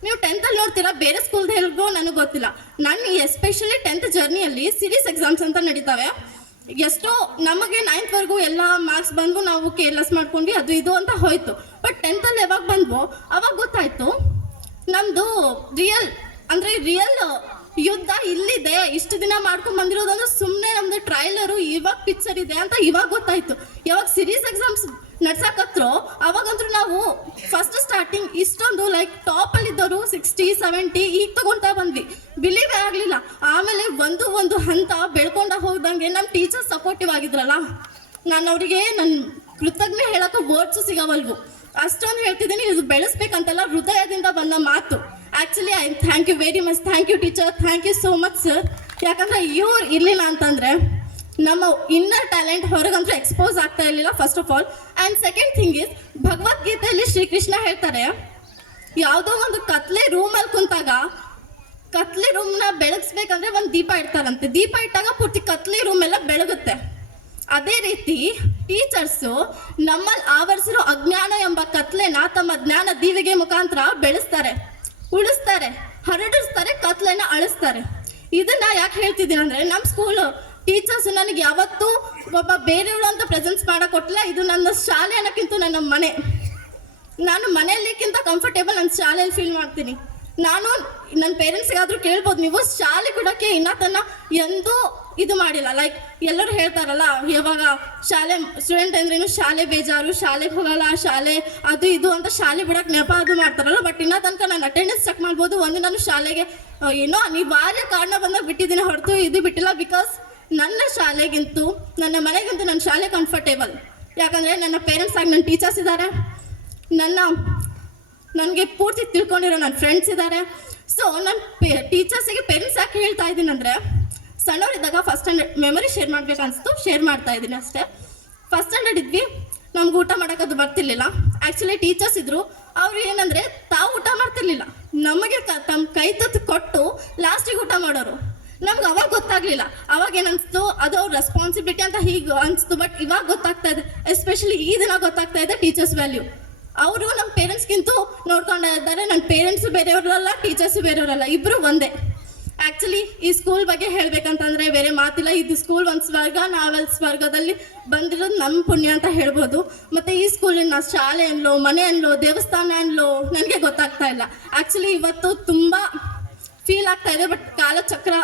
ನೀವು 10th ನೋಡ್ತೀರಾ, ಬೇರೆ ಸ್ಕೂಲ್ದು ಹೇಳ್ಗೋ ನನಗೆ ಗೊತ್ತಿಲ್ಲ. ನಾನು ಎಸ್ಪೆಷಲಿ 10th ಜರ್ನಿಯಲ್ಲಿ ಸೀರೀಸ್ ಎಕ್ಸಾಮ್ಸ್ ಅಂತ ನಡೀತಾವೆ. ಎಷ್ಟೋ ನಮಗೆ 9th ಎಲ್ಲ ಮಾರ್ಕ್ಸ್ ಬಂದು ನಾವು ಕೇರ್ಲೆಸ್ ಮಾಡ್ಕೊಂಡು ಅದು ಇದು ಅಂತ ಹೋಯ್ತು. ಬಟ್ 10th ಯಾವಾಗ ಬಂದ್ವೋ ಅವಾಗ ಗೊತ್ತಾಯ್ತು ನಮ್ಮದು ರಿಯಲ್ ಯುದ್ಧ ಇಲ್ಲಿದೆ. ಇಷ್ಟು ದಿನ ಮಾಡ್ಕೊಂಡು ಬಂದಿರೋದಂದ್ರೆ ಸುಮ್ಮನೆ ನಮ್ಮದು ಟ್ರೈಲರು, ಇವಾಗ ಪಿಕ್ಚರ್ ಇದೆ ಅಂತ ಇವಾಗ ಗೊತ್ತಾಯ್ತು. ಯಾವಾಗ ಸೀರೀಸ್ ಎಕ್ಸಾಮ್ಸ್ ನಡ್ಸಕತ್ರೋ ಅವಾಗಂದ್ರೂ ನಾವು ಫಸ್ಟ್ ಸ್ಟಾರ್ಟಿಂಗ್ ಇಷ್ಟೊಂದು ಟಾಪಲ್ಲಿದ್ದವರು 60-70 ಈಗ ತಗೊಳ್ತಾ ಬಂದ್ವಿ, ಬಿಲೀವೇ ಆಗಲಿಲ್ಲ. ಆಮೇಲೆ ಒಂದು ಹಂತ ಬೆಳ್ಕೊಂಡ ಹೋಗ್ದಂಗೆ ನಮ್ಮ ಟೀಚರ್ಸ್ ಸಪೋರ್ಟಿವ್ ಆಗಿದ್ರಲ್ಲ, ನಾನು ಅವರಿಗೆ ನನ್ನ ಕೃತಜ್ಞೆ ಹೇಳೋಕೆ ವರ್ಡ್ಸು ಸಿಗವಲ್ವು. ಅಷ್ಟೊಂದು ಹೇಳ್ತಿದ್ದೀನಿ. ಇದು ಬೆಳೆಸ್ಬೇಕಂತಲ್ಲ, ಹೃದಯದಿಂದ ಬಂದ ಮಾತು. Actually I thank you very much. Thank you teacher, thank you so much sir. ಯಾಕಂದರೆ ಇವ್ರು ಇರಲಿಲ್ಲ ಅಂತಂದರೆ ನಮ್ಮ ಇನ್ನರ್ ಟ್ಯಾಲೆಂಟ್ ಹೊರಗಂತೂ ಎಕ್ಸ್ಪೋಸ್ ಆಗ್ತಾ ಇರಲಿಲ್ಲ, first of all. And second thing is, ಭಗವದ್ಗೀತೆಯಲ್ಲಿ ಶ್ರೀಕೃಷ್ಣ ಹೇಳ್ತಾರೆ, ಯಾವುದೋ ಒಂದು ಕತ್ಲೆ ರೂಮಲ್ಲಿ ಕುಂತಾಗ ಕತ್ಲೆ ರೂಮ್ನ ಬೆಳಗಿಸ್ಬೇಕಂದ್ರೆ ಒಂದು ದೀಪ ಇಡ್ತಾರಂತೆ. ದೀಪ ಇಟ್ಟಾಗ ಪೂರ್ತಿ ಕತ್ಲೆ ರೂಮ್ ಎಲ್ಲ ಬೆಳಗುತ್ತೆ. ಅದೇ ರೀತಿ ಟೀಚರ್ಸು ನಮ್ಮಲ್ಲಿ ಆವರಿಸಿರೋ ಅಜ್ಞಾನ ಎಂಬ ಕತ್ಲೆನ ತಮ್ಮ ಜ್ಞಾನ ದೀವಿಗೆ ಮುಖಾಂತರ ಬೆಳೆಸ್ತಾರೆ, ಉಳಿಸ್ತಾರೆ, ಹರಡಿಸ್ತಾರೆ, ಕತ್ಲೆನ ಅಳಿಸ್ತಾರೆ. ಇದನ್ನ ಯಾಕೆ ಹೇಳ್ತಿದ್ದೀನಿ ಅಂದರೆ, ನಮ್ಮ ಸ್ಕೂಲು ಟೀಚರ್ಸ್ ನನಗೆ ಯಾವತ್ತೂ ಒಬ್ಬ ಬೇರೆಯವಳು ಅಂತ ಪ್ರೆಸೆನ್ಸ್ ಮಾಡೋಕೆ ಕೊಟ್ಟಿಲ್ಲ. ಇದು ನನ್ನ ಶಾಲೆ ಅನ್ನೋಕ್ಕಿಂತ ನನ್ನ ಮನೆ. ನಾನು ಮನೆಯಲ್ಲಿಕ್ಕಿಂತ ಕಂಫರ್ಟೇಬಲ್ ನನ್ನ ಶಾಲೆಯಲ್ಲಿ ಫೀಲ್ ಮಾಡ್ತೀನಿ. ನಾನು ನನ್ನ ಪೇರೆಂಟ್ಸ್ಗಾದರೂ ಕೇಳ್ಬೋದು, ನೀವು ಶಾಲೆ ಕೊಡೋಕ್ಕೆ ಇನ್ನೂ ತನ್ನ ಎಂದೂ ಇದು ಮಾಡಿಲ್ಲ. ಎಲ್ಲರೂ ಹೇಳ್ತಾರಲ್ಲ, ಯಾವಾಗ ಶಾಲೆ ಸ್ಟೂಡೆಂಟ್ ಅಂದ್ರೇನು ಶಾಲೆ ಬೇಜಾರು, ಶಾಲೆಗೆ ಹೋಗಲ್ಲ, ಶಾಲೆ ಅದು ಇದು ಅಂತ ಶಾಲೆ ಬಿಡೋಕೆ ನೆಪ ಅದು ಮಾಡ್ತಾರಲ್ಲ. ಬಟ್ ಇನ್ನೂ ತನಕ ನಾನು ಅಟೆಂಡೆನ್ಸ್ ಚೆಕ್ ಮಾಡ್ಬೋದು. ನಾನು ಶಾಲೆಗೆ ಏನೋ ಅನಿವಾರ್ಯ ಕಾರಣ ಬಂದಾಗ ಬಿಟ್ಟಿದ್ದೀನಿ, ಹೊರತು ಇದು ಬಿಟ್ಟಿಲ್ಲ. ಬಿಕಾಸ್ ನನ್ನ ಶಾಲೆಗಿಂತೂ ನನ್ನ ಮನೆಗಿಂತೂ ನನ್ನ ಶಾಲೆ ಕಂಫರ್ಟೇಬಲ್. ಯಾಕಂದರೆ ನನ್ನ ಪೇರೆಂಟ್ಸ್ ಆಗಿ ನನ್ನ ಟೀಚರ್ಸ್ ಇದ್ದಾರೆ, ನನಗೆ ಪೂರ್ತಿ ತಿಳ್ಕೊಂಡಿರೋ ನನ್ನ ಫ್ರೆಂಡ್ಸ್ ಇದ್ದಾರೆ. ಸೊ ನನ್ನ ಟೀಚರ್ಸಿಗೆ ಪೇರೆಂಟ್ಸ್ ಯಾಕೆ ಹೇಳ್ತಾ ಇದ್ದೀನಿ ಅಂದರೆ, ಸಣ್ಣವರಿದ್ದಾಗ ಫಸ್ಟ್ ಸ್ಟ್ಯಾಂಡರ್ಡ್ ಮೆಮೊರಿ ಶೇರ್ ಮಾಡಬೇಕು ಅನಿಸ್ತು, ಶೇರ್ ಮಾಡ್ತಾ ಇದ್ದೀನಿ ಅಷ್ಟೇ. ಫಸ್ಟ್ ಸ್ಟ್ಯಾಂಡರ್ಡ್ ಇದ್ವಿ, ನಮ್ಗೆ ಊಟ ಮಾಡೋಕ್ಕದು ಬರ್ತಿರ್ಲಿಲ್ಲ. ಆ್ಯಕ್ಚುಲಿ ಟೀಚರ್ಸ್ ಇದ್ದರು, ಅವರು ಏನಂದರೆ ತಾವು ಊಟ ಮಾಡ್ತಿರ್ಲಿಲ್ಲ, ನಮಗೆ ತಮ್ಮ ಕೈ ತುತ್ತು ಕೊಟ್ಟು ಲಾಸ್ಟಿಗೆ ಊಟ ಮಾಡೋರು. ನಮ್ಗೆ ಅವಾಗ ಗೊತ್ತಾಗ್ಲಿಲ್ಲ. ಅವಾಗ ಏನನ್ಸ್ತು, ಅದು ಅವ್ರ ರೆಸ್ಪಾನ್ಸಿಬಿಲಿಟಿ ಅಂತ ಹೀಗೆ ಅನಿಸ್ತು. ಬಟ್ ಇವಾಗ ಗೊತ್ತಾಗ್ತಾ ಇದೆ, ಎಸ್ಪೆಷಲಿ ಈ ದಿನ ಗೊತ್ತಾಗ್ತಾ ಇದೆ ಟೀಚರ್ಸ್ ವ್ಯಾಲ್ಯೂ. ಅವರು ನಮ್ಮ ಪೇರೆಂಟ್ಸ್ಗಿಂತೂ ನೋಡ್ಕೊಂಡೇ ಇದ್ದಾರೆ. ನನ್ನ ಪೇರೆಂಟ್ಸು ಬೇರೆಯವರಲ್ಲ, ಟೀಚರ್ಸು ಬೇರೆಯವರಲ್ಲ, ಇಬ್ಬರು ಒಂದೇ. ಆ್ಯಕ್ಚುಲಿ ಈ ಸ್ಕೂಲ್ ಬಗ್ಗೆ ಹೇಳ್ಬೇಕಂತಂದರೆ ಬೇರೆ ಮಾತಿಲ್ಲ. ಇದು ಸ್ಕೂಲ್ ಒಂದು ಸ್ವರ್ಗ, ನಾವೆಲ್ಲ ಸ್ವರ್ಗದಲ್ಲಿ ಬಂದಿರೋದು ನಮ್ಮ ಪುಣ್ಯ ಅಂತ ಹೇಳ್ಬೋದು. ಮತ್ತು ಈ ಸ್ಕೂಲಿನ ಶಾಲೆ ಅನ್ಲೋ, ಮನೆ ಅನ್ಲೋ, ದೇವಸ್ಥಾನ ಅನ್ಲೋ ನನಗೆ ಗೊತ್ತಾಗ್ತಾ ಇಲ್ಲ. ಆ್ಯಕ್ಚುಲಿ ಇವತ್ತು ತುಂಬ ಫೀಲ್ ಆಗ್ತಾ ಇದೆ. ಬಟ್ ಕಾಲಚಕ್ರ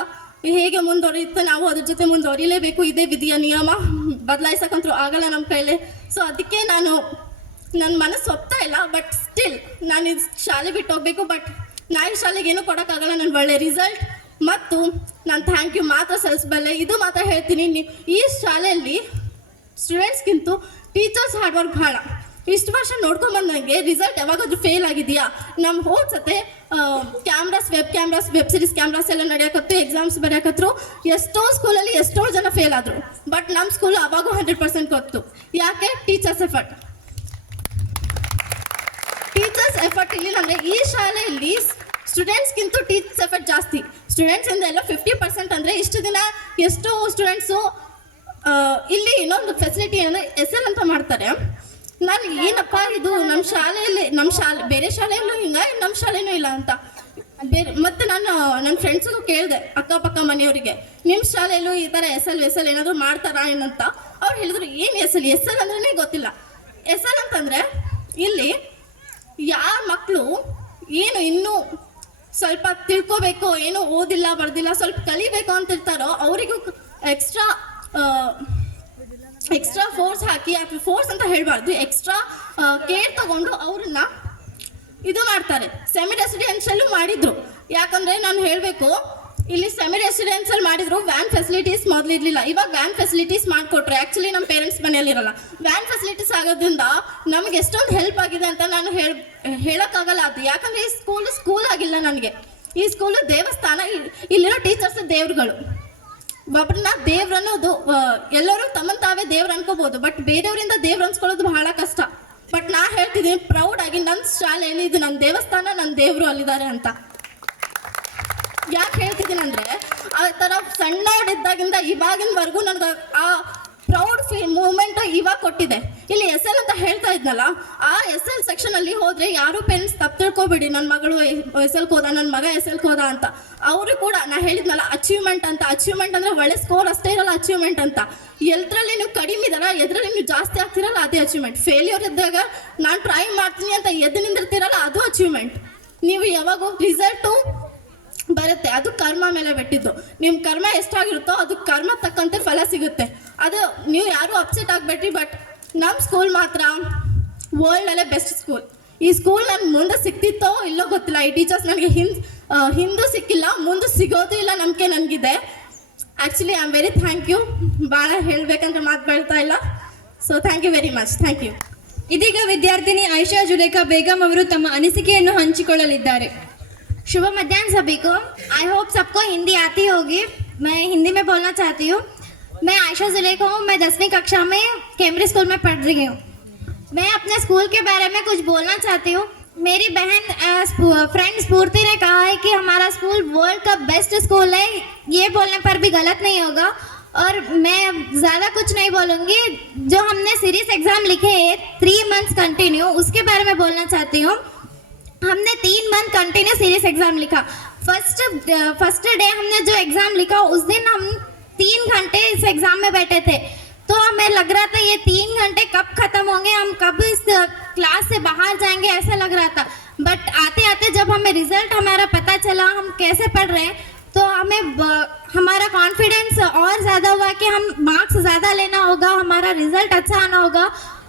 ಹೇಗೆ ಮುಂದುವರಿಯುತ್ತೆ, ನಾವು ಅದ್ರ ಜೊತೆ ಮುಂದುವರಿಲೇಬೇಕು. ಇದೇ ವಿಧಿಯ ನಿಯಮ, ಬದಲಾಯಿಸಕ್ಕಂತೂ ಆಗಲ್ಲ ನಮ್ಮ ಕೈಲೇ. ಸೊ ಅದಕ್ಕೆ ನನ್ನ ಮನಸ್ಸು ಒಪ್ತಾ ಇಲ್ಲ. ಬಟ್ ಸ್ಟಿಲ್ ನಾನು ಇದು ಶಾಲೆ ಬಿಟ್ಟು ಹೋಗಬೇಕು. ಬಟ್ ನಾ ಈ ಶಾಲೆಗೆ ಏನೂ ಕೊಡೋಕ್ಕಾಗಲ್ಲ. ನನ್ನ ಒಳ್ಳೆ ರಿಸಲ್ಟ್ ಮತ್ತು ನಾನು ಥ್ಯಾಂಕ್ ಯು ಮಾತ್ರ ಸಲ್ಲಿಸಬಲ್ಲೆ. ಇದು ಮಾತ್ರ ಹೇಳ್ತೀನಿ, ಈ ಶಾಲೆಯಲ್ಲಿ ಸ್ಟೂಡೆಂಟ್ಸ್ಗಿಂತೂ ಟೀಚರ್ಸ್ ಹಾರ್ಡ್ ವರ್ಕ್ ಭಾಳ. ಇಷ್ಟು ವರ್ಷ ನೋಡ್ಕೊಂಬಂದಂಗೆ ರಿಸಲ್ಟ್ ಯಾವಾಗಾದ್ರೂ ಫೇಲ್ ಆಗಿದೆಯಾ? ನಮ್ಮ ಹೋದ್ಸತೆ ಕ್ಯಾಮ್ರಾಸ್ ವೆಬ್ ಸೀರೀಸ್ ಕ್ಯಾಮ್ರಾಸ್ ಎಲ್ಲ ನಡೆಯಕತ್ತು, ಎಕ್ಸಾಮ್ಸ್ ಬರೆಯಕತ್ರು. ಎಷ್ಟೋ ಸ್ಕೂಲಲ್ಲಿ ಎಷ್ಟೋ ಜನ ಫೇಲ್ ಆದರು. ಬಟ್ ನಮ್ಮ ಸ್ಕೂಲ್ ಅವಾಗೂ 100% ಗೊತ್ತು. ಯಾಕೆ? ಟೀಚರ್ಸ್ ಎಫರ್ಟ್ ಇರಲಿಲ್ಲ ಅಂದರೆ ಈ ಶಾಲೆಯಲ್ಲಿ ಸ್ಟೂಡೆಂಟ್ಸ್ಗಿಂತೂ ಟೀಚರ್ಸ್ ಎಫರ್ಟ್ ಜಾಸ್ತಿ. ಸ್ಟೂಡೆಂಟ್ಸಿಂದ ಎಲ್ಲ 50% ಅಂದರೆ ಇಷ್ಟು ದಿನ ಎಷ್ಟೋ ಸ್ಟೂಡೆಂಟ್ಸು ಇಲ್ಲಿ ಇನ್ನೊಂದು ಫೆಸಿಲಿಟಿ ಅಂದರೆ SL ಅಂತ ಮಾಡ್ತಾರೆ. ನಾನು ಏನಪ್ಪ ಇದು ನಮ್ಮ ಶಾಲೆ ಬೇರೆ ಶಾಲೆಯಲ್ಲೂ ಹಿಂಗ, ನಮ್ಮ ಶಾಲೆನೂ ಇಲ್ಲ ಅಂತ ಮತ್ತೆ ನಾನು ನನ್ನ ಫ್ರೆಂಡ್ಸಿಗೂ ಕೇಳಿದೆ, ಅಕ್ಕಪಕ್ಕ ಮನೆಯವರಿಗೆ, ನಿಮ್ಮ ಶಾಲೆಯಲ್ಲೂ ಈ ಥರ SL ಏನಾದರೂ ಮಾಡ್ತಾರಾ ಏನಂತ. ಅವ್ರು ಹೇಳಿದ್ರು, ಏನು SL ಅಂದ್ರೇ ಗೊತ್ತಿಲ್ಲ. SL ಅಂತಂದರೆ ಇಲ್ಲಿ ಯಾರ ಮಕ್ಕಳು ಏನು ಇನ್ನೂ ಸ್ವಲ್ಪ ತಿಳ್ಕೋಬೇಕು, ಏನು ಓದಿಲ್ಲ ಬರ್ದಿಲ್ಲ ಸ್ವಲ್ಪ ಕಲಿಬೇಕು ಅಂತಿರ್ತಾರೋ ಅವರಿಗೂ ಎಕ್ಸ್ಟ್ರಾ ಫೋರ್ಸ್ ಹಾಕಿ, ಅಥವಾ ಫೋರ್ಸ್ ಅಂತ ಹೇಳಬಾರ್ದು, ಎಕ್ಸ್ಟ್ರಾ ಕೇರ್ ತಗೊಂಡು ಅವ್ರನ್ನ ಇದು ಮಾಡ್ತಾರೆ. ಸೆಮಿ ರೆಸಿಡೆನ್ಷಿಯಲ್ಲೂ ಮಾಡಿದ್ರು. ಯಾಕಂದರೆ ನಾನು ಹೇಳಬೇಕು, ಇಲ್ಲಿ ಸೆಮಿ ರೆಸಿಡೆನ್ಷಿಯಲ್ ಮಾಡಿದ್ರು. ವ್ಯಾನ್ ಫೆಸಿಲಿಟೀಸ್ ಮೊದಲು ಇರಲಿಲ್ಲ, ಇವಾಗ ವ್ಯಾನ್ ಫೆಸಿಲಿಟೀಸ್ ಮಾಡಿಕೊಟ್ರು. ಆ್ಯಕ್ಚುಲಿ ನಮ್ಮ ಪೇರೆಂಟ್ಸ್ ಮನೆಯಲ್ಲಿರಲ್ಲ. ವ್ಯಾನ್ ಫೆಸಿಲಿಟೀಸ್ ಆಗೋದ್ರಿಂದ ನಮಗೆ ಎಷ್ಟೊಂದು ಹೆಲ್ಪ್ ಆಗಿದೆ ಅಂತ ನಾನು ಹೇಳೋಕ್ಕಾಗಲ್ಲ. ಅದು ಯಾಕಂದರೆ ಈ ಸ್ಕೂಲ್ ಆಗಿಲ್ಲ ನನಗೆ. ಈ ಸ್ಕೂಲು ದೇವಸ್ಥಾನ. ಇಲ್ಲಿರೋ ಟೀಚರ್ಸ್ ದೇವ್ರುಗಳು. ಒಬ್ಬರನ್ನ ದೇವ್ರು ಅನ್ನೋದು ಎಲ್ಲರೂ ತಮ್ಮನ್ನು ತಾವೇ ದೇವ್ರು ಅನ್ಕೋಬೋದು. ಬಟ್ ಬೇರೆಯವರಿಂದ ದೇವ್ರು ಅನ್ಸ್ಕೊಳ್ಳೋದು ಬಹಳ ಕಷ್ಟ. ಬಟ್ ನಾ ಹೇಳ್ತಿದ್ದೀನಿ ಪ್ರೌಡಾಗಿ, ನನ್ನ ಶಾಲೆಯಲ್ಲಿ ಇದು ನನ್ನ ದೇವಸ್ಥಾನ, ನನ್ನ ದೇವರು ಅಲ್ಲಿದ್ದಾರೆ ಅಂತ. ಯಾಕೆ ಹೇಳ್ತಿದ್ದೀನಿ ಅಂದರೆ, ಆ ಥರ ಸಣ್ಣವರಿದ್ದಾಗಿಂದ ಇವಾಗಿನವರೆಗೂ ನನಗೆ ಆ ಪ್ರೌಡ್ ಮೂಮೆಂಟು ಇವಾಗ ಕೊಟ್ಟಿದೆ. ಇಲ್ಲಿ SL ಅಂತ ಹೇಳ್ತಾ ಇದ್ನಲ್ಲ, ಆ SL ಸೆಕ್ಷನಲ್ಲಿ ಹೋದರೆ ಯಾರೂ ಪೇರೆಂಟ್ಸ್ ತಪ್ಪು ತಿಳ್ಕೊಬೇಡಿ, ನನ್ನ ಮಗಳು SLಗೆ ಹೋದ, ನನ್ನ ಮಗ SLಗೆ ಹೋದ ಅಂತ. ಅವರು ಕೂಡ ನಾ ಹೇಳಿದ್ನಲ್ಲ ಅಚೀವ್ಮೆಂಟ್ ಅಂತ. ಅಚೀವ್ಮೆಂಟ್ ಅಂದರೆ ಒಳ್ಳೆ ಸ್ಕೋರ್ ಅಷ್ಟೇ ಇರಲ್ಲ ಅಚೀವ್ಮೆಂಟ್ ಅಂತ. ಎದರಲ್ಲಿ ನೀವು ಕಡಿಮೆ ಇದ್ದಾರ, ಎದರಲ್ಲಿ ನೀವು ಜಾಸ್ತಿ ಆಗ್ತಿರಲ್ಲ, ಅದೇ ಅಚೀವ್ಮೆಂಟ್. ಫೇಲ್ಯೂರ್ ಇದ್ದಾಗ ನಾನು ಟ್ರೈ ಮಾಡ್ತೀನಿ ಅಂತ ಎದ್ದು ನಿಂದಿರ್ತಿರಲ್ಲ, ಅದು ಅಚೀವ್ಮೆಂಟ್. ನೀವು ಯಾವಾಗೂ ರಿಸಲ್ಟು ಬರುತ್ತೆ, ಅದು ಕರ್ಮ ಮೇಲೆ ಬಿಟ್ಟಿದ್ದು. ನಿಮ್ಮ ಕರ್ಮ ಎಷ್ಟಾಗಿರುತ್ತೋ ಅದು ಕರ್ಮ ತಕ್ಕಂತೆ ಫಲ ಸಿಗುತ್ತೆ. ಅದು ನೀವು ಯಾರೂ ಅಪ್ಸೆಟ್ ಆಗಬೇಡ್ರಿ. ಬಟ್ ನಮ್ಮ ಸ್ಕೂಲ್ ಮಾತ್ರ ವರ್ಲ್ಡಲ್ಲೇ ಬೆಸ್ಟ್ ಸ್ಕೂಲ್. ಈ ಸ್ಕೂಲ್ ನನಗೆ ಮುಂದೆ ಸಿಕ್ತಿತ್ತೋ ಇಲ್ಲೋ ಗೊತ್ತಿಲ್ಲ. ಈ ಟೀಚರ್ಸ್ ನನಗೆ ಹಿಂದೂ ಸಿಕ್ಕಿಲ್ಲ, ಮುಂದೆ ಸಿಗೋದು ಇಲ್ಲ ನಂಬಿಕೆ ನನಗಿದೆ. Actually I am very thank you. ಭಾಳ ಹೇಳಬೇಕಂತ ಮಾತು ಬೆಳ್ತಾ ಇಲ್ಲ. So thank you very much. Thank you. ಇದೀಗ ವಿದ್ಯಾರ್ಥಿನಿ ಆಯಿಷಾ ಜುಲೇಖಾ ಬೇಗಂ ಅವರು ತಮ್ಮ ಅನಿಸಿಕೆಯನ್ನು ಹಂಚಿಕೊಳ್ಳಲಿದ್ದಾರೆ. शुभ मध्याह्न सभी को। आई होप सबको हिंदी आती होगी। मैं हिंदी में बोलना चाहती हूँ। मैं आयशा जुलेखा हूँ। मैं 10वीं कक्षा में कैम्ब्रिज स्कूल में पढ़ रही हूँ। मैं अपने स्कूल के बारे में कुछ बोलना चाहती हूँ। मेरी बहन फ्रेंड स्फूर्ति ने कहा है कि हमारा स्कूल वर्ल्ड का बेस्ट स्कूल है। ये बोलने पर भी गलत नहीं होगा। और मैं ज़्यादा कुछ नहीं बोलूँगी। जो हमने सीरीज एग्ज़ाम लिखे हैं 3 months कंटिन्यू, उसके बारे में बोलना चाहती हूँ। हमने 3 month कंटिन्यू सीरीज एग्ज़ाम लिखा। फर्स्ट डे हमने जो एग्ज़ाम लिखा उस दिन हम 3 घंटे इस एग्ज़ाम में बैठे थे। तो हमें लग रहा था ये 3 घंटे कब ख़त्म होंगे, हम कब इस क्लास से बाहर जाएंगे, ऐसा लग रहा था। बट आते आते जब हमें रिज़ल्ट हमारा पता चला हम कैसे पढ़ रहे हैं, तो हमें हमारा कॉन्फिडेंस और ज़्यादा हुआ कि हम मार्क्स ज़्यादा लेना होगा, हमारा रिज़ल्ट अच्छा आना होगा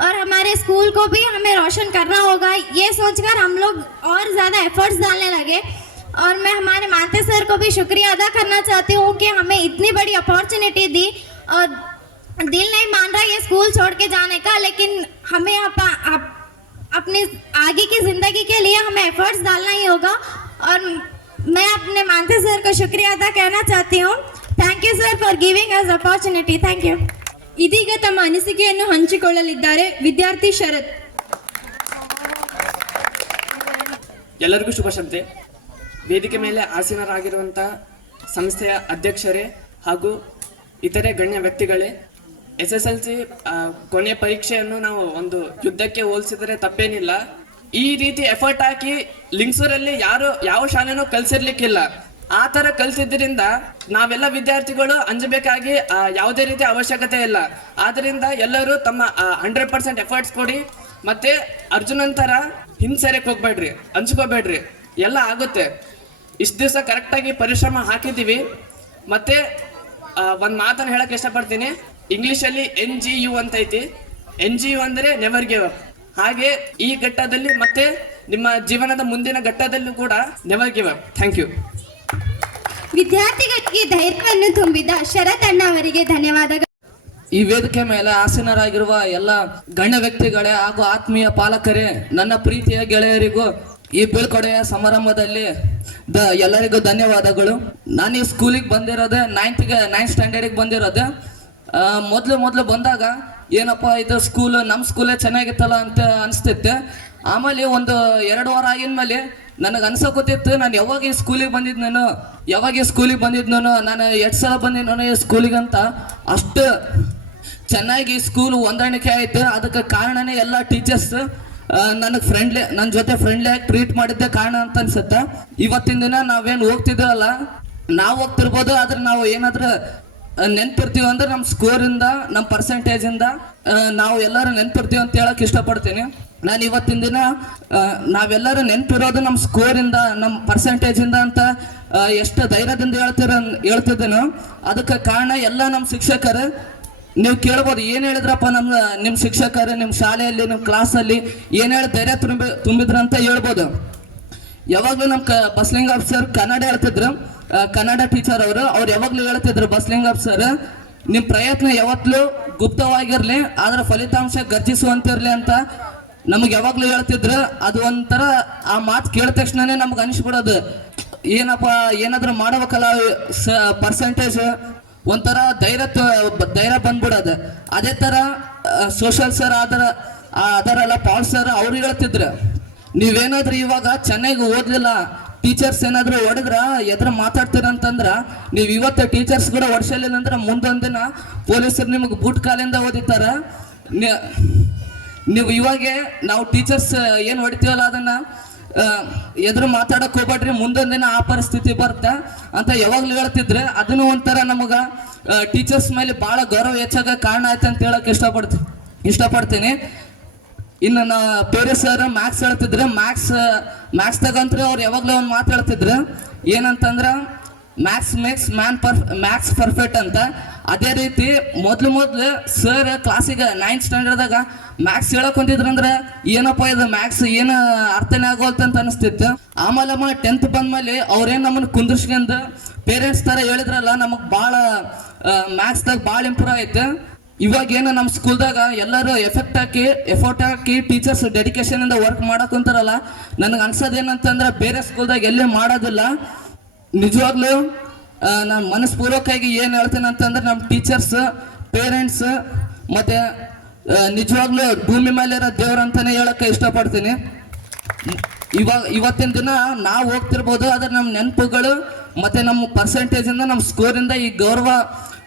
और हमारे स्कूल को भी हमें रोशन करना होगा। ये सोचकर हम लोग और ज़्यादा एफर्ट्स डालने लगे। और मैं हमारे मानते सर को भी शुक्रिया अदा करना चाहती हूँ कि हमें इतनी बड़ी अपॉर्चुनिटी दी। और दिल नहीं मान रहा ये स्कूल छोड़ के जाने का, लेकिन हमें अपनी आगे की ज़िंदगी के लिए हमें एफर्ट्स डालना ही होगा। और मैं अपने मानते सर को शुक्रिया अदा कहना चाहती हूँ। Thank you sir for giving us opportunity. Thank you. ಇದೀಗ ತಮ್ಮ ಅನಿಸಿಕೆಯನ್ನು ಹಂಚಿಕೊಳ್ಳಲಿದ್ದಾರೆ ವಿದ್ಯಾರ್ಥಿ ಶರತ್. ಎಲ್ಲರಿಗೂ ಶುಭ ಸಂತೆ. ವೇದಿಕೆ ಮೇಲೆ ಆಸೀನರಾಗಿರುವಂತಹ ಸಂಸ್ಥೆಯ ಅಧ್ಯಕ್ಷರೇ ಹಾಗೂ ಇತರೆ ಗಣ್ಯ ವ್ಯಕ್ತಿಗಳೇ, SSLC ಕೊನೆಯ ಪರೀಕ್ಷೆಯನ್ನು ನಾವು ಒಂದು ಯುದ್ಧಕ್ಕೆ ಹೋಲಿಸಿದರೆ ತಪ್ಪೇನಿಲ್ಲ. ಈ ರೀತಿ ಎಫರ್ಟ್ ಹಾಕಿ ಲಿಂಗಸೂರಲ್ಲಿ ಯಾವ ಶಾಲೆನೂ ಕಲ್ಸಿರ್ಲಿಕ್ಕಿಲ್ಲ. ಆ ತರ ಕಲ್ಸಿದ್ರಿಂದ ನಾವೆಲ್ಲ ವಿದ್ಯಾರ್ಥಿಗಳು ಅಂಜಬೇಕಾಗಿ ಯಾವುದೇ ರೀತಿ ಅವಶ್ಯಕತೆ ಇಲ್ಲ. ಆದ್ರಿಂದ ಎಲ್ಲರೂ ತಮ್ಮ 100% ಎಫರ್ಟ್ಸ್ ಕೊಡಿ. ಮತ್ತೆ ಅರ್ಜುನನ್ ತರ ಹಿಂಸೆರಕ್ ಹೋಗ್ಬೇಡ್ರಿ, ಹಂಚ್ಕೋಬೇಡ್ರಿ, ಎಲ್ಲ ಆಗುತ್ತೆ. ಇಷ್ಟು ದಿವಸ ಕರೆಕ್ಟಾಗಿ ಪರಿಶ್ರಮ ಹಾಕಿದ್ದೀವಿ. ಮತ್ತೆ ಒಂದು ಮಾತನ್ನು ಹೇಳಕ್ ಇಷ್ಟಪಡ್ತೀನಿ. ಇಂಗ್ಲಿಷಲ್ಲಿ NGU ಅಂತ ಐತಿ. NGU ಅಂದರೆ ನೆವರ್ ಗಿವ್ ಅಪ್. ಹಾಗೆ ಈ ಘಟ್ಟದಲ್ಲಿ ಮತ್ತೆ ನಿಮ್ಮ ಜೀವನದ ಮುಂದಿನ ಘಟ್ಟದಲ್ಲೂ ಕೂಡ never give up. Thank you. ವಿದ್ಯಾರ್ಥಿಗಳಿಗೆ ಧೈರ್ಯವನ್ನು ತುಂಬಿದ ಶರತ್ ಅಣ್ಣ ಅವರಿಗೆ ಧನ್ಯವಾದಗಳು. ಈ ವೇದಿಕೆ ಮೇಲೆ ಆಸೀನರಾಗಿರುವ ಎಲ್ಲ ಗಣ್ಯ ವ್ಯಕ್ತಿಗಳೇ ಹಾಗೂ ಆತ್ಮೀಯ ಪಾಲಕರೇ, ನನ್ನ ಪ್ರೀತಿಯ ಗೆಳೆಯರಿಗೂ ಈ ಬೀಳ್ಕೊಡೆಯ ಸಮಾರಂಭದಲ್ಲಿ ಎಲ್ಲರಿಗೂ ಧನ್ಯವಾದಗಳು. ನಾನು ಈ ಸ್ಕೂಲಿಗೆ ಬಂದಿರೋದೆ 9th ಸ್ಟ್ಯಾಂಡರ್ಡಿಗೆ ಬಂದಿರೋದೆ. ಮೊದಲು ಬಂದಾಗ ಏನಪ್ಪ ಇದು ಸ್ಕೂಲ್, ನಮ್ಮ ಸ್ಕೂಲೇ ಚೆನ್ನಾಗಿತ್ತಲ್ಲ ಅಂತ ಅನಿಸ್ತಿತ್ತೆ. ಆಮೇಲೆ ಒಂದು 2 ವಾರ ಆಗಿದ್ಮೇಲೆ ನನಗೆ ಅನ್ಸೋಕೊತಿತ್ತು, ನಾನು ಯಾವಾಗ ಈ ಸ್ಕೂಲಿಗೆ ಬಂದಿದ್ನೋ ನಾನು 2 ಸಲ ಬಂದಿದ್ನೋ ಈ ಸ್ಕೂಲಿಗೆ ಅಂತ. ಅಷ್ಟು ಚೆನ್ನಾಗಿ ಸ್ಕೂಲ್ ಹೊಂದಾಣಿಕೆ ಆಯಿತು. ಅದಕ್ಕೆ ಕಾರಣನೇ ಎಲ್ಲ ಟೀಚರ್ಸ್ ನನ್ನ ಜೊತೆ ಫ್ರೆಂಡ್ಲಿ ಆಗಿ ಟ್ರೀಟ್ ಮಾಡಿದ್ದೆ ಕಾರಣ ಅಂತ ಅನ್ಸುತ್ತೆ. ಇವತ್ತಿನ ದಿನ ನಾವೇನು ಹೋಗ್ತಿದ್ದೀವಲ್ಲ, ನಾವು ಹೋಗ್ತಿರ್ಬೋದು, ಆದ್ರೆ ನಾವು ಏನಾದ್ರೂ ನೆನ್ಪಿರ್ತೀವಿ ಅಂದ್ರೆ ನಮ್ಮ ಸ್ಕೋರಿಂದ, ನಮ್ಮ ಪರ್ಸೆಂಟೇಜಿಂದ ನಾವು ಎಲ್ಲರೂ ನೆನ್ಪಿರ್ತೀವಿ ಅಂತ ಹೇಳಕ್ ಇಷ್ಟಪಡ್ತೀನಿ. ನಾನು ಇವತ್ತಿನ ದಿನ ನಾವೆಲ್ಲರೂ ನೆನ್ಪಿರೋದು ನಮ್ಮ ಸ್ಕೋರಿಂದ, ನಮ್ಮ ಪರ್ಸೆಂಟೇಜಿಂದ ಅಂತ ಎಷ್ಟು ಧೈರ್ಯದಿಂದ ಹೇಳ್ತಿದ್ದೇನೋ ಅದಕ್ಕೆ ಕಾರಣ ಎಲ್ಲ ನಮ್ಮ ಶಿಕ್ಷಕರು. ನೀವು ಕೇಳ್ಬೋದು, ಏನು ಹೇಳಿದ್ರಪ್ಪ ನಿಮ್ಮ ಶಿಕ್ಷಕರು ನಿಮ್ಮ ಶಾಲೆಯಲ್ಲಿ, ನಿಮ್ಮ ಕ್ಲಾಸಲ್ಲಿ ಏನು ಹೇಳಿ ಧೈರ್ಯ ತುಂಬಿದ್ರು ಅಂತ ಹೇಳ್ಬೋದು. ಯಾವಾಗಲೂ ನಮ್ಮ ಬಸಲಿಂಗಪ್ಪ ಸರ್ ಕನ್ನಡ ಹೇಳ್ತಿದ್ರು, ಕನ್ನಡ ಟೀಚರ್ ಅವ್ರು ಯಾವಾಗಲೂ ಹೇಳ್ತಿದ್ರು, ಬಸಲಿಂಗಪ್ಪ ಸರ್ ನಿಮ್ಮ ಪ್ರಯತ್ನ ಯಾವತ್ತೂ ಗುಪ್ತವಾಗಿರಲಿ, ಅದರ ಫಲಿತಾಂಶ ಗರ್ಜಿಸುವಂತಿರಲಿ ಅಂತ ನಮಗೆ ಯಾವಾಗಲೂ ಹೇಳ್ತಿದ್ರು. ಅದು ಒಂಥರ ಆ ಮಾತು ಕೇಳಿದ ತಕ್ಷಣನೇ ನಮ್ಗೆ ಅನಿಸ್ಬಿಡೋದು, ಏನಪ್ಪ ಏನಾದರೂ ಮಾಡ್ಬೇಕಲ್ಲ, ಪರ್ಸೆಂಟೇಜ್ ಒಂಥರ ಧೈರ್ಯ ಬಂದ್ಬಿಡೋದು. ಅದೇ ಥರ ಸೋಷಲ್ ಸರ್ ಅದರಲ್ಲ ಪಾಲ್ ಸರ್ ಅವ್ರು ಹೇಳ್ತಿದ್ರು, ನೀವೇನಾದ್ರೂ ಇವಾಗ ಚೆನ್ನಾಗಿ ಓದಲಿಲ್ಲ, ಟೀಚರ್ಸ್ ಏನಾದರೂ ಹೊಡೆದ್ರ ಎದ್ರ ಮಾತಾಡ್ತೀರಂತಂದ್ರ ನೀವು ಇವತ್ತು ಟೀಚರ್ಸ್ ಕೂಡ ಹೊಡ್ಸಲಿಲ್ಲ ಅಂದ್ರೆ ಮುಂದೊಂದಿನ ಪೊಲೀಸರು ನಿಮಗೆ ಬೂಟ್ ಕಾಲಿಂದ ಓದಿತಾರ. ನೀವು ಇವಾಗೆ ನಾವು ಟೀಚರ್ಸ್ ಏನು ಹೊಡಿತೀವಲ್ಲ ಅದನ್ನ ಎದುರು ಮಾತಾಡಕ್ ಹೋಗ್ಬೇಡ್ರಿ, ಮುಂದೊಂದಿನ ಆ ಪರಿಸ್ಥಿತಿ ಬರುತ್ತೆ ಅಂತ ಯಾವಾಗ್ಲೂ ಹೇಳ್ತಿದ್ರೆ. ಅದನ್ನು ಒಂಥರ ನಮಗೆ ಟೀಚರ್ಸ್ ಮೇಲೆ ಭಾಳ ಗೌರವ ಹೆಚ್ಚಾಗ ಕಾರಣ ಆಯ್ತು ಅಂತ ಹೇಳಕ್ ಇಷ್ಟಪಡ್ತೀನಿ. ಇನ್ನು ಪೇರೆ ಸರ್ ಮ್ಯಾಥ್ಸ್ ಹೇಳ್ತಿದ್ರೆ, ಮ್ಯಾಥ್ಸ್ ತಗಂತ್ರೆ ಅವ್ರು ಯಾವಾಗಲೂ ಒಂದು ಮಾತು ಹೇಳ್ತಿದ್ರು, ಏನಂತಂದ್ರೆ ಮ್ಯಾಥ್ಸ್ ಪರ್ಫೆಕ್ಟ್ ಅಂತ. ಅದೇ ರೀತಿ ಮೊದ್ಲು ಸರ್ ಕ್ಲಾಸಿಗೆ 9th ಸ್ಟ್ಯಾಂಡರ್ಡ್ದಾಗ ಮ್ಯಾಥ್ಸ್ ಹೇಳಕ್ ಹೊಂದಿದ್ರಂದ್ರೆ ಏನಪ್ಪ ಇದು ಮ್ಯಾಥ್ಸ್ ಏನು ಅರ್ಥನೇ ಆಗೋಲ್ತಂತ ಅನಿಸ್ತಿತ್ತು. ಆಮೇಲೆ 10th ಬಂದ್ಮೇಲೆ ಅವ್ರೇನು ನಮ್ಮನ್ನು ಕುಂದಿರ್ಸ್ಕೊಂಡು ಪೇರೆಂಟ್ಸ್ ಥರ ಹೇಳಿದ್ರಲ್ಲ, ನಮಗೆ ಭಾಳ ಮ್ಯಾಥ್ಸ್ದಾಗ ಭಾಳ ಇಂಪ್ರೂವ್ ಆಯ್ತು. ಇವಾಗ ಏನು ನಮ್ಮ ಸ್ಕೂಲ್ದಾಗ ಎಲ್ಲರೂ ಎಫರ್ಟ್ ಹಾಕಿ ಟೀಚರ್ಸ್ ಡೆಡಿಕೇಶನಿಂದ ವರ್ಕ್ ಮಾಡಕ್ ಕುಂತಾರಲ್ಲ, ನನಗೆ ಅನ್ಸೋದೇನಂತಂದ್ರೆ ಬೇರೆ ಸ್ಕೂಲ್ದಾಗ ಎಲ್ಲೇ ಮಾಡೋದಿಲ್ಲ. ನಿಜವಾಗ್ಲೂ ನಾನು ಮನಸ್ಪೂರ್ವಕವಾಗಿ ಏನು ಹೇಳ್ತೇನೆ ಅಂತಂದ್ರೆ ನಮ್ಮ ಟೀಚರ್ಸ್, ಪೇರೆಂಟ್ಸ್ ಮತ್ತು ನಿಜವಾಗ್ಲೂ ಭೂಮಿ ಮೇಲಿರೋ ದೇವ್ರು ಅಂತಲೇ ಹೇಳೋಕ್ಕೆ ಇಷ್ಟಪಡ್ತೀನಿ. ಇವತ್ತಿನ ದಿನ ನಾವು ಹೋಗ್ತಿರ್ಬೋದು, ಆದರೆ ನಮ್ಮ ನೆನಪುಗಳು ಮತ್ತು ನಮ್ಮ ಪರ್ಸೆಂಟೇಜಿಂದ, ನಮ್ಮ ಸ್ಕೋರಿಂದ ಈ ಗೌರವ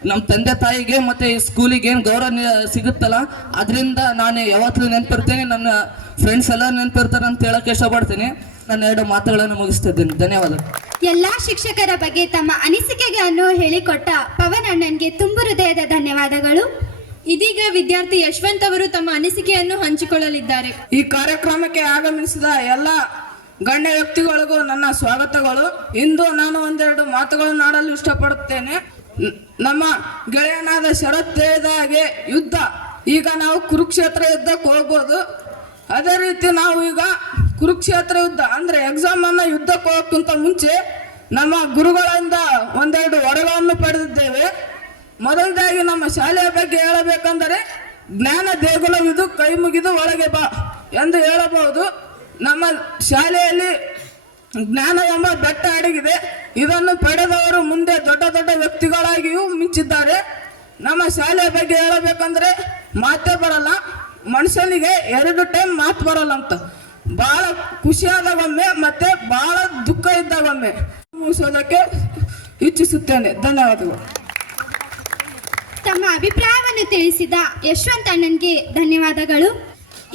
ನಮ್ಮ ತಂದೆ ತಾಯಿಗೆ ಮತ್ತು ಈ ಸ್ಕೂಲಿಗೆ ಏನು ಗೌರವ ಸಿಗುತ್ತಲ್ಲ, ಅದರಿಂದ ನಾನು ಯಾವತ್ತೂ ನೆನಪಿರ್ತೀನಿ, ನನ್ನ ಫ್ರೆಂಡ್ಸ್ ಎಲ್ಲ ನೆನಪಿರ್ತಾರೆ ಅಂತ ಹೇಳೋಕ್ಕೆ ಇಷ್ಟಪಡ್ತೀನಿ. ನಾನು 2 ಮಾತುಗಳನ್ನು ಮುಗಿಸ್ತಿದ್ದೀನಿ. ಧನ್ಯವಾದ. ಎಲ್ಲಾ ಶಿಕ್ಷಕರ ಬಗ್ಗೆ ತಮ್ಮ ಅನಿಸಿಕೆಗಳನ್ನು ಹೇಳಿಕೊಟ್ಟ ಪವನ್ ಅಣ್ಣನ್ಗೆ ತುಂಬು ಹೃದಯದ ಧನ್ಯವಾದಗಳು. ಇದೀಗ ವಿದ್ಯಾರ್ಥಿ ಯಶವಂತ್ ಅವರು ತಮ್ಮ ಅನಿಸಿಕೆಯನ್ನು ಹಂಚಿಕೊಳ್ಳಲಿದ್ದಾರೆ. ಈ ಕಾರ್ಯಕ್ರಮಕ್ಕೆ ಆಗಮಿಸಿದ ಎಲ್ಲ ಗಣ್ಯ ವ್ಯಕ್ತಿಗಳಿಗೂ ನನ್ನ ಸ್ವಾಗತಗಳು. ಇಂದು ನಾನು ಒಂದೆರಡು ಮಾತುಗಳನ್ನು ಆಡಲು ಇಷ್ಟಪಡುತ್ತೇನೆ. ನಮ್ಮ ಗೆಳೆಯನಾದ ಶರತ್ ಹೇಳಿದ ಹಾಗೆ ಯುದ್ಧ, ಈಗ ನಾವು ಕುರುಕ್ಷೇತ್ರ ಯುದ್ಧಕ್ಕೆ ಹೋಗ್ಬೋದು. ಅದೇ ರೀತಿ ನಾವು ಈಗ ಕುರುಕ್ಷೇತ್ರ ಯುದ್ಧ ಅಂದ್ರೆ ಎಕ್ಸಾಮ್ ಅನ್ನ ಯುದ್ಧಕ್ಕೆ ಹೋಗೋಕ್ಕಿಂತ ಮುಂಚೆ ನಮ್ಮ ಗುರುಗಳಿಂದ ಒಂದೆರಡು ವರಗಳನ್ನು ಪಡೆದಿದ್ದೇವೆ. ಮೊದಲದಾಗಿ ನಮ್ಮ ಶಾಲೆಯ ಬಗ್ಗೆ ಹೇಳಬೇಕಂದರೆ, ಜ್ಞಾನ ದೇಗುಲವಿದು ಕೈ ಮುಗಿದು ಒಳಗೆ ಬಾ ಎಂದು ಹೇಳಬಹುದು. ನಮ್ಮ ಶಾಲೆಯಲ್ಲಿ ಜ್ಞಾನ ಎಂಬ ಬೆಟ್ಟ ಅಡಗಿದೆ. ಇದನ್ನು ಪಡೆದವರು ಮುಂದೆ ದೊಡ್ಡ ದೊಡ್ಡ ವ್ಯಕ್ತಿಗಳಾಗಿಯೂ ಮಿಂಚಿದ್ದಾರೆ. ನಮ್ಮ ಶಾಲೆಯ ಬಗ್ಗೆ ಹೇಳಬೇಕಂದ್ರೆ ಮಾತೇ ಬರಲ್ಲ, ಮನುಷ್ಯನಿಗೆ 2 ಟೈಮ್ ಮಾತು ಬರಲ್ಲ ಅಂತ. ಬಹಳ ಖುಷಿಯಾದಾಗೊಮ್ಮೆ ಮತ್ತೆ ಬಹಳ ದುಃಖ ಇದ್ದಾಗೊಮ್ಮೆ ಮುಗಿಸೋದಕ್ಕೆ ಇಚ್ಛಿಸುತ್ತೇನೆ. ಧನ್ಯವಾದಗಳು. ತಮ್ಮ ಅಭಿಪ್ರಾಯವನ್ನು ತಿಳಿಸಿದ ಯಶವಂತ್ ಅಣ್ಣನ್ಗೆ ಧನ್ಯವಾದಗಳು.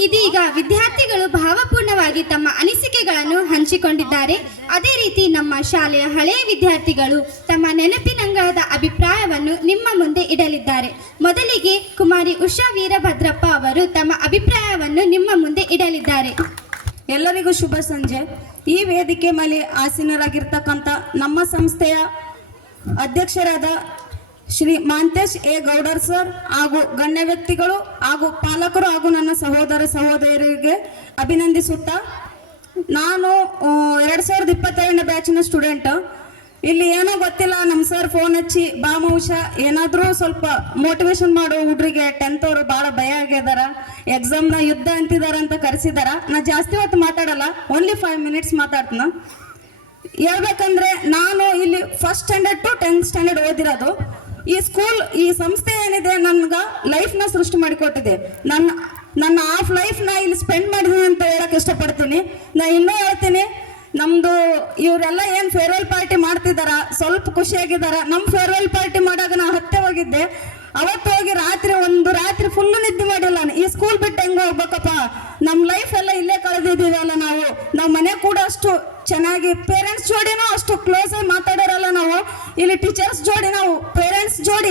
ಇದೀಗ ವಿದ್ಯಾರ್ಥಿಗಳು ಭಾವಪೂರ್ಣವಾಗಿ ತಮ್ಮ ಅನಿಸಿಕೆಗಳನ್ನು ಹಂಚಿಕೊಂಡಿದ್ದಾರೆ. ಅದೇ ರೀತಿ ನಮ್ಮ ಶಾಲೆಯ ಹಳೆಯ ವಿದ್ಯಾರ್ಥಿಗಳು ತಮ್ಮ ನೆನಪಿನಂಗಳದ ಅಭಿಪ್ರಾಯವನ್ನು ನಿಮ್ಮ ಮುಂದೆ ಇಡಲಿದ್ದಾರೆ. ಮೊದಲಿಗೆ ಕುಮಾರಿ ಉಷಾ ವೀರಭದ್ರಪ್ಪ ಅವರು ತಮ್ಮ ಅಭಿಪ್ರಾಯವನ್ನು ನಿಮ್ಮ ಮುಂದೆ ಇಡಲಿದ್ದಾರೆ. ಎಲ್ಲರಿಗೂ ಶುಭ ಸಂಜೆ. ಈ ವೇದಿಕೆ ಮೇಲೆ ಆಸೀನರಾಗಿರ್ತಕ್ಕಂಥ ನಮ್ಮ ಸಂಸ್ಥೆಯ ಅಧ್ಯಕ್ಷರಾದ ಶ್ರೀ ಮಹಂತೇಶ್ ಎ ಗೌಡರ್ ಸರ್ ಹಾಗೂ ಗಣ್ಯ ವ್ಯಕ್ತಿಗಳು ಹಾಗೂ ಪಾಲಕರು ಹಾಗೂ ನನ್ನ ಸಹೋದರ ಸಹೋದರಿಯರಿಗೆ ಅಭಿನಂದಿಸುತ್ತಾ, ನಾನು 2022ನೇ ಬ್ಯಾಚಿನ ಸ್ಟೂಡೆಂಟ್. ಇಲ್ಲಿ ಏನೋ ಗೊತ್ತಿಲ್ಲ, ನಮ್ಮ ಸರ್ ಫೋನ್ ಹಚ್ಚಿ ಬಾ ಮೌಷ ಏನಾದರೂ ಸ್ವಲ್ಪ ಮೋಟಿವೇಶನ್ ಮಾಡೋ ಹುಡ್ರಿಗೆ 10th ಅವರು ಭಾಳ ಭಯ ಆಗ್ಯದಾರ, ಎಕ್ಸಾಮ್ನ ಯುದ್ಧ ಅಂತಿದಾರ ಅಂತ ಕರೆಸಿದಾರ. ನಾ ಜಾಸ್ತಿ ಹೊತ್ತು ಮಾತಾಡಲ್ಲ, ಓನ್ಲಿ 5 minutes ಮಾತಾಡ್ತೀನಿ. ಹೇಳ್ಬೇಕಂದ್ರೆ ನಾನು ಇಲ್ಲಿ 1st standard to 10th standard ಓದಿರೋದು. ಈ ಸಂಸ್ಥೆ ಏನಿದೆ ನನ್ಗೆ ಲೈಫ್ನ ಸೃಷ್ಟಿ ಮಾಡಿಕೊಟ್ಟಿದೆ. ನನ್ನ ಹಾಫ್ ಲೈಫ್ನ ಇಲ್ಲಿ ಸ್ಪೆಂಡ್ ಮಾಡಿದ್ದೀನಿ ಅಂತ ಹೇಳಕ್ ಇಷ್ಟಪಡ್ತೀನಿ. ನಾ ಇನ್ನೂ ಹೇಳ್ತೀನಿ, ನಮ್ದು ಇವರೆಲ್ಲ ಏನು ಫೇರ್ವೆಲ್ ಪಾರ್ಟಿ ಮಾಡ್ತಿದಾರ, ಸ್ವಲ್ಪ ಖುಷಿಯಾಗಿದ್ದಾರ. ನಮ್ಮ ಫೇರ್ವೆಲ್ ಪಾರ್ಟಿ ಮಾಡಾಗ ನಾ ಹತ್ತೆ ಹೋಗಿದ್ದೆ. ಅವತ್ತು ಹೋಗಿ ಒಂದು ರಾತ್ರಿ ಫುಲ್ಲು ನಿದ್ದೆ ಮಾಡಿಲ್ಲ. ಈ ಸ್ಕೂಲ್ ಬಿಟ್ಟು ಹೆಂಗೆ ಹೋಗ್ಬೇಕಪ್ಪ, ನಮ್ಮ ಲೈಫ್ ಎಲ್ಲ ಇಲ್ಲೇ ಕಳೆದಿದ್ದೀವಲ್ಲ. ನಾವು ಮನೆ ಕೂಡ ಅಷ್ಟು ಚೆನ್ನಾಗಿ ಪೇರೆಂಟ್ಸ್ ಜೋಡಿನೂ ಅಷ್ಟು ಕ್ಲೋಸ್ ಆಗಿ ಮಾತಾಡೋರಲ್ಲ ನಾವು. ಇಲ್ಲಿ ಟೀಚರ್ಸ್ ಜೋಡಿ ನಾವು ಪೇರೆಂಟ್ಸ್ ಜೋಡಿ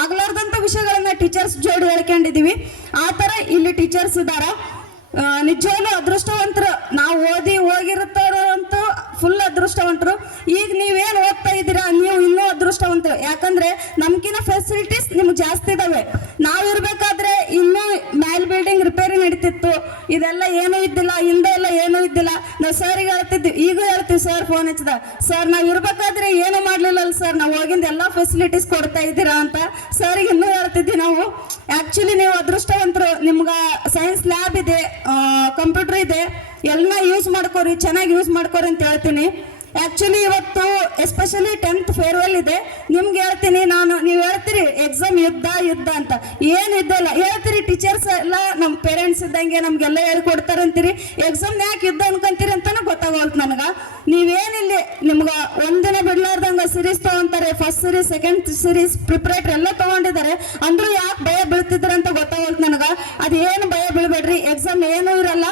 ಆಗ್ಲಾರ್ದಂಥ ವಿಷಯಗಳನ್ನ ಟೀಚರ್ಸ್ ಜೋಡಿ ಹೇಳ್ಕೊಂಡಿದ್ದೀವಿ. ಆ ಥರ ಇಲ್ಲಿ ಟೀಚರ್ಸ್ ಇದ್ದಾರ. ನಿಜವಾಗ್ಲೂ ಅದೃಷ್ಟವಂತರು. ನಾವು ಓದಿ ಹೋಗಿರುತ್ತಂತೂ ಫುಲ್ ಅದೃಷ್ಟವಂತರು. ಈಗ ನೀವೇನು ಓದ್ತಾ ಇದ್ದೀರಾ, ನೀವು ಇನ್ನೂ ಅದೃಷ್ಟವಂತರು. ಯಾಕಂದ್ರೆ ನಮ್ಗಿನ ಫೆಸಿಲಿಟೀಸ್ ನಿಮ್ಗೆ ಜಾಸ್ತಿ ಇದಾವೆ. ನಾವು ಇರ್ಬೇಕಾದ್ರೆ ಇನ್ನೂ ಮ್ಯಾಲ್ ಬಿಲ್ಡಿಂಗ್ ರಿಪೇರಿ ನಡೀತಿತ್ತು, ಇದೆಲ್ಲ ಏನೂ ಇದ್ದಿಲ್ಲ, ಹಿಂದೆ ಎಲ್ಲ ಏನೂ ಇದ್ದಿಲ್ಲ. ನಾವು ಸರಿಗೆ ಹೇಳ್ತಿದ್ವಿ, ಈಗ ಹೇಳ್ತೀವಿ ಸರ್ ಫೋನ್ ಹಚ್ಚಿದ, ಸರ್ ನಾವು ಇರ್ಬೇಕಾದ್ರೆ ಏನೂ ಮಾಡ್ಲಿಲ್ಲಲ್ಲ ಸರ್, ನಾವು ಹೋಗಿಂದ ಎಲ್ಲ ಫೆಸಿಲಿಟೀಸ್ ಕೊಡ್ತಾ ಇದ್ದೀರಾ ಅಂತ ಸರಿಗೆ ಇನ್ನೂ ಹೇಳ್ತಿದ್ವಿ ನಾವು. ಆ್ಯಕ್ಚುಲಿ ನೀವು ಅದೃಷ್ಟವಂತರು. ನಿಮ್ಗೆ ಸೈನ್ಸ್ ಲ್ಯಾಬ್ ಇದೆ, ಕಂಪ್ಯೂಟರ್ ಇದೆ, ಎಲ್ಲ ಯೂಸ್ ಮಾಡ್ಕೋರಿ, ಚೆನ್ನಾಗಿ ಯೂಸ್ ಮಾಡ್ಕೋರಿ ಅಂತ ಹೇಳ್ತೀನಿ. ಆ್ಯಕ್ಚುಲಿ ಇವತ್ತು ಎಸ್ಪೆಷಲಿ 10th ಫೇರ್ವೆಲ್ ಇದೆ. ನಿಮ್ಗೆ ಹೇಳ್ತೀನಿ ನೀವು ಹೇಳ್ತೀರಿ ಎಕ್ಸಾಮ್ ಯುದ್ಧ ಅಂತ. ಏನು ಯುದ್ಧ ಇಲ್ಲ, ಹೇಳ್ತೀರಿ ಟೀಚರ್ಸ್ ಎಲ್ಲ ನಮ್ಮ ಪೇರೆಂಟ್ಸ್ ಇದ್ದಂಗೆ ನಮಗೆಲ್ಲ ಹೇಳ್ಕೊಡ್ತಾರೆ ಅಂತೀರಿ. ಎಕ್ಸಾಮ್ ಯಾಕೆ ಯುದ್ಧ ಅನ್ಕೊಂತೀರಿ ಅಂತಲೂ ಗೊತ್ತಾಗೋಲ್ತು ನನಗೆ. ನೀವೇನಿಲ್ಲಿ ನಿಮ್ಗೆ ಒಂದಿನ ಬಿಡ್ಲಾರ್ದಂಗೆ ಸಿರೀಸ್ ತೊಗೊಂತಾರೆ, first series, second series, preparatory ಎಲ್ಲ ತೊಗೊಂಡಿದ್ದಾರೆ. ಅಂದ್ರೂ ಯಾಕೆ ಭಯ ಬೀಳ್ತಿದ್ರು ಅಂತ ಗೊತ್ತಾಗೋಲ್ತು ನನಗೆ. ಅದೇನು ಭಯ ಬೀಳ್ಬೇಡ್ರಿ, ಎಕ್ಸಾಮ್ ಏನೂ ಇರಲ್ಲ.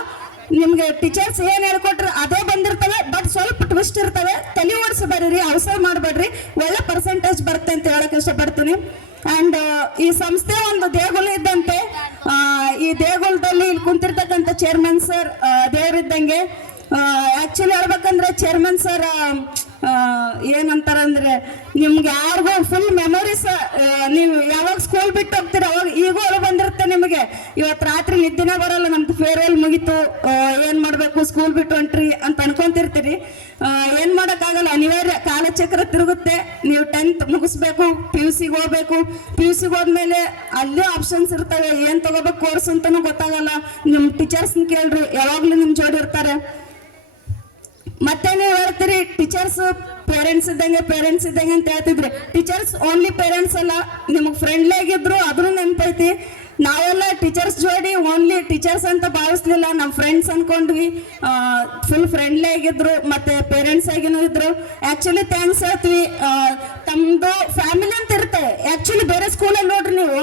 ನಿಮ್ಗೆ ಟೀಚರ್ಸ್ ಏನ್ ಹೇಳ್ಕೊಟ್ರೆ ಅದೇ ಬಂದಿರ್ತವೆ, ಬಟ್ ಸ್ವಲ್ಪ ಟ್ವಿಸ್ಟ್ ಇರ್ತವೆ. ತಲೆ ಓಡಿಸಿ ಬರೀರಿ, ಅವಸರ ಮಾಡಬೇಡ್ರಿ, ಒಳ್ಳೆ ಪರ್ಸೆಂಟೇಜ್ ಬರುತ್ತೆ ಅಂತ ಹೇಳಕ್ ಇಷ್ಟಪಡ್ತೀನಿ. ಅಂಡ್ ಈ ಸಂಸ್ಥೆ ಒಂದು ದೇಗುಲ ಇದ್ದಂತೆ. ಈ ದೇಗುಲದಲ್ಲಿ ಇಲ್ಲಿ ಕುಂತಿರ್ತಕ್ಕಂಥ ಚೇರ್ಮನ್ ಸರ್ ದೇವರಿದ್ದಂಗೆ. ಆಕ್ಚುಲಿ ಹೇಳ್ಬೇಕಂದ್ರೆ ಚೇರ್ಮನ್ ಸರ್ ಏನಂತಾರಂದ್ರೆ ನಿಮ್ಗೆ ಯಾರಿಗೂ ಫುಲ್ ಮೆಮೊರೀಸ್. ನೀವು ಯಾವಾಗ ಸ್ಕೂಲ್ ಬಿಟ್ಟು ಹೋಗ್ತೀರ ಅವಾಗ ಈಗೂ ಅಳು ಬಂದಿರುತ್ತೆ ನಿಮಗೆ. ಇವತ್ತು ರಾತ್ರಿ ನಿದ್ದೆನೇ ಬರಲ್ಲ, ನಮ್ದು ಫೇರ್ವೆಲ್ ಮುಗೀತು, ಏನ್ ಮಾಡ್ಬೇಕು, ಸ್ಕೂಲ್ ಬಿಟ್ಟು ಹೊಂಟ್ರಿ ಅಂತ ಅನ್ಕೊಂತಿರ್ತೀರಿ. ಏನ್ ಮಾಡೋಕ್ಕಾಗಲ್ಲ, ಅನಿವಾರ್ಯ, ಕಾಲಚಕ್ರ ತಿರುಗುತ್ತೆ. ನೀವು 10th ಮುಗಿಸ್ಬೇಕು, PUC ಹೋಗ್ಬೇಕು. PUC ಹೋದ್ಮೇಲೆ ಅಲ್ಲೇ ಆಪ್ಷನ್ಸ್ ಇರ್ತವೆ, ಏನ್ ತಗೋಬೇಕು ಕೋರ್ಸ್ ಅಂತಾನು ಗೊತ್ತಾಗಲ್ಲ. ನಿಮ್ ಟೀಚರ್ಸ್ನ ಕೇಳ್ರಿ, ಯಾವಾಗ್ಲೂ ನಿಮ್ ಜೋಡಿ ಇರ್ತಾರೆ. ಮತ್ತೆ ನೀವು ಹೇಳ್ತೀರಿ ಟೀಚರ್ಸ್ ಪೇರೆಂಟ್ಸ್ ಇದ್ದಂಗೆ ಅಂತ ಹೇಳ್ತಿದ್ರಿ. ಟೀಚರ್ಸ್ ಓನ್ಲಿ ಪೇರೆಂಟ್ಸ್ ಅಲ್ಲ, ನಿಮಗೆ ಫ್ರೆಂಡ್ಲಿ ಆಗಿದ್ರು ಅದ್ರೂ ನೆನಪೈತಿ. ನಾವೆಲ್ಲ ಟೀಚರ್ಸ್ ಜೋಡಿ ಓನ್ಲಿ ಟೀಚರ್ಸ್ ಅಂತ ಭಾವಿಸ್ಲಿಲ್ಲ, ನಮ್ಮ ಫ್ರೆಂಡ್ಸ್ ಅನ್ಕೊಂಡ್ವಿ. ಫುಲ್ ಫ್ರೆಂಡ್ಲಿ ಆಗಿದ್ರು, ಮತ್ತೆ ಪೇರೆಂಟ್ಸ್ ಆಗಿನೂ ಇದ್ರು. ಆ್ಯಕ್ಚುಲಿ ಥ್ಯಾಂಕ್ಸ್ ಹೇಳ್ತೀವಿ. ತಮ್ಮದು ಫ್ಯಾಮಿಲಿ ಅಂತ ಇರುತ್ತೆ. ಆ್ಯಕ್ಚುಲಿ ಬೇರೆ ಸ್ಕೂಲಲ್ಲಿ ನೋಡ್ರಿ ನೀವು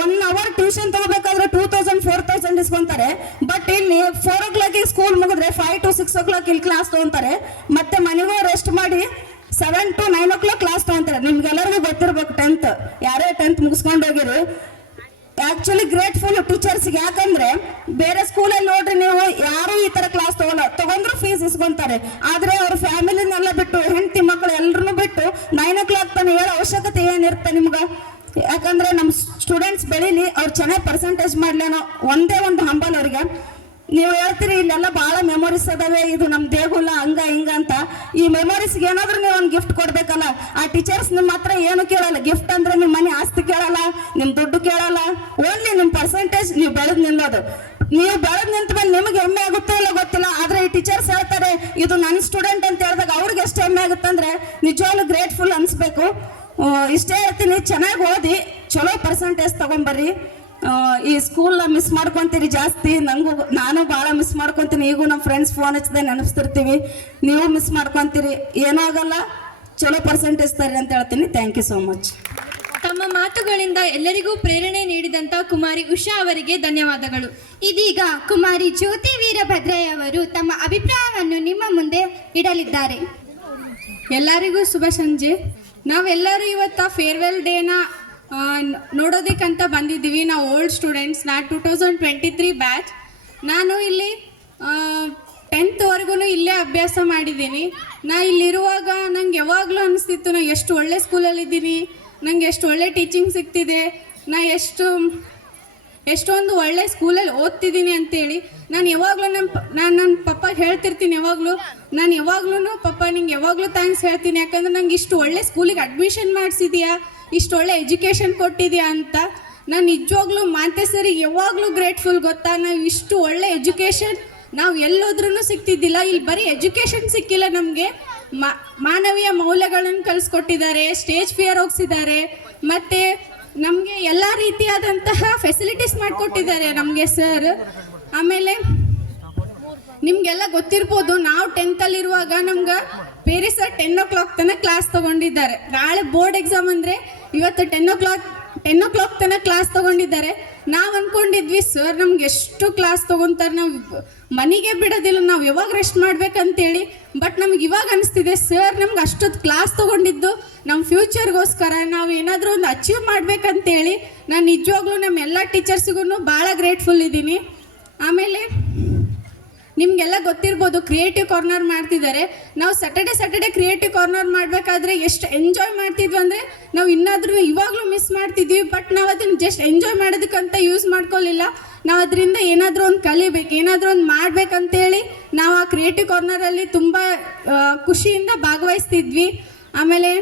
1 hour ಟ್ಯೂಷನ್ ತಗೋಬೇಕಾದ್ರೆ 2000 4000 ಇಸ್ಕೊಂತಾರೆ. ಬಟ್ ಇಲ್ಲಿ 4 o'clock ಸ್ಕೂಲ್ ಮುಗಿದ್ರೆ 5 to 6 o'clock ಇಲ್ಲಿ ಕ್ಲಾಸ್ ತಗೊಂತಾರೆ. ಮತ್ತೆ ಮನೆಗೂ ರೆಸ್ಟ್ ಮಾಡಿ 7 to 9 o'clock ಕ್ಲಾಸ್ ತಗೊಂತಾರೆ. ನಿಮ್ಗೆಲ್ಲರಿಗೂ ಗೊತ್ತಿರ್ಬೇಕು 10th, ಯಾರೇ 10th ಮುಗಿಸ್ಕೊಂಡು ಹೋಗಿರಿ. ಆಕ್ಚುಲಿ ಗ್ರೇಟ್ಫುಲ್ ಟೀಚರ್ಸ್ಗೆ. ಯಾಕಂದ್ರೆ ಬೇರೆ ಸ್ಕೂಲಲ್ಲಿ ನೋಡ್ರಿ ನೀವು ಯಾರು ಈ ತರ ಕ್ಲಾಸ್ ತಗೊಂಡ್ರು ಫೀಸ್ ಇಸ್ಕೊಂತಾರೆ. ಆದ್ರೆ ಅವ್ರ ಫ್ಯಾಮಿಲಿನೆಲ್ಲ ಬಿಟ್ಟು, ಹೆಂಡತಿ ಮಕ್ಕಳು ಎಲ್ಲರನ್ನು ಬಿಟ್ಟು 9 o'clock ತನಕ ಹೇಳೋ ಅವಶ್ಯಕತೆ ಏನಿರುತ್ತೆ ನಿಮ್ಗೆ? ಯಾಕಂದ್ರೆ ನಮ್ಮ ಸ್ಟೂಡೆಂಟ್ಸ್ ಬೆಳೀಲಿ, ಅವ್ರು ಚೆನ್ನಾಗಿ ಪರ್ಸೆಂಟೇಜ್ ಮಾಡ್ಲೇನೋ ಒಂದೇ ಒಂದು ಹಂಬಲ್ ಅವ್ರಿಗೆ. ನೀವು ಹೇಳ್ತೀರಿ ಇಲ್ಲೆಲ್ಲ ಭಾಳ ಮೆಮೊರೀಸ್ ಅದಾವೆ, ಇದು ನಮ್ಮ ದೇಗುಲ ಹಂಗ ಹಿಂಗ ಅಂತ. ಈ ಮೆಮೊರೀಸ್ಗೆ ಏನಾದ್ರೂ ನೀವು ಒಂದು ಗಿಫ್ಟ್ ಕೊಡ್ಬೇಕಲ್ಲ. ಆ ಟೀಚರ್ಸ್ ನಿಮ್ಮ ಹತ್ರ ಏನು ಕೇಳಲ್ಲ. ಗಿಫ್ಟ್ ಅಂದ್ರೆ ನಿಮ್ಮ ಮನೆ ಆಸ್ತಿ ಕೇಳಲ್ಲ, ನಿಮ್ಮ ದುಡ್ಡು ಕೇಳಲ್ಲ, ಓನ್ಲಿ ನಿಮ್ಮ ಪರ್ಸೆಂಟೇಜ್ ನೀವು ಬೆಳೆದು ನಿಲ್ಲೋದು. ನೀವು ಬೆಳೆದು ನಿಂತ ಮೇಲೆ ನಿಮಗೆ ಹೆಮ್ಮೆ ಆಗುತ್ತೋ ಇಲ್ಲ ಗೊತ್ತಿಲ್ಲ, ಆದ್ರೆ ಈ ಟೀಚರ್ಸ್ ಹೇಳ್ತಾರೆ ಇದು ನನ್ನ ಸ್ಟೂಡೆಂಟ್ ಅಂತ ಹೇಳಿದಾಗ ಅವ್ರಿಗೆ ಎಷ್ಟು ಹೆಮ್ಮೆ ಆಗುತ್ತೆ ಅಂದ್ರೆ ನಿಜವಾಗ್ಲೂ ಗ್ರೇಟ್ಫುಲ್ ಅನ್ಸ್ಬೇಕು. ಇಷ್ಟೇ ಹೇಳ್ತೀನಿ, ಚೆನ್ನಾಗಿ ಓದಿ, ಚಲೋ ಪರ್ಸೆಂಟೇಜ್ ತಗೊಂಬರ್ರಿ. ಈ ಸ್ಕೂಲ್ನ ಮಿಸ್ ಮಾಡ್ಕೊತೀರಿ ಜಾಸ್ತಿ. ನಾನು ಭಾಳ ಮಿಸ್ ಮಾಡ್ಕೊತೀನಿ. ಈಗೂ ನಮ್ಮ ಫ್ರೆಂಡ್ಸ್ ಫೋನ್ ಹಚ್ಚಿದೆ ನೆನಪಿಸ್ತಿರ್ತೀವಿ. ನೀವು ಮಿಸ್ ಮಾಡ್ಕೊತೀರಿ, ಏನೂ ಆಗಲ್ಲ, ಚಲೋ ಪರ್ಸೆಂಟೇಜ್ ತರ್ರಿ ಅಂತ ಹೇಳ್ತೀನಿ. Thank you so much. ತಮ್ಮ ಮಾತುಗಳಿಂದ ಎಲ್ಲರಿಗೂ ಪ್ರೇರಣೆ ನೀಡಿದಂಥ ಕುಮಾರಿ ಉಷಾ ಅವರಿಗೆ ಧನ್ಯವಾದಗಳು. ಇದೀಗ ಕುಮಾರಿ ಜ್ಯೋತಿ ವೀರಭದ್ರಯ್ಯ ಅವರು ತಮ್ಮ ಅಭಿಪ್ರಾಯವನ್ನು ನಿಮ್ಮ ಮುಂದೆ ಇಡಲಿದ್ದಾರೆ. ಎಲ್ಲರಿಗೂ ಶುಭ ಸಂಜೆ. ನಾವೆಲ್ಲರೂ ಇವತ್ತು ಫೇರ್ವೆಲ್ ಡೇನ ನೋಡೋದಕ್ಕಂತ ಬಂದಿದ್ದೀವಿ. ನಾವು ಓಲ್ಡ್ ಸ್ಟೂಡೆಂಟ್ಸ್, ನಾ 2023 ಬ್ಯಾಚ್. ನಾನು ಇಲ್ಲಿ 10th ಇಲ್ಲೇ ಅಭ್ಯಾಸ ಮಾಡಿದ್ದೀನಿ. ನಾ ಇಲ್ಲಿರುವಾಗ ನಂಗೆ ಯಾವಾಗಲೂ ಅನಿಸ್ತಿತ್ತು ನಾ ಎಷ್ಟು ಒಳ್ಳೆ ಸ್ಕೂಲಲ್ಲಿದ್ದೀನಿ, ನಂಗೆ ಎಷ್ಟು ಒಳ್ಳೆ ಟೀಚಿಂಗ್ ಸಿಗ್ತಿದೆ, ನಾ ಎಷ್ಟೊಂದು ಒಳ್ಳೆ ಸ್ಕೂಲಲ್ಲಿ ಓದ್ತಿದ್ದೀನಿ ಅಂತೇಳಿ ನಾನು ಯಾವಾಗಲೂ ನನ್ನ ಪಪ್ಪಾಗೆ ಹೇಳ್ತಿರ್ತೀನಿ. ನಾನು ಯಾವಾಗ್ಲೂ ಪಪ್ಪ ನಿಂಗೆ ಯಾವಾಗಲೂ ಥ್ಯಾಂಕ್ಸ್ ಹೇಳ್ತೀನಿ, ಯಾಕಂದ್ರೆ ನಂಗೆ ಇಷ್ಟು ಒಳ್ಳೆ ಸ್ಕೂಲಿಗೆ ಅಡ್ಮಿಷನ್ ಮಾಡಿಸಿದ್ಯಾ, ಇಷ್ಟು ಒಳ್ಳೆ ಎಜುಕೇಷನ್ ಕೊಟ್ಟಿದ್ಯಾ ಅಂತ. ನಾನು ನಿಜವಾಗ್ಲೂ ಮಾಂತೆ ಸರಿಗೆ ಯಾವಾಗಲೂ ಗ್ರೇಟ್ಫುಲ್. ಗೊತ್ತಾ, ನಾವು ಇಷ್ಟು ಒಳ್ಳೆ ಎಜುಕೇಷನ್ ನಾವು ಎಲ್ಲೋದ್ರೂ ಸಿಗ್ತಿದ್ದಿಲ್ಲ. ಇಲ್ಲಿ ಬರೀ ಎಜುಕೇಷನ್ ಸಿಕ್ಕಿಲ್ಲ, ನಮಗೆ ಮಾನವೀಯ ಮೌಲ್ಯಗಳನ್ನು ಕಲಿಸ್ಕೊಟ್ಟಿದ್ದಾರೆ, ಸ್ಟೇಜ್ ಫಿಯರ್ ಹೋಗಿಸಿದ್ದಾರೆ, ಮತ್ತು ನಮಗೆ ಎಲ್ಲ ರೀತಿಯಾದಂತಹ ಫೆಸಿಲಿಟೀಸ್ ಮಾಡಿಕೊಟ್ಟಿದ್ದಾರೆ ನಮಗೆ ಸರ್. ಆಮೇಲೆ ನಿಮಗೆಲ್ಲ ಗೊತ್ತಿರ್ಬೋದು, ನಾವು 10th ನಮ್ಗೆ ಬೇರೆ ಸರ್ 10 o'clock ತನಕ ಕ್ಲಾಸ್ ತೊಗೊಂಡಿದ್ದಾರೆ. ನಾಳೆ ಬೋರ್ಡ್ ಎಕ್ಸಾಮ್ ಅಂದರೆ ಇವತ್ತು 10 o'clock ತನಕ ಕ್ಲಾಸ್ ತೊಗೊಂಡಿದ್ದಾರೆ. ನಾವು ಅಂದ್ಕೊಂಡಿದ್ವಿ ಸರ್ ನಮ್ಗೆ ಎಷ್ಟು ಕ್ಲಾಸ್ ತೊಗೊತಾರೆ, ನಾವು ಮನೆಗೆ ಬಿಡೋದಿಲ್ಲ, ನಾವು ಯಾವಾಗ ರೆಸ್ಟ್ ಮಾಡ್ಬೇಕಂತೇಳಿ. ಬಟ್ ನಮ್ಗೆ ಇವಾಗ ಅನಿಸ್ತಿದೆ ಸರ್ ನಮ್ಗೆ ಅಷ್ಟೊತ್ತು ಕ್ಲಾಸ್ ತೊಗೊಂಡಿದ್ದು ನಮ್ಮ ಫ್ಯೂಚರ್ಗೋಸ್ಕರ, ನಾವು ಏನಾದರೂ ಒಂದು ಅಚೀವ್ ಮಾಡ್ಬೇಕಂತೇಳಿ. ನಾನು ನಿಜವಾಗ್ಲೂ ನಮ್ಮ ಎಲ್ಲ ಟೀಚರ್ಸಿಗೂ ಭಾಳ ಗ್ರೇಟ್ಫುಲ್ ಇದ್ದೀನಿ. ಆಮೇಲೆ ನಿಮಗೆಲ್ಲ ಗೊತ್ತಿರ್ಬೋದು, ಕ್ರಿಯೇಟಿವ್ ಕಾರ್ನರ್ ಮಾಡ್ತಿದ್ದಾರೆ. ನಾವು ಸ್ಯಾಟರ್ಡೆ ಕ್ರಿಯೇಟಿವ್ ಕಾರ್ನರ್ ಮಾಡಬೇಕಾದ್ರೆ ಎಷ್ಟು ಎಂಜಾಯ್ ಮಾಡ್ತಿದ್ವಿ ಅಂದರೆ ನಾವು ಇವಾಗಲೂ ಮಿಸ್ ಮಾಡ್ತಿದ್ವಿ. ಬಟ್ ನಾವು ಅದನ್ನು ಜಸ್ಟ್ ಎಂಜಾಯ್ ಮಾಡೋದಕ್ಕಂತ ಯೂಸ್ ಮಾಡ್ಕೊಳ್ಳಿಲ್ಲ. ನಾವು ಅದರಿಂದ ಏನಾದರೂ ಒಂದು ಕಲಿಬೇಕು, ಏನಾದರೂ ಒಂದು ಮಾಡಬೇಕಂತೇಳಿ ನಾವು ಆ ಕ್ರಿಯೇಟಿವ್ ಕಾರ್ನರಲ್ಲಿ ತುಂಬ ಖುಷಿಯಿಂದ ಭಾಗವಹಿಸ್ತಿದ್ವಿ. ಆಮೇಲೆ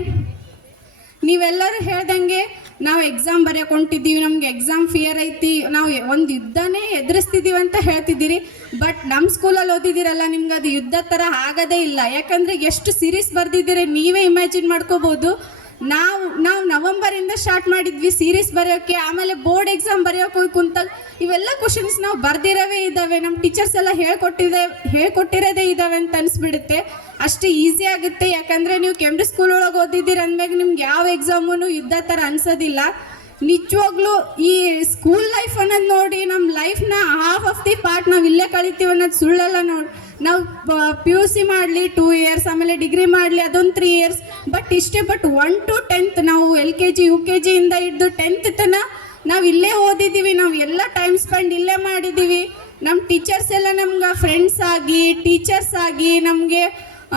ನೀವೆಲ್ಲರೂ ಹೇಳ್ದಂಗೆ ನಾವು ಎಕ್ಸಾಮ್ ಬರೆಯೋಕೆ ಹೊಂಟಿದ್ದೀವಿ, ನಮಗೆ ಎಕ್ಸಾಮ್ ಫಿಯರ್ ಐತಿ, ನಾವು ಒಂದು ಯುದ್ಧನೇ ಎದುರಿಸ್ತಿದ್ದೀವಿ ಅಂತ ಹೇಳ್ತಿದ್ದೀರಿ. ಬಟ್ ನಮ್ಮ ಸ್ಕೂಲಲ್ಲಿ ಓದಿದ್ದೀರಲ್ಲ, ನಿಮ್ಗೆ ಅದು ಯುದ್ಧ ಥರ ಆಗೋದೇ ಇಲ್ಲ. ಯಾಕಂದರೆ ಎಷ್ಟು ಸೀರೀಸ್ ಬರೆದಿದ್ದೀರಿ ನೀವೇ ಇಮ್ಯಾಜಿನ್ ಮಾಡ್ಕೋಬೋದು. ನಾವು ನವಂಬರಿಂದ ಸ್ಟಾರ್ಟ್ ಮಾಡಿದ್ವಿ ಸೀರೀಸ್ ಬರೆಯೋಕ್ಕೆ. ಆಮೇಲೆ ಬೋರ್ಡ್ ಎಕ್ಸಾಮ್ ಬರೆಯೋಕೆ ಹೋಗಿ ಕುಂತಾಗ ಇವೆಲ್ಲ ಕ್ವಶನ್ಸ್ ನಾವು ಬರ್ದಿರೋವೇ ಇದ್ದಾವೆ, ನಮ್ಮ ಟೀಚರ್ಸ್ ಎಲ್ಲ ಹೇಳ್ಕೊಟ್ಟಿರೋದೇ ಇದ್ದಾವೆ ಅಂತ ಅನಿಸ್ಬಿಡುತ್ತೆ. ಅಷ್ಟು ಈಸಿ ಆಗುತ್ತೆ. ಯಾಕಂದರೆ ನೀವು ಕೆಮ್ರಿ ಸ್ಕೂಲ್ ಒಳಗೆ ಓದಿದ್ದೀರ ಅಂದಮೇಲೆ ನಿಮ್ಗೆ ಯಾವ ಎಕ್ಸಾಮೂ ಯುದ್ಧ ಥರ ಅನ್ಸೋದಿಲ್ಲ. ನಿಜವಾಗ್ಲೂ ಈ ಸ್ಕೂಲ್ ಲೈಫ್ ಅನ್ನೋದು ನೋಡಿ, ನಮ್ಮ ಲೈಫ್ನ ಹಾಫ್ ಆಫ್ ದಿ ಪಾರ್ಟ್ ನಾವು ಇಲ್ಲೇ ಕಳಿತೀವಿ ಅನ್ನೋದು ಸುಳ್ಳೆಲ್ಲ. ನೋಡಿ, ನಾವು PUC ಮಾಡಲಿ 2 years, ಆಮೇಲೆ ಡಿಗ್ರಿ ಮಾಡಲಿ ಅದೊಂದು 3 years, ಬಟ್ 1 to 10th ನಾವು LKG UKG ಇಂದ ಹಿಡಿದು 10th ತನಕ ನಾವು ಇಲ್ಲೇ ಓದಿದ್ದೀವಿ. ನಾವು ಎಲ್ಲ ಟೈಮ್ ಸ್ಪೆಂಡ್ ಇಲ್ಲೇ ಮಾಡಿದ್ದೀವಿ. ನಮ್ಮ ಟೀಚರ್ಸ್ ಎಲ್ಲ ನಮ್ಗೆ ಫ್ರೆಂಡ್ಸ್ ಆಗಿ, ಟೀಚರ್ಸ್ ಆಗಿ, ನಮಗೆ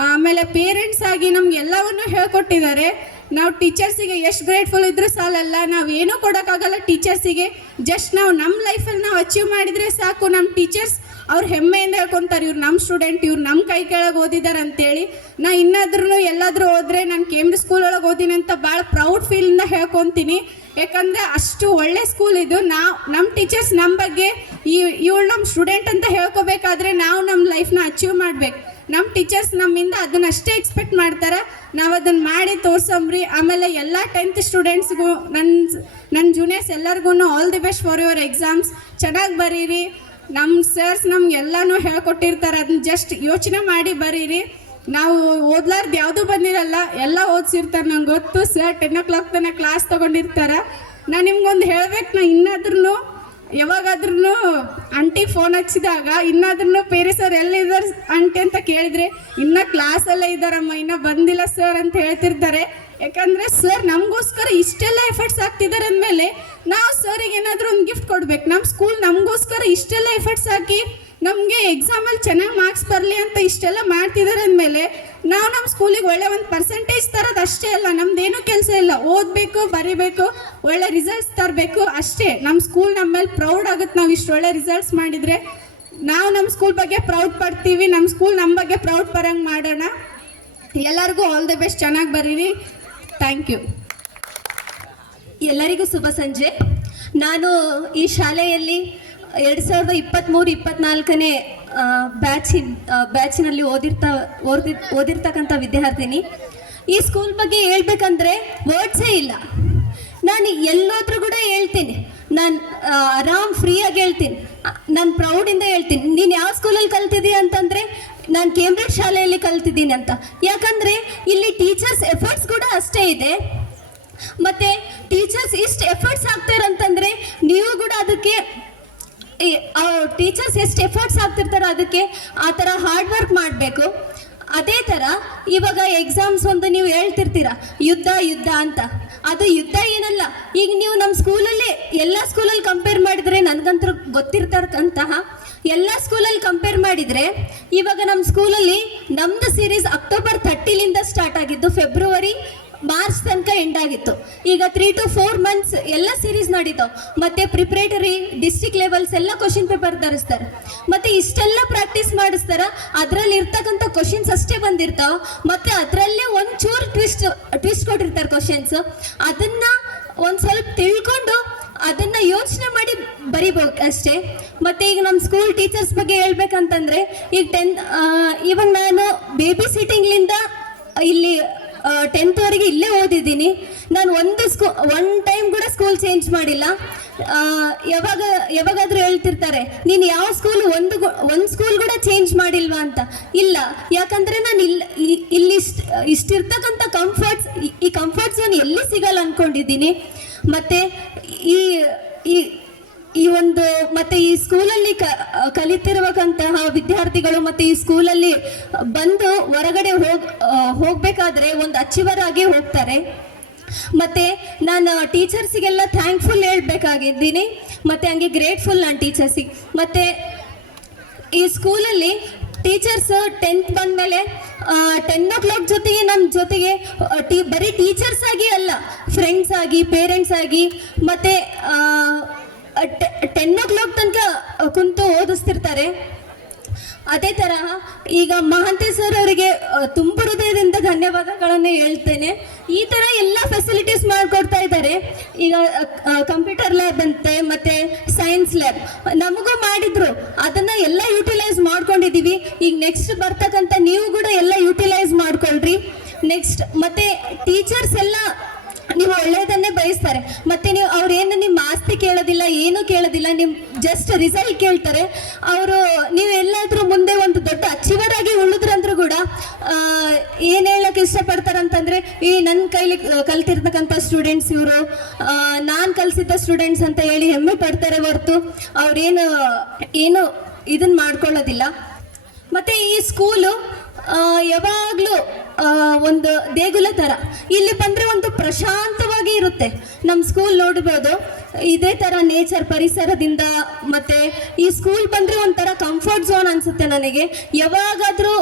ಆಮೇಲೆ ಪೇರೆಂಟ್ಸ್ ಆಗಿ ನಮ್ಗೆಲ್ಲವನ್ನು ಹೇಳ್ಕೊಟ್ಟಿದ್ದಾರೆ. ನಾವು ಟೀಚರ್ಸಿಗೆ ಎಷ್ಟು ಗ್ರೇಟ್ಫುಲ್ ಇದ್ರೂ ಸಾಲಲ್ಲ, ನಾವೇನೂ ಕೊಡೋಕ್ಕಾಗಲ್ಲ ಟೀಚರ್ಸಿಗೆ. ಜಸ್ಟ್ ನಾವು ನಮ್ಮ ಲೈಫಲ್ಲಿ ನಾವು ಅಚೀವ್ ಮಾಡಿದರೆ ಸಾಕು. ನಮ್ಮ ಟೀಚರ್ಸ್ ಅವ್ರು ಹೆಮ್ಮೆಯಿಂದ ಹೇಳ್ಕೊತಾರೆ, ಇವ್ರು ನಮ್ಮ ಸ್ಟೂಡೆಂಟ್, ಇವ್ರು ನಮ್ಮ ಕೈ ಕೆಳಗೆ ಓದಿದ್ದಾರೆ ಅಂತೇಳಿ. ನಾ ಇನ್ನಾದ್ರೂ ಎಲ್ಲಾದರೂ ಹೋದರೆ ನಾನು ಕೇಂದ್ರ ಸ್ಕೂಲ್ ಒಳಗೆ ಓದಿನಿ ಅಂತ ಭಾಳ ಪ್ರೌಡ್ ಫೀಲಿಂದ ಹೇಳ್ಕೊತೀನಿ. ಯಾಕಂದರೆ ಅಷ್ಟು ಒಳ್ಳೆ ಸ್ಕೂಲ್ ಇದು. ನಮ್ಮ ಟೀಚರ್ಸ್ ನಮ್ಮ ಬಗ್ಗೆ ಇವಳು ನಮ್ಮ ಸ್ಟೂಡೆಂಟ್ ಅಂತ ಹೇಳ್ಕೊಬೇಕಾದ್ರೆ ನಾವು ನಮ್ಮ ಲೈಫ್ನ ಅಚೀವ್ ಮಾಡಬೇಕು. ನಮ್ಮ ಟೀಚರ್ಸ್ ನಮ್ಮಿಂದ ಅದನ್ನಷ್ಟೇ ಎಕ್ಸ್ಪೆಕ್ಟ್ ಮಾಡ್ತಾರೆ, ನಾವು ಅದನ್ನು ಮಾಡಿ ತೋರ್ಸಂಬ್ರಿ. ಆಮೇಲೆ ಎಲ್ಲ 10th ಸ್ಟೂಡೆಂಟ್ಸ್ಗೂ ನನ್ನ ಜೂನಿಯರ್ಸ್ ಎಲ್ಲರಿಗೂ all the best for your exams. ಚೆನ್ನಾಗಿ ಬರೀರಿ. ನಮ್ಮ ಸರ್ಸ್ ನಮ್ಗೆಲ್ಲನೂ ಹೇಳ್ಕೊಟ್ಟಿರ್ತಾರೆ, ಅದನ್ನ ಜಸ್ಟ್ ಯೋಚನೆ ಮಾಡಿ ಬರೀರಿ. ನಾವು ಓದ್ಲಾರ್ದು ಯಾವುದೂ ಬಂದಿರಲ್ಲ, ಎಲ್ಲ ಓದಿಸಿರ್ತಾರೆ. ನಂಗೆ ಗೊತ್ತು ಸರ್ 10 o'clock ತನಕ ಕ್ಲಾಸ್ ತೊಗೊಂಡಿರ್ತಾರೆ. ನಾನು ನಿಮ್ಗೊಂದು ಹೇಳ್ಬೇಕು, ನಾ ಇನ್ನಾದ್ರೂ ಯಾವಾಗಾದ್ರೂ ಆಂಟಿ ಫೋನ್ ಹಚ್ಚಿದಾಗ ಇನ್ನಾದ್ರೂ ಪೇರೆ ಸರ್ ಎಲ್ಲಿದ್ದಾರೆ ಆಂಟಿ ಅಂತ ಕೇಳಿದರೆ ಇನ್ನೂ ಕ್ಲಾಸಲ್ಲೇ ಇದ್ದಾರಮ್ಮ, ಇನ್ನೂ ಬಂದಿಲ್ಲ ಸರ್ ಅಂತ ಹೇಳ್ತಿರ್ತಾರೆ. ಯಾಕಂದರೆ ಸರ್ ನಮಗೋಸ್ಕರ ಇಷ್ಟೆಲ್ಲ ಎಫರ್ಟ್ಸ್ ಆಗ್ತಿದ್ದಾರೆ ಅಂದಮೇಲೆ ನಾವು ಸರಿಗೆ ಏನಾದರೂ ಒಂದು ಗಿಫ್ಟ್ ಕೊಡ್ಬೇಕು. ನಮ್ಮ ಸ್ಕೂಲ್ ನಮಗೋಸ್ಕರ ಇಷ್ಟೆಲ್ಲ ಎಫರ್ಟ್ಸ್ ಹಾಕಿ ನಮಗೆ ಎಕ್ಸಾಮಲ್ಲಿ ಚೆನ್ನಾಗಿ ಮಾರ್ಕ್ಸ್ ಬರಲಿ ಅಂತ ಇಷ್ಟೆಲ್ಲ ಮಾಡ್ತಿದ್ದಾರೆ ಅಂದಮೇಲೆ ನಾವು ನಮ್ಮ ಸ್ಕೂಲಿಗೆ ಒಳ್ಳೆ ಒಂದು ಪರ್ಸೆಂಟೇಜ್ ತರೋದು ಅಷ್ಟೇ ಅಲ್ಲ, ನಮ್ದೇನೂ ಕೆಲಸ ಇಲ್ಲ. ಓದಬೇಕು, ಬರೀಬೇಕು, ಒಳ್ಳೆ ರಿಸಲ್ಟ್ಸ್ ತರಬೇಕು ಅಷ್ಟೇ. ನಮ್ಮ ಸ್ಕೂಲ್ ನಮ್ಮ ಮೇಲೆ ಪ್ರೌಡ್ ಆಗುತ್ತೆ. ನಾವು ಇಷ್ಟು ಒಳ್ಳೆ ರಿಸಲ್ಟ್ಸ್ ಮಾಡಿದರೆ ನಾವು ನಮ್ಮ ಸ್ಕೂಲ್ ಬಗ್ಗೆ ಪ್ರೌಡ್ ಪಡ್ತೀವಿ. ನಮ್ಮ ಸ್ಕೂಲ್ ನಮ್ಮ ಬಗ್ಗೆ ಪ್ರೌಡ್ ಪರಂಗೆ ಮಾಡೋಣ. ಎಲ್ಲರಿಗೂ ಆಲ್ ದಿ ಬೆಸ್ಟ್, ಚೆನ್ನಾಗಿ ಬರೀರಿ. Thank you. ಎಲ್ಲರಿಗೂ ಶುಭ ಸಂಜೆ. ನಾನು ಈ ಶಾಲೆಯಲ್ಲಿ 2023-24ನೇ ಬ್ಯಾಚಿನಲ್ಲಿ ಓದಿರ್ತಕ್ಕಂಥ ವಿದ್ಯಾರ್ಥಿನಿ. ಈ ಸ್ಕೂಲ್ ಬಗ್ಗೆ ಹೇಳ್ಬೇಕಂದ್ರೆ ವರ್ಡ್ಸೇ ಇಲ್ಲ. ನಾನು ಎಲ್ಲೋದ್ರೂ ಕೂಡ ಹೇಳ್ತೀನಿ, ನಾನು ಆರಾಮ್ ಫ್ರೀಯಾಗಿ ಹೇಳ್ತೀನಿ, ನಾನು ಪ್ರೌಡಿಂದ ಹೇಳ್ತೀನಿ. ನೀನು ಯಾವ ಸ್ಕೂಲಲ್ಲಿ ಕಲ್ತಿದ್ದೀಯ ಅಂತಂದರೆ ನಾನು ಕೇಂಬ್ರಿಡ್ಜ್ ಶಾಲೆಯಲ್ಲಿ ಕಲ್ತಿದ್ದೀನಿ ಅಂತ. ಯಾಕಂದರೆ ಇಲ್ಲಿ ಟೀಚರ್ಸ್ ಎಫರ್ಟ್ಸ್ ಕೂಡ ಅಷ್ಟೇ ಇದೆ. ಮತ್ತು ಟೀಚರ್ಸ್ ಇಷ್ಟು ಎಫರ್ಟ್ಸ್ ಹಾಕ್ತಾರಂತಂದರೆ ನೀವು ಕೂಡ ಅದಕ್ಕೆ ಟೀಚರ್ಸ್ ಎಷ್ಟು ಎಫರ್ಟ್ಸ್ ಹಾಕ್ತಿರ್ತಾರೋ ಅದಕ್ಕೆ ಆ ಥರ ಹಾರ್ಡ್ ವರ್ಕ್ ಮಾಡಬೇಕು. ಅದೇ ಥರ ಇವಾಗ ಎಕ್ಸಾಮ್ಸ್ ಒಂದು ನೀವು ಹೇಳ್ತಿರ್ತೀರ ಯುದ್ಧ ಅಂತ. ಅದು ಯುದ್ಧ ಏನಲ್ಲ. ಈಗ ನೀವು ನಮ್ಮ ಸ್ಕೂಲಲ್ಲಿ ಎಲ್ಲ ಸ್ಕೂಲಲ್ಲಿ ಕಂಪೇರ್ ಮಾಡಿದರೆ, ನನಗಂತೂ ಗೊತ್ತಿರ್ತಕ್ಕಂತಹ ಎಲ್ಲ ಸ್ಕೂಲಲ್ಲಿ ಕಂಪೇರ್ ಮಾಡಿದರೆ, ಇವಾಗ ನಮ್ಮ ಸ್ಕೂಲಲ್ಲಿ ನಮ್ಮದು ಸೀರೀಸ್ ಅಕ್ಟೋಬರ್ 30ಲಿಂದ ಸ್ಟಾರ್ಟ್ ಆಗಿದ್ದು, ಫೆಬ್ರವರಿ ಮಾರ್ಚ್ ತನಕ ಎಂಡ್ ಆಗಿತ್ತು. ಈಗ 3 to 4 months ಎಲ್ಲ ಸೀರೀಸ್ ನಡೀತಾವೆ. ಮತ್ತು ಪ್ರಿಪ್ರೇಟರಿ, ಡಿಸ್ಟ್ರಿಕ್ಟ್ ಲೆವೆಲ್ಸ್ ಎಲ್ಲ ಕ್ವಶನ್ ಪೇಪರ್ ತರಿಸ್ತಾರೆ. ಮತ್ತು ಇಷ್ಟೆಲ್ಲ ಪ್ರಾಕ್ಟೀಸ್ ಮಾಡಿಸ್ತಾರೆ. ಅದರಲ್ಲಿ ಇರ್ತಕ್ಕಂಥ ಕ್ವಶನ್ಸ್ ಅಷ್ಟೇ ಬಂದಿರ್ತಾವೆ. ಮತ್ತು ಅದರಲ್ಲೇ ಒಂಚೂರು ಟ್ವಿಸ್ಟ್ ಕೊಟ್ಟಿರ್ತಾರೆ ಕ್ವಶನ್ಸ್. ಅದನ್ನು ಒಂದು ಸ್ವಲ್ಪ ತಿಳ್ಕೊಂಡು ಅದನ್ನು ಯೋಚನೆ ಮಾಡಿ ಬರಿಬೇಕು ಅಷ್ಟೇ. ಮತ್ತು ಈಗ ನಮ್ಮ ಸ್ಕೂಲ್ ಟೀಚರ್ಸ್ ಬಗ್ಗೆ ಹೇಳ್ಬೇಕಂತಂದರೆ, ಈಗ ಇವಾಗ ನಾನು ಬೇಬಿ ಸಿಟ್ಟಿಂಗ್ಲಿಂದ ಇಲ್ಲಿ 10th ವರೆಗೆ ಇಲ್ಲೇ ಓದಿದ್ದೀನಿ. ನಾನು ಒನ್ ಟೈಮ್ ಕೂಡ ಸ್ಕೂಲ್ ಚೇಂಜ್ ಮಾಡಿಲ್ಲ. ಯಾವಾಗಾದರೂ ಹೇಳ್ತಿರ್ತಾರೆ, ನೀನು ಯಾವ ಸ್ಕೂಲ್ ಒಂದು ಸ್ಕೂಲ್ ಕೂಡ ಚೇಂಜ್ ಮಾಡಿಲ್ವಾ ಅಂತ. ಇಲ್ಲ, ಯಾಕಂದರೆ ನಾನು ಇಲ್ಲಿ ಇಷ್ಟಿರ್ತಕ್ಕಂಥ ಈ ಕಂಫರ್ಟ್ ಝೋನ್ ಎಲ್ಲಿ ಸಿಗಲ್ಲ ಅಂದ್ಕೊಂಡಿದ್ದೀನಿ. ಮತ್ತು ಮತ್ತೆ ಈ ಸ್ಕೂಲಲ್ಲಿ ಕಲಿತಿರುವಂತಹ ವಿದ್ಯಾರ್ಥಿಗಳು ಮತ್ತು ಈ ಸ್ಕೂಲಲ್ಲಿ ಬಂದು ಹೊರಗಡೆ ಹೋಗ್ಬೇಕಾದ್ರೆ ಒಂದು ಅಚೀವರ್ ಆಗಿ ಹೋಗ್ತಾರೆ. ಮತ್ತು ನಾನು ಟೀಚರ್ಸಿಗೆಲ್ಲ ಥ್ಯಾಂಕ್ಫುಲ್ ಹೇಳ್ಬೇಕಾಗಿದ್ದೀನಿ. ಮತ್ತು ಹಂಗೆ ಗ್ರೇಟ್ಫುಲ್ ನಾನು ಟೀಚರ್ಸಿಗೆ. ಮತ್ತು ಈ ಸ್ಕೂಲಲ್ಲಿ ಟೀಚರ್ಸ್ 10th ಬಂದಮೇಲೆ 10 o'clock ಜೊತೆಗೆ ನಮ್ಮ ಜೊತೆಗೆ ಬರೀ ಟೀಚರ್ಸ್ ಆಗಿ ಅಲ್ಲ, ಫ್ರೆಂಡ್ಸ್ ಆಗಿ, ಪೇರೆಂಟ್ಸ್ ಆಗಿ, ಮತ್ತು 10 o'clock ತನಕ ಕುಂತು ಓದಿಸ್ತಿರ್ತಾರೆ. ಅದೇ ತರಹ ಈಗ ಮಹಾಂತೇಶ್ ಸರ್ ಅವರಿಗೆ ತುಂಬ ಹೃದಯದಿಂದ ಧನ್ಯವಾದಗಳನ್ನು ಹೇಳ್ತೇನೆ. ಈ ಥರ ಎಲ್ಲ ಫೆಸಿಲಿಟೀಸ್ ಮಾಡಿಕೊಡ್ತಾ ಇದ್ದಾರೆ. ಈಗ ಕಂಪ್ಯೂಟರ್ ಲ್ಯಾಬ್ ಅಂತೆ, ಮತ್ತು ಸೈನ್ಸ್ ಲ್ಯಾಬ್ ನಮಗೂ ಮಾಡಿದ್ರು. ಅದನ್ನು ಎಲ್ಲ ಯುಟಿಲೈಸ್ ಮಾಡ್ಕೊಂಡಿದ್ದೀವಿ. ಈಗ ನೆಕ್ಸ್ಟ್ ಬರ್ತಕ್ಕಂಥ ನೀವು ಕೂಡ ಎಲ್ಲ ಯುಟಿಲೈಸ್ ಮಾಡ್ಕೊಳ್ರಿ. ನೆಕ್ಸ್ಟ್ ಮತ್ತು ಟೀಚರ್ಸ್ ಎಲ್ಲ ನೀವು ಒಳ್ಳೆಯದನ್ನೇ ಬಯಸ್ತಾರೆ. ಮತ್ತು ನೀವು ಅವ್ರೇನು ನಿಮ್ಮ ಆಸ್ತಿ ಕೇಳೋದಿಲ್ಲ, ಏನೂ ಕೇಳೋದಿಲ್ಲ, ನಿಮ್ಮ ಜಸ್ಟ್ ರಿಸಲ್ಟ್ ಕೇಳ್ತಾರೆ. ಅವರು ನೀವು ಎಲ್ಲಾದರೂ ಮುಂದೆ ಒಂದು ದೊಡ್ಡ ಅಚೀವರ್ ಆಗಿ ಉಳಿದ್ರಂದ್ರೂ ಕೂಡ ಏನು ಹೇಳೋಕ್ಕೆ ಇಷ್ಟಪಡ್ತಾರಂತಂದರೆ, ಈ ನನ್ನ ಕೈಲಿ ಕಲ್ತಿರ್ತಕ್ಕಂಥ ಸ್ಟೂಡೆಂಟ್ಸ್ ಇವರು, ನಾನು ಕಲಿಸಿದ್ದ ಸ್ಟೂಡೆಂಟ್ಸ್ ಅಂತ ಹೇಳಿ ಹೆಮ್ಮೆ ಪಡ್ತಾರೆ ಹೊರತು ಏನು ಇದನ್ನು ಮಾಡ್ಕೊಳ್ಳೋದಿಲ್ಲ. ಮತ್ತು ಈ ಸ್ಕೂಲು ಯಾವಾಗಲೂ ಒಂದು ದೇಗುಲ ಥರ. ಇಲ್ಲಿ ಬಂದರೆ ಒಂದು ಪ್ರಶಾಂತವಾಗಿ ಇರುತ್ತೆ. ನಮ್ಮ ಸ್ಕೂಲ್ ನೋಡ್ಬೋದು, ಇದೇ ಥರ ನೇಚರ್ ಪರಿಸರದಿಂದ. ಮತ್ತು ಈ ಸ್ಕೂಲ್ ಬಂದರೆ ಒಂಥರ ಕಂಫರ್ಟ್ ಝೋನ್ ಅನಿಸುತ್ತೆ ನನಗೆ. ಯಾವಾಗಾದರೂ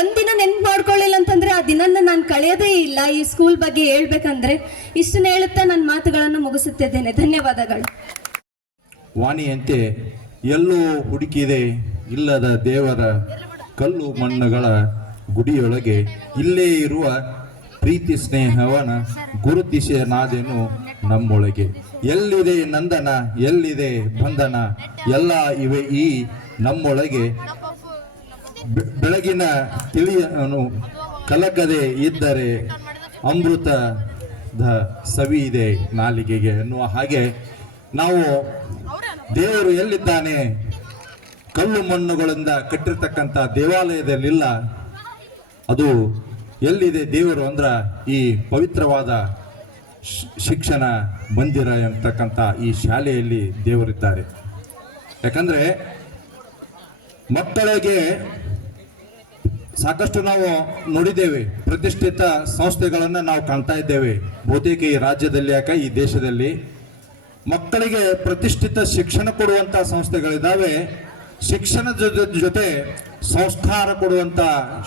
ಒಂದಿನ ನೆನ್ಪು ಮಾಡ್ಕೊಳ್ಳಿಲ್ಲ ಅಂತಂದರೆ ಆ ದಿನನ ನಾನು ಕಳೆಯೋದೇ ಇಲ್ಲ ಈ ಸ್ಕೂಲ್ ಬಗ್ಗೆ ಹೇಳ್ಬೇಕಂದ್ರೆ. ಇಷ್ಟನ್ನ ಹೇಳುತ್ತಾ ನನ್ನ ಮಾತುಗಳನ್ನು ಮುಗಿಸುತ್ತಿದ್ದೇನೆ. ಧನ್ಯವಾದಗಳು. ವಾಣಿಯಂತೆ ಎಲ್ಲೋ ಹುಡುಕಿದೆ ಇಲ್ಲದ ದೇವರ ಕಲ್ಲು ಮಣ್ಣುಗಳ ಗುಡಿಯೊಳಗೆ, ಇಲ್ಲೇ ಇರುವ ಪ್ರೀತಿ ಸ್ನೇಹವನ ಗುರುತಿಸೆ ನಾದೇನು ನಮ್ಮೊಳಗೆ. ಎಲ್ಲಿದೆ ನಂದನ, ಎಲ್ಲಿದೆ ಬಂಧನ, ಎಲ್ಲ ಇವೆ ಈ ನಮ್ಮೊಳಗೆ. ಬೆಳಗಿನ ತಿಳಿಯನು ಕಲಕದೆ ಇದ್ದರೆ ಅಮೃತದ ಸವಿ ಇದೆ ನಾಲಿಗೆಗೆ ಎನ್ನುವ ಹಾಗೆ, ನಾವು ದೇವರು ಎಲ್ಲಿದ್ದಾನೆ, ಕಲ್ಲು ಮಣ್ಣುಗಳಿಂದ ಕಟ್ಟಿರ್ತಕ್ಕಂಥ ದೇವಾಲಯದಲ್ಲಿಲ್ಲ. ಅದು ಎಲ್ಲಿದೆ ದೇವರು ಅಂದ್ರ ಈ ಪವಿತ್ರವಾದ ಶಿಕ್ಷಣ ಮಂದಿರ ಎಂತಕ್ಕಂಥ ಈ ಶಾಲೆಯಲ್ಲಿ ದೇವರಿದ್ದಾರೆ. ಯಾಕಂದ್ರೆ ಮಕ್ಕಳಿಗೆ ಸಾಕಷ್ಟು ನಾವು ನೋಡಿದ್ದೇವೆ, ಪ್ರತಿಷ್ಠಿತ ಸಂಸ್ಥೆಗಳನ್ನು ನಾವು ಕಾಣ್ತಾ ಇದ್ದೇವೆ ಬಹುತೇಕ ಈ ರಾಜ್ಯದಲ್ಲಿ, ಯಾಕೆ ಈ ದೇಶದಲ್ಲಿ. ಮಕ್ಕಳಿಗೆ ಪ್ರತಿಷ್ಠಿತ ಶಿಕ್ಷಣ ಕೊಡುವಂಥ ಸಂಸ್ಥೆಗಳಿದ್ದಾವೆ. ಶಿಕ್ಷಣದ ಜೊತೆ ಸಂಸ್ಕಾರ ಕೊಡುವಂಥ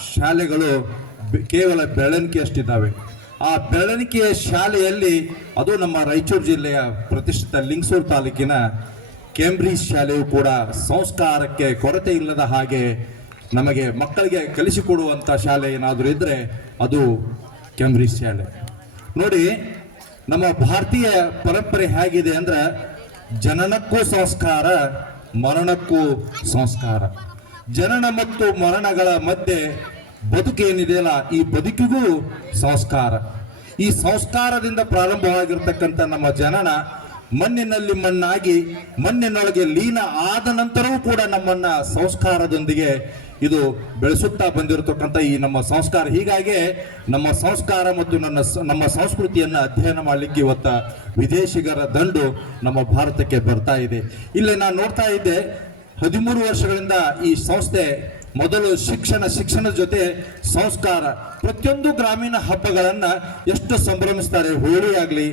ಶಾಲೆಗಳು ಕೇವಲ ಬೆಳವಣಿಗೆ ಅಷ್ಟಿದ್ದಾವೆ. ಆ ಬೆಳವಣಿಗೆಯ ಶಾಲೆಯಲ್ಲಿ ಅದು ನಮ್ಮ ರಾಯಚೂರು ಜಿಲ್ಲೆಯ ಪ್ರತಿಷ್ಠಿತ ಲಿಂಗಸೂರು ತಾಲೂಕಿನ ಕೇಂಬ್ರಿಡ್ಜ್ ಶಾಲೆಯು ಕೂಡ ಸಂಸ್ಕಾರಕ್ಕೆ ಕೊರತೆ ಇಲ್ಲದ ಹಾಗೆ ನಮಗೆ ಮಕ್ಕಳಿಗೆ ಕಲಿಸಿಕೊಡುವಂಥ ಶಾಲೆ ಏನಾದರೂ ಇದ್ದರೆ ಅದು ಕೇಂಬ್ರಿಡ್ಜ್ ಶಾಲೆ. ನೋಡಿ, ನಮ್ಮ ಭಾರತೀಯ ಪರಂಪರೆ ಹೇಗಿದೆ ಅಂದ್ರೆ, ಜನನಕ್ಕೂ ಸಂಸ್ಕಾರ, ಮರಣಕ್ಕೂ ಸಂಸ್ಕಾರ. ಜನನ ಮತ್ತು ಮರಣಗಳ ಮಧ್ಯೆ ಬದುಕೇನಿದೆಯಲ್ಲ, ಈ ಬದುಕಿಗೂ ಸಂಸ್ಕಾರ. ಈ ಸಂಸ್ಕಾರದಿಂದ ಪ್ರಾರಂಭವಾಗಿರ್ತಕ್ಕಂಥ ನಮ್ಮ ಜನನ ಮಣ್ಣಿನಲ್ಲಿ ಮಣ್ಣಾಗಿ ಮಣ್ಣಿನೊಳಗೆ ಲೀನ ಆದ ನಂತರವೂ ಕೂಡ ನಮ್ಮನ್ನ ಸಂಸ್ಕಾರದೊಂದಿಗೆ ಇದು ಬೆಳೆಸುತ್ತಾ ಬಂದಿರತಕ್ಕಂಥ ಈ ನಮ್ಮ ಸಂಸ್ಕಾರ. ಹೀಗಾಗಿ ನಮ್ಮ ಸಂಸ್ಕಾರ ಮತ್ತು ನಮ್ಮ ಸಂಸ್ಕೃತಿಯನ್ನು ಅಧ್ಯಯನ ಮಾಡಲಿಕ್ಕೆ ಇವತ್ತ ವಿದೇಶಿಗರ ದಂಡು ನಮ್ಮ ಭಾರತಕ್ಕೆ ಬರ್ತಾ ಇದೆ. ಇಲ್ಲೇ ನಾನು ನೋಡ್ತಾ ಇದ್ದೆ, 13 ವರ್ಷಗಳಿಂದ ಈ ಸಂಸ್ಥೆ ಮೊದಲು ಶಿಕ್ಷಣದ ಜೊತೆ ಸಂಸ್ಕಾರ, ಪ್ರತಿಯೊಂದು ಗ್ರಾಮೀಣ ಹಬ್ಬಗಳನ್ನು ಎಷ್ಟು ಸಂಭ್ರಮಿಸ್ತಾರೆ. ಹೋಳಿ ಆಗಲಿ,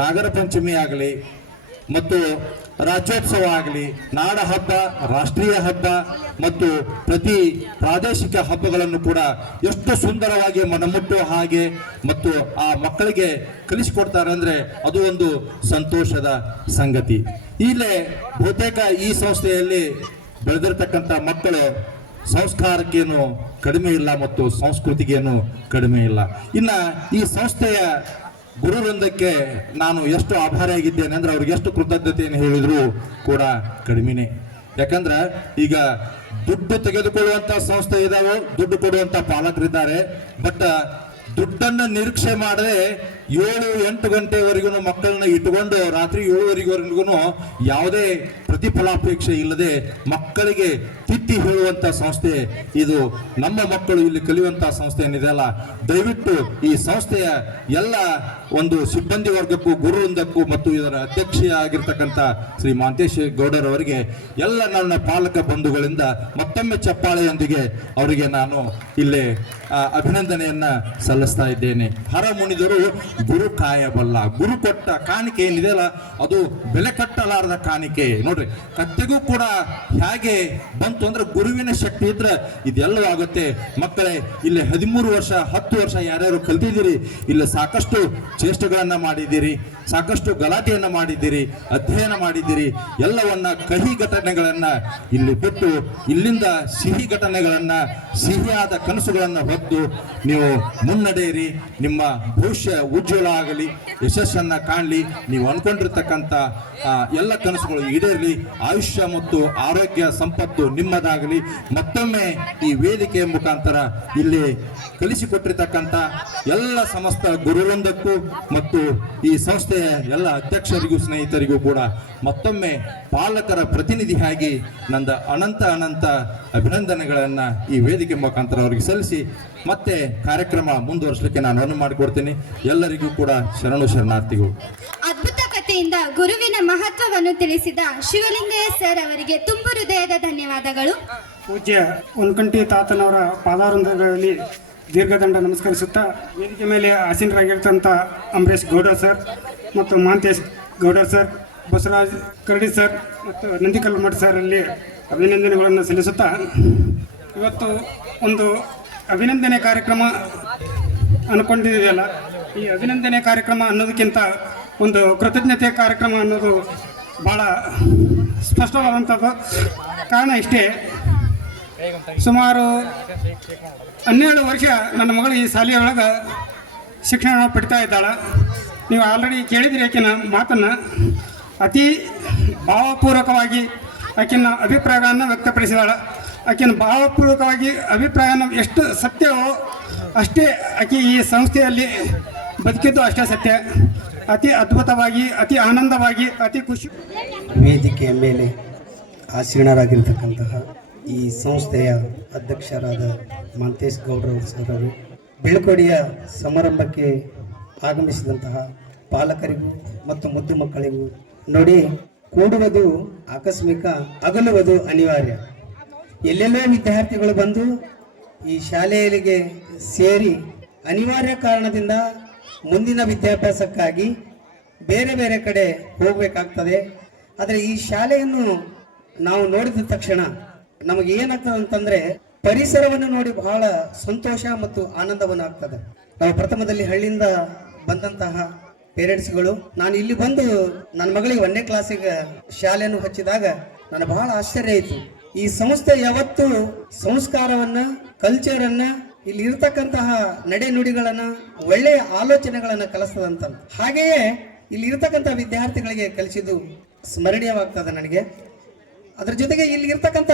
ನಾಗರ ಪಂಚಮಿ ಆಗಲಿ, ಮತ್ತು ರಾಜ್ಯೋತ್ಸವ ಆಗಲಿ, ನಾಡ ಹಬ್ಬ, ರಾಷ್ಟ್ರೀಯ ಹಬ್ಬ ಮತ್ತು ಪ್ರತಿ ಪ್ರಾದೇಶಿಕ ಹಬ್ಬಗಳನ್ನು ಕೂಡ ಎಷ್ಟು ಸುಂದರವಾಗಿ ಮನಮುಟ್ಟುವ ಹಾಗೆ ಮತ್ತು ಆ ಮಕ್ಕಳಿಗೆ ಕಲಿಸಿಕೊಡ್ತಾರೆ ಅಂದರೆ ಅದು ಒಂದು ಸಂತೋಷದ ಸಂಗತಿ. ಇಲ್ಲೇ ಬಹುತೇಕ ಈ ಸಂಸ್ಥೆಯಲ್ಲಿ ಬೆಳೆದಿರ್ತಕ್ಕಂಥ ಮಕ್ಕಳು ಸಂಸ್ಕಾರಕ್ಕೇನು ಕಡಿಮೆ ಇಲ್ಲ ಮತ್ತು ಸಂಸ್ಕೃತಿಗೇನು ಕಡಿಮೆ ಇಲ್ಲ. ಇನ್ನು ಈ ಸಂಸ್ಥೆಯ ಗುರುವೃಂದಕ್ಕೆ ನಾನು ಎಷ್ಟು ಆಭಾರಿಯಾಗಿದ್ದೇನೆ ಅಂದ್ರೆ ಅವ್ರಿಗೆ ಎಷ್ಟು ಕೃತಜ್ಞತೆಯನ್ನು ಹೇಳಿದ್ರು ಕೂಡ ಕಡಿಮೆನೆ. ಯಾಕಂದ್ರೆ ಈಗ ದುಡ್ಡು ತೆಗೆದುಕೊಳ್ಳುವಂತ ಸಂಸ್ಥೆ ಇದಾವೆ, ದುಡ್ಡು ಕೊಡುವಂತ ಪಾಲಕರಿದ್ದಾರೆ. ಬಟ್ ದುಡ್ಡನ್ನು ನಿರೀಕ್ಷೆ ಮಾಡದೆ 7-8 ಗಂಟೆವರೆಗೂ ಮಕ್ಕಳನ್ನ ಇಟ್ಟುಕೊಂಡು ರಾತ್ರಿ 7:30ವರೆಗೂ ಯಾವುದೇ ಪ್ರತಿಫಲಾಪೇಕ್ಷೆ ಇಲ್ಲದೆ ಮಕ್ಕಳಿಗೆ ತಿದ್ದಿ ಹೇಳುವಂತ ಸಂಸ್ಥೆ ಇದು. ನಮ್ಮ ಮಕ್ಕಳು ಇಲ್ಲಿ ಕಲಿಯುವಂತಹ ಸಂಸ್ಥೆ ಏನಿದೆಯಲ್ಲ, ದಯವಿಟ್ಟು ಈ ಸಂಸ್ಥೆಯ ಎಲ್ಲ ಒಂದು ಸಿಬ್ಬಂದಿ ವರ್ಗಕ್ಕೂ ಗುರುವೃಂದಕ್ಕೂ ಮತ್ತು ಇದರ ಅಧ್ಯಕ್ಷೆಯಾಗಿರ್ತಕ್ಕಂಥ ಶ್ರೀ ಮಾಂತೇಶ್ ಗೌಡರ್ ಅವರಿಗೆ ಎಲ್ಲ ನನ್ನ ಪಾಲಕ ಬಂಧುಗಳಿಂದ ಮತ್ತೊಮ್ಮೆ ಚಪ್ಪಾಳೆಯೊಂದಿಗೆ ಅವರಿಗೆ ನಾನು ಇಲ್ಲೇ ಅಭಿನಂದನೆಯನ್ನ ಸಲ್ಲಿಸ್ತಾ ಇದ್ದೇನೆ. ಹರ ಮುನಿದರು ಗುರು ಕಾಯಬಲ್ಲ. ಗುರು ಕೊಟ್ಟ ಕಾಣಿಕೆ ಏನಿದೆಯಲ್ಲ ಅದು ಬೆಲೆ ಕಟ್ಟಲಾರದ ಕಾಣಿಕೆ. ನೋಡ್ರಿ, ಕತ್ತೆಗೂ ಕೂಡ ಹೇಗೆ ಬಂತು ಅಂದ್ರೆ ಗುರುವಿನ ಶಕ್ತಿ ಇದ್ರೆ ಇದೆಲ್ಲವೂ ಆಗುತ್ತೆ. ಮಕ್ಕಳೇ, ಇಲ್ಲಿ 13 ವರ್ಷ 10 ವರ್ಷ ಯಾರ್ಯಾರು ಕಲ್ತಿದ್ದೀರಿ, ಇಲ್ಲಿ ಸಾಕಷ್ಟು ಚೇಷ್ಟೆಗಳನ್ನ ಮಾಡಿದ್ದೀರಿ, ಸಾಕಷ್ಟು ಗಲಾಟೆಯನ್ನ ಮಾಡಿದ್ದೀರಿ, ಅಧ್ಯಯನ ಮಾಡಿದ್ದೀರಿ. ಎಲ್ಲವನ್ನ ಕಹಿ ಘಟನೆಗಳನ್ನ ಇಲ್ಲಿ ಬಿಟ್ಟು ಇಲ್ಲಿಂದ ಸಿಹಿ ಘಟನೆಗಳನ್ನ, ಸಿಹಿಯಾದ ಕನಸುಗಳನ್ನ ಹೊತ್ತು ನೀವು ಮುನ್ನಡೆಯಿರಿ. ನಿಮ್ಮ ಭವಿಷ್ಯ ಉಜ್ವಲ ಆಗಲಿ, ಯಶಸ್ಸನ್ನ ಕಾಣಲಿ, ನೀವು ಅನ್ಕೊಂಡಿರ್ತಕ್ಕಂಥ ಎಲ್ಲ ಕನಸುಗಳು ಈಡೇರಲಿ, ಆಯುಷ್ಯ ಮತ್ತು ಆರೋಗ್ಯ ಸಂಪತ್ತು ನಿಮ್ಮದಾಗಲಿ. ಮತ್ತೊಮ್ಮೆ ಈ ವೇದಿಕೆಯ ಮುಖಾಂತರ ಇಲ್ಲಿ ಕಲಿಸಿಕೊಟ್ಟಿರ್ತಕ್ಕಂಥ ಎಲ್ಲ ಸಮಸ್ತ ಗುರುವೃಂದಕ್ಕೂ ಮತ್ತು ಈ ಸಂಸ್ಥೆಯ ಎಲ್ಲ ಅಧ್ಯಕ್ಷರಿಗೂ ಸ್ನೇಹಿತರಿಗೂ ಕೂಡ ಮತ್ತೊಮ್ಮೆ ಪಾಲಕರ ಪ್ರತಿನಿಧಿಯಾಗಿ ನನ್ನ ಅನಂತ ಅಭಿನಂದನೆಗಳನ್ನ ಈ ವೇದಿಕೆ ಮುಖಾಂತರ ಅವರಿಗೆ ಸಲ್ಲಿಸಿ ಮತ್ತೆ ಕಾರ್ಯಕ್ರಮ ಮುಂದುವರಿಸಲಿಕ್ಕೆ ನಾನು ಅನುವು ಮಾಡಿಕೊಡ್ತೀನಿ. ಎಲ್ಲರಿಗೂ ಕೂಡ ಶರಣಾರ್ಥಿಗಳು. ಅದ್ಭುತ ಕಥೆಯಿಂದ ಗುರುವಿನ ಮಹತ್ವವನ್ನು ತಿಳಿಸಿದ ಶಿವಲಿಂಗಯ್ಯ ಸರ್ ಅವರಿಗೆ ತುಂಬು ಹೃದಯದ ಧನ್ಯವಾದಗಳು. ಪೂಜ್ಯ ಹುನಕಂಟಿ ತಾತನವರ ಪಾದಾರಂಧಗಳಲ್ಲಿ ದೀರ್ಘದಂಡ ನಮಸ್ಕರಿಸುತ್ತಾ, ವೇದಿಕೆ ಮೇಲೆ ಆಸೀನರಾಗಿರ್ತಂಥ ಅಂಬರೀಶ್ ಗೌಡರ್ ಸರ್ ಮತ್ತು ಮಾಂತೇಶ್ ಗೌಡರ್ ಸರ್, ಬಸವರಾಜ್ ಕರಡಿ ಸರ್ ಮತ್ತು ನಂದಿಕಲ್ ಮಠ ಸರ್ ಅಲ್ಲಿ ಅಭಿನಂದನೆಗಳನ್ನು ಸಲ್ಲಿಸುತ್ತಾ, ಇವತ್ತು ಒಂದು ಅಭಿನಂದನೆ ಕಾರ್ಯಕ್ರಮ ಅನ್ಕೊಂಡಿದೆಯಲ್ಲ, ಈ ಅಭಿನಂದನೆ ಕಾರ್ಯಕ್ರಮ ಅನ್ನೋದಕ್ಕಿಂತ ಒಂದು ಕೃತಜ್ಞತೆ ಕಾರ್ಯಕ್ರಮ ಅನ್ನೋದು ಭಾಳ ಸ್ಪಷ್ಟವಾದಂಥದ್ದು. ಕಾರಣ ಇಷ್ಟೇ, ಸುಮಾರು 12 ವರ್ಷ ನನ್ನ ಮಗಳು ಈ ಶಾಲೆಯೊಳಗೆ ಶಿಕ್ಷಣ ಪಡಿತಾ ಇದ್ದಾಳೆ. ನೀವು ಆಲ್ರೆಡಿ ಕೇಳಿದಿರಿ ಆಕಿನ ಮಾತನ್ನು. ಅತಿ ಭಾವಪೂರ್ವಕವಾಗಿ ಆಕಿನ ಅಭಿಪ್ರಾಯಗಳನ್ನು ವ್ಯಕ್ತಪಡಿಸಿದಾಳೆ. ಆಕಿನ ಭಾವಪೂರ್ವಕವಾಗಿ ಅಭಿಪ್ರಾಯನ ಎಷ್ಟು ಸತ್ಯವೋ ಅಷ್ಟೇ ಆಕೆ ಈ ಸಂಸ್ಥೆಯಲ್ಲಿ ಬದುಕಿದ್ದು ಅಷ್ಟೇ ಸತ್ಯ. ಅತಿ ಅದ್ಭುತವಾಗಿ, ಅತಿ ಆನಂದವಾಗಿ, ಅತಿ ಖುಷಿ. ವೇದಿಕೆಯ ಮೇಲೆ ಆಸೀನರಾಗಿರ್ತಕ್ಕಂತಹ ಈ ಸಂಸ್ಥೆಯ ಅಧ್ಯಕ್ಷರಾದ ಮಾಂತೇಶ್ ಗೌಡ್ರ ಸರ್ ಅವರು, ಬೀಳ್ಕೊಡುಗೆಯ ಸಮಾರಂಭಕ್ಕೆ ಆಗಮಿಸಿದಂತಹ ಪಾಲಕರಿಗೂ ಮತ್ತು ಮುದ್ದು ಮಕ್ಕಳಿಗೂ, ನೋಡಿ, ಕೂಡುವುದು ಆಕಸ್ಮಿಕ, ಅಗಲುವುದು ಅನಿವಾರ್ಯ. ಎಲ್ಲೆಲ್ಲೋ ವಿದ್ಯಾರ್ಥಿಗಳು ಬಂದು ಈ ಶಾಲೆಗಳಿಗೆ ಸೇರಿ ಅನಿವಾರ್ಯ ಕಾರಣದಿಂದ ಮುಂದಿನ ವಿದ್ಯಾಭ್ಯಾಸಕ್ಕಾಗಿ ಬೇರೆ ಬೇರೆ ಕಡೆ ಹೋಗಬೇಕಾಗ್ತದೆ. ಆದರೆ ಈ ಶಾಲೆಯನ್ನು ನಾವು ನೋಡಿದ ತಕ್ಷಣ ನಮಗೆ ಏನಾಗ್ತದೆ ಅಂತಂದ್ರೆ, ಪರಿಸರವನ್ನು ನೋಡಿ ಬಹಳ ಸಂತೋಷ ಮತ್ತು ಆನಂದವನ್ನು ಆಗ್ತದೆ. ನಾವು ಪ್ರಥಮದಲ್ಲಿ ಹಳ್ಳಿಯಿಂದ ಬಂದಂತಹ ಪೇರೆಂಟ್ಸ್ಗಳು, ನಾನು ಇಲ್ಲಿ ಬಂದು ನನ್ನ ಮಗಳಿಗೆ 1ನೇ ಕ್ಲಾಸಿಗೆ ಶಾಲೆಯನ್ನು ಹಚ್ಚಿದಾಗ ನನಗೆ ಬಹಳ ಆಶ್ಚರ್ಯ ಆಯಿತು. ಈ ಸಂಸ್ಥೆ ಯಾವತ್ತು ಸಂಸ್ಕಾರವನ್ನ, ಕಲ್ಚರನ್ನ, ಇಲ್ಲಿ ಇರ್ತಕ್ಕಂತಹ ನಡೆ ನುಡಿಗಳನ್ನ, ಒಳ್ಳೆಯ ಆಲೋಚನೆಗಳನ್ನ ಕಲಿಸ್ತದಂತ. ಹಾಗೆಯೇ ಇಲ್ಲಿ ಇರ್ತಕ್ಕಂಥ ವಿದ್ಯಾರ್ಥಿಗಳಿಗೆ ಕಲಿಸಿದ್ದು ಸ್ಮರಣೀಯವಾಗ್ತದೆ ನನಗೆ. ಅದ್ರ ಜೊತೆಗೆ ಇಲ್ಲಿ ಇರ್ತಕ್ಕಂಥ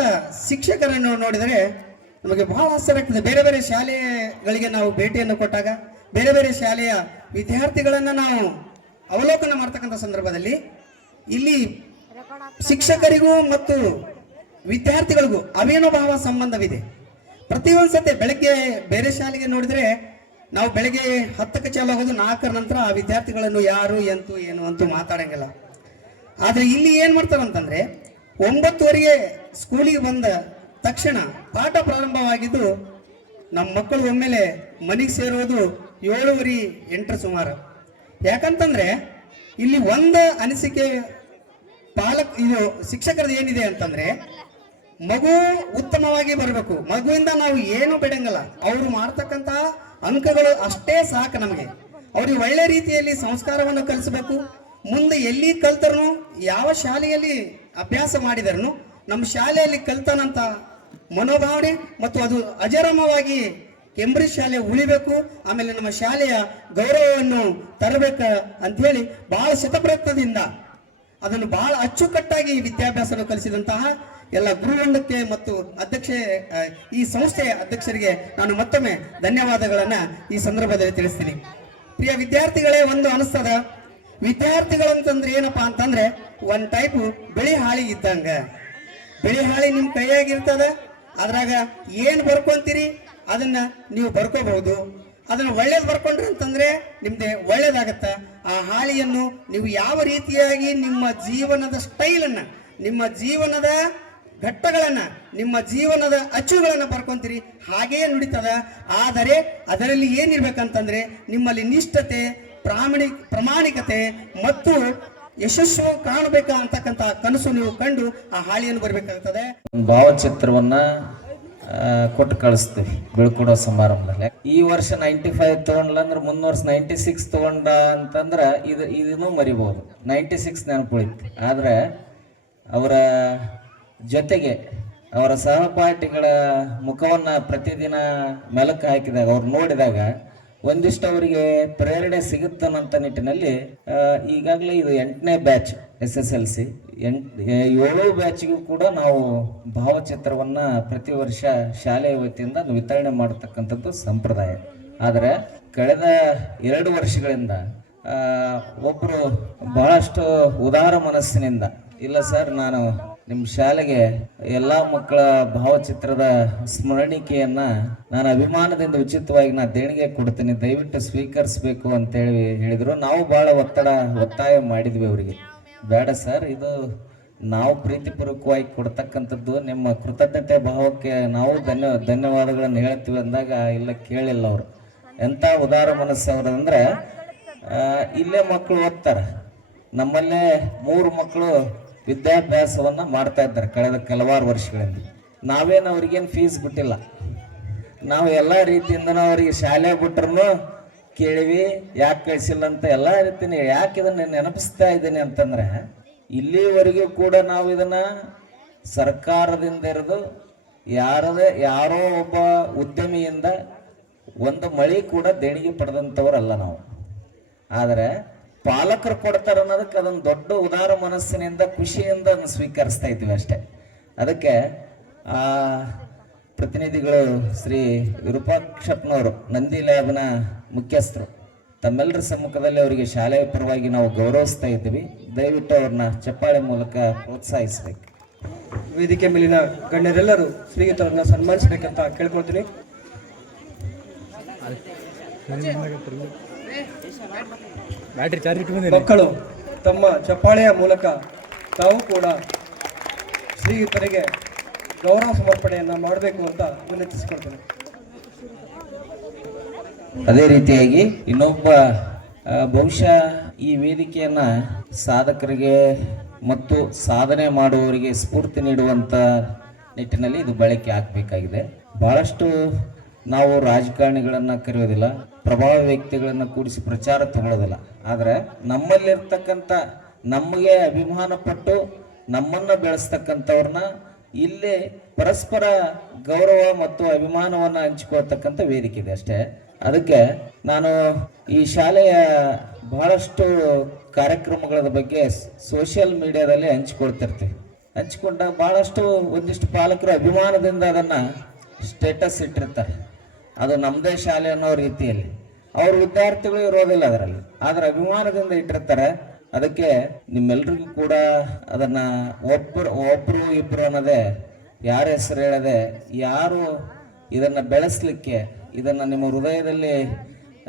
ಶಿಕ್ಷಕರನ್ನು ನೋಡಿದರೆ ನಮಗೆ ಬಹಳ ಆಶ್ಚರ್ಯ ಆಗ್ತದೆ. ಬೇರೆ ಬೇರೆ ಶಾಲೆಗಳಿಗೆ ನಾವು ಭೇಟಿಯನ್ನು ಕೊಟ್ಟಾಗ, ಬೇರೆ ಬೇರೆ ಶಾಲೆಯ ವಿದ್ಯಾರ್ಥಿಗಳನ್ನು ನಾವು ಅವಲೋಕನ ಮಾಡ್ತಕ್ಕಂಥ ಸಂದರ್ಭದಲ್ಲಿ ಇಲ್ಲಿ ಶಿಕ್ಷಕರಿಗೂ ಮತ್ತು ವಿದ್ಯಾರ್ಥಿಗಳಿಗೂ ಅವಿನಾಭಾವ ಸಂಬಂಧವಿದೆ. ಪ್ರತಿಯೊಂದು ಸತಿ ಬೆಳಗ್ಗೆ ಬೇರೆ ಶಾಲೆಗೆ ನೋಡಿದ್ರೆ ನಾವು ಬೆಳಗ್ಗೆ 10ಕ್ಕೆ ಚಾಲು ಆಗೋದು, 4ರ ನಂತರ ಆ ವಿದ್ಯಾರ್ಥಿಗಳನ್ನು ಯಾರು ಎಂತು ಏನು ಅಂತೂ ಮಾತಾಡಂಗಿಲ್ಲ. ಆದರೆ ಇಲ್ಲಿ ಏನು ಮಾಡ್ತಾರಂತಂದ್ರೆ 9:30ಗೆ ಸ್ಕೂಲಿಗೆ ಬಂದ ತಕ್ಷಣ ಪಾಠ ಪ್ರಾರಂಭವಾಗಿದ್ದು ನಮ್ಮ ಮಕ್ಕಳು ಒಮ್ಮೆಲೆ ಮನೆಗೆ ಸೇರೋದು 7:30, 8 ಸುಮಾರು. ಯಾಕಂತಂದ್ರೆ ಇಲ್ಲಿ ಒಂದು ಅನಿಸಿಕೆ ಇದು ಶಿಕ್ಷಕರದ್ದು ಏನಿದೆ ಅಂತಂದ್ರೆ ಮಗು ಉತ್ತಮವಾಗಿ ಬರಬೇಕು. ಮಗುವಿಂದ ನಾವು ಏನು ಬಿಡಂಗಲ್ಲ, ಅವರು ಮಾಡ್ತಕ್ಕಂಥ ಅಂಕಗಳು ಅಷ್ಟೇ ಸಾಕು ನಮಗೆ. ಅವ್ರಿಗೆ ಒಳ್ಳೆ ರೀತಿಯಲ್ಲಿ ಸಂಸ್ಕಾರವನ್ನು ಕಲಿಸಬೇಕು. ಮುಂದೆ ಎಲ್ಲಿ ಕಲ್ತರೂ, ಯಾವ ಶಾಲೆಯಲ್ಲಿ ಅಭ್ಯಾಸ ಮಾಡಿದರೂ ನಮ್ಮ ಶಾಲೆಯಲ್ಲಿ ಕಲ್ತಾನಂತ ಮನೋಭಾವನೆ ಮತ್ತು ಅದು ಅಜರಾಮವಾಗಿ ಕೇಂಬ್ರಿಡ್ಜ್ ಶಾಲೆ ಉಳಿಬೇಕು. ಆಮೇಲೆ ನಮ್ಮ ಶಾಲೆಯ ಗೌರವವನ್ನು ತರಬೇಕು ಅಂಥೇಳಿ ಬಹಳ ಶತಪ್ರಯತ್ನದಿಂದ ಅದನ್ನು ಬಹಳ ಅಚ್ಚುಕಟ್ಟಾಗಿ ವಿದ್ಯಾಭ್ಯಾಸವನ್ನು ಕಲಿಸಿದಂತಹ ಎಲ್ಲ ಗುರುವೃಂದಕ್ಕೆ ಮತ್ತು ಈ ಸಂಸ್ಥೆಯ ಅಧ್ಯಕ್ಷರಿಗೆ ನಾನು ಮತ್ತೊಮ್ಮೆ ಧನ್ಯವಾದಗಳನ್ನ ಈ ಸಂದರ್ಭದಲ್ಲಿ ತಿಳಿಸ್ತೀನಿ. ಪ್ರಿಯ ವಿದ್ಯಾರ್ಥಿಗಳೇ, ಒಂದು ಅನಿಸ್ತದ, ವಿದ್ಯಾರ್ಥಿಗಳಂತಂದ್ರೆ ಏನಪ್ಪಾ ಅಂತಂದ್ರೆ ಒಂದ್ ಟೈಪು ಬಿಳಿ ಹಾಳಿ ಇದ್ದಂಗ. ಬಿಳಿ ಹಾಳಿ ನಿಮ್ ಕೈಯಾಗಿರ್ತದ, ಅದ್ರಾಗ ಏನ್ ಬರ್ಕೊಂತೀರಿ ಅದನ್ನ ನೀವು ಬರ್ಕೋಬಹುದು. ಅದನ್ನ ಒಳ್ಳೇದು ಬರ್ಕೊಂಡ್ರಿ ಅಂತಂದ್ರೆ ನಿಮ್ದೆ ಒಳ್ಳೇದಾಗತ್ತ. ಆ ಹಾಳಿಯನ್ನು ನೀವು ಯಾವ ರೀತಿಯಾಗಿ ನಿಮ್ಮ ಜೀವನದ ಸ್ಟೈಲನ್ನ, ನಿಮ್ಮ ಜೀವನದ ಘಟ್ಟಗಳನ್ನ, ನಿಮ್ಮ ಜೀವನದ ಅಚ್ಚುಗಳನ್ನ ಬರ್ಕೊಂತೀರಿ, ಹಾಗೆಯೇ ನುಡಿತದ. ಆದರೆ ಅದರಲ್ಲಿ ಏನಿರ್ಬೇಕಂತಂದ್ರೆ ನಿಮ್ಮಲ್ಲಿ ನಿಷ್ಠತೆ, ಪ್ರಾಮಾಣಿಕತೆ ಮತ್ತು ಯಶಸ್ಸು ಕಾಣಬೇಕಾ ಅಂತಕ್ಕಂಥ ಕನಸು ನೀವು ಕಂಡು ಆ ಹಾಳಿಯನ್ನು ಬರಬೇಕಾಗ್ತದೆ. ಭಾವಚಿತ್ರವನ್ನ ಕೊಟ್ಟು ಕಳಿಸ್ತೀವಿ ಬೀಳ್ಕೊಡೋ ಸಮಾರಂಭದಲ್ಲಿ. ಈ ವರ್ಷ 95 ತಗೊಂಡ್ಲ ಅಂದ್ರೆ ಮುಂದಿನ ವರ್ಷ 96 ತಗೊಂಡ ಅಂತಂದ್ರೆ ಇದನ್ನು ಮರಿಬಹುದು. 96 ನೆನಪುಳಿತು. ಆದ್ರೆ ಅವರ ಜೊತೆಗೆ ಅವರ ಸಹಪಾಠಿಗಳ ಮುಖವನ್ನ ಪ್ರತಿದಿನ ಮೆಲುಕು ಹಾಕಿದಾಗ, ಅವ್ರು ನೋಡಿದಾಗ ಒಂದಿಷ್ಟು ಅವರಿಗೆ ಪ್ರೇರಣೆ ಸಿಗುತ್ತನ್ನಂತ ನಿಟ್ಟಿನಲ್ಲಿ ಈಗಾಗಲೇ ಇದು 8ನೇ ಬ್ಯಾಚ್ SSLC 7 ಬ್ಯಾಚ್ಗೂ ಕೂಡ ನಾವು ಭಾವಚಿತ್ರವನ್ನ ಪ್ರತಿ ವರ್ಷ ಶಾಲೆಯ ವತಿಯಿಂದ ವಿತರಣೆ ಮಾಡತಕ್ಕಂಥದ್ದು ಸಂಪ್ರದಾಯ. ಆದರೆ ಕಳೆದ 2 ವರ್ಷಗಳಿಂದ ಒಬ್ಬರು ಬಹಳಷ್ಟು ಉದಾರ ಮನಸ್ಸಿನಿಂದ, ಇಲ್ಲ ಸರ್, ನಾನು ನಿಮ್ಮ ಶಾಲೆಗೆ ಎಲ್ಲ ಮಕ್ಕಳ ಭಾವಚಿತ್ರದ ಸ್ಮರಣಿಕೆಯನ್ನ ನಾನು ಅಭಿಮಾನದಿಂದ ಉಚಿತವಾಗಿ ದೇಣಿಗೆ ಕೊಡ್ತೀನಿ, ದಯವಿಟ್ಟು ಸ್ವೀಕರಿಸಬೇಕು ಅಂತೇಳಿ ಹೇಳಿದ್ರು. ನಾವು ಬಹಳ ಒತ್ತಾಯ ಮಾಡಿದ್ವಿ ಅವರಿಗೆ. ಬೇಡ ಸರ್, ಇದು ನಾವು ಪ್ರೀತಿಪೂರ್ವಕವಾಗಿ ಕೊಡ್ತಕ್ಕಂಥದ್ದು, ನಿಮ್ಮ ಕೃತಜ್ಞತೆ ಭಾವಕ್ಕೆ ನಾವು ಧನ್ಯವಾದಗಳನ್ನು ಹೇಳ್ತೀವಿ ಅಂದಾಗ ಇಲ್ಲ, ಕೇಳಿಲ್ಲ ಅವರು. ಎಂಥ ಉದಾರ ಮನಸ್ಸು ಅವ್ರದಂದ್ರೆ, ಇಲ್ಲೇ ಮಕ್ಕಳು ಓದ್ತಾರೆ, ನಮ್ಮಲ್ಲೇ 3 ಮಕ್ಕಳು ವಿದ್ಯಾಭ್ಯಾಸವನ್ನ ಮಾಡ್ತಾ ಇದ್ದಾರೆ ಕಳೆದ ಕೆಲವಾರು ವರ್ಷಗಳಿಂದ. ನಾವೇನು ಅವ್ರಿಗೇನು ಫೀಸ್ ಬಿಟ್ಟಿಲ್ಲ, ನಾವು ಎಲ್ಲ ರೀತಿಯಿಂದ ಅವರಿಗೆ ಶಾಲೆ ಬಿಟ್ರು ಕೇಳಿವಿ, ಯಾಕೆ ಕಳಿಸಿಲ್ಲ ಅಂತ ಎಲ್ಲ ರೀತಿನ. ಯಾಕೆ ಇದನ್ನ ನೆನಪಿಸ್ತಾ ಇದ್ದೀನಿ ಅಂತಂದ್ರೆ, ಇಲ್ಲಿವರೆಗೂ ಕೂಡ ನಾವು ಇದನ್ನ ಸರ್ಕಾರದಿಂದ ಇರೋದು ಯಾರೋ ಒಬ್ಬ ಉದ್ಯಮಿಯಿಂದ ಒಂದು ಮಳಿ ಕೂಡ ದೇಣಿಗೆ ಪಡೆದಂಥವ್ರಲ್ಲ ನಾವು. ಆದರೆ ಪಾಲಕರು ಕೊಡ್ತಾರೆ ಅನ್ನೋದಕ್ಕೆ ಅದೊಂದು ದೊಡ್ಡ ಉದಾರ ಮನಸ್ಸಿನಿಂದ, ಖುಷಿಯಿಂದ ಅದನ್ನು ಸ್ವೀಕರಿಸ್ತಾ ಇದ್ವಿ ಅಷ್ಟೇ. ಅದಕ್ಕೆ ಆ ಪ್ರತಿನಿಧಿಗಳು ಶ್ರೀ ವಿರೂಪಾಕ್ಷಪ್ಪನವರು, ನಂದಿ ಲ್ಯಾಬ್ನ ಮುಖ್ಯಸ್ಥರು, ತಮ್ಮೆಲ್ಲರ ಸಮ್ಮುಖದಲ್ಲಿ ಅವರಿಗೆ ಶಾಲೆಯ ಪರವಾಗಿ ನಾವು ಗೌರವಿಸ್ತಾ ಇದ್ದೀವಿ. ದಯವಿಟ್ಟು ಅವ್ರನ್ನ ಚಪ್ಪಾಳೆ ಮೂಲಕ ಪ್ರೋತ್ಸಾಹಿಸಬೇಕು. ವೇದಿಕೆ ಮೇಲಿನ ಗಣ್ಯರೆಲ್ಲರೂ ಶ್ರೀಯುತರನ್ನ ಸನ್ಮಾನಿಸಬೇಕಂತ ಕೇಳ್ಕೊಳ್ತೀನಿ. ಮಕ್ಕಳು ತಮ್ಮ ಚಪ್ಪಾಳೆಯ ಮೂಲಕ ತಾವು ಕೂಡ ಶ್ರೀಯುತರಿಗೆ ಗೌರವ ಸಮರ್ಪಣೆಯನ್ನ ಮಾಡಬೇಕು ಅಂತ ವಿನಂತಿಸಿಕೊಳ್ತೇನೆ. ಅದೇ ರೀತಿಯಾಗಿ ಇನ್ನೊಬ್ಬ ಬಹುಶಃ ಈ ವೇದಿಕೆಯನ್ನ ಸಾಧಕರಿಗೆ ಮತ್ತು ಸಾಧನೆ ಮಾಡುವವರಿಗೆ ಸ್ಫೂರ್ತಿ ನೀಡುವಂತ ನಿಟ್ಟಿನಲ್ಲಿ ಇದು ಬಳಕೆ ಆಗಬೇಕಾಗಿದೆ. ಬಹಳಷ್ಟು ನಾವು ರಾಜಕಾರಣಿಗಳನ್ನ ಕರೆಯೋದಿಲ್ಲ, ಪ್ರಭಾವಿ ವ್ಯಕ್ತಿಗಳನ್ನ ಕೂಡಿಸಿ ಪ್ರಚಾರ ತಗೊಳ್ಳೋದಿಲ್ಲ. ಆದರೆ ನಮ್ಮಲ್ಲಿರ್ತಕ್ಕಂಥ, ನಮಗೆ ಅಭಿಮಾನ ಪಟ್ಟು ನಮ್ಮನ್ನ ಬೆಳೆಸ್ತಕ್ಕಂಥವ್ರನ್ನ ಇಲ್ಲಿ ಪರಸ್ಪರ ಗೌರವ ಮತ್ತು ಅಭಿಮಾನವನ್ನ ಹಂಚಿಕೊಳ್ತಕ್ಕಂಥ ವೇದಿಕೆ ಇದೆ ಅಷ್ಟೇ. ಅದಕ್ಕೆ ನಾನು ಈ ಶಾಲೆಯ ಬಹಳಷ್ಟು ಕಾರ್ಯಕ್ರಮಗಳ ಬಗ್ಗೆ ಸೋಷಿಯಲ್ ಮೀಡಿಯಾದಲ್ಲಿ ಹಂಚಿಕೊಳ್ತಿರ್ತೀವಿ. ಹಂಚಿಕೊಂಡಾಗ ಬಹಳಷ್ಟು ಒಂದಿಷ್ಟು ಪಾಲಕರು ಅಭಿಮಾನದಿಂದ ಅದನ್ನ ಸ್ಟೇಟಸ್ ಇಟ್ಟಿರ್ತಾರೆ, ಅದು ನಮ್ಮದೇ ಶಾಲೆ ಅನ್ನೋ ರೀತಿಯಲ್ಲಿ. ಅವ್ರ ವಿದ್ಯಾರ್ಥಿಗಳು ಇರೋದಿಲ್ಲ ಅದರಲ್ಲಿ, ಆದರೆ ಅಭಿಮಾನದಿಂದ ಇಟ್ಟಿರ್ತಾರೆ. ಅದಕ್ಕೆ ನಿಮ್ಮೆಲ್ರಿಗೂ ಕೂಡ ಅದನ್ನು ಒಬ್ಬರು ಇಬ್ಬರು ಅನ್ನೋದೇ ಯಾರ ಹೆಸರು ಹೇಳದೆ ಯಾರು ಇದನ್ನು ಬೆಳೆಸಲಿಕ್ಕೆ ಇದನ್ನು ನಿಮ್ಮ ಹೃದಯದಲ್ಲಿ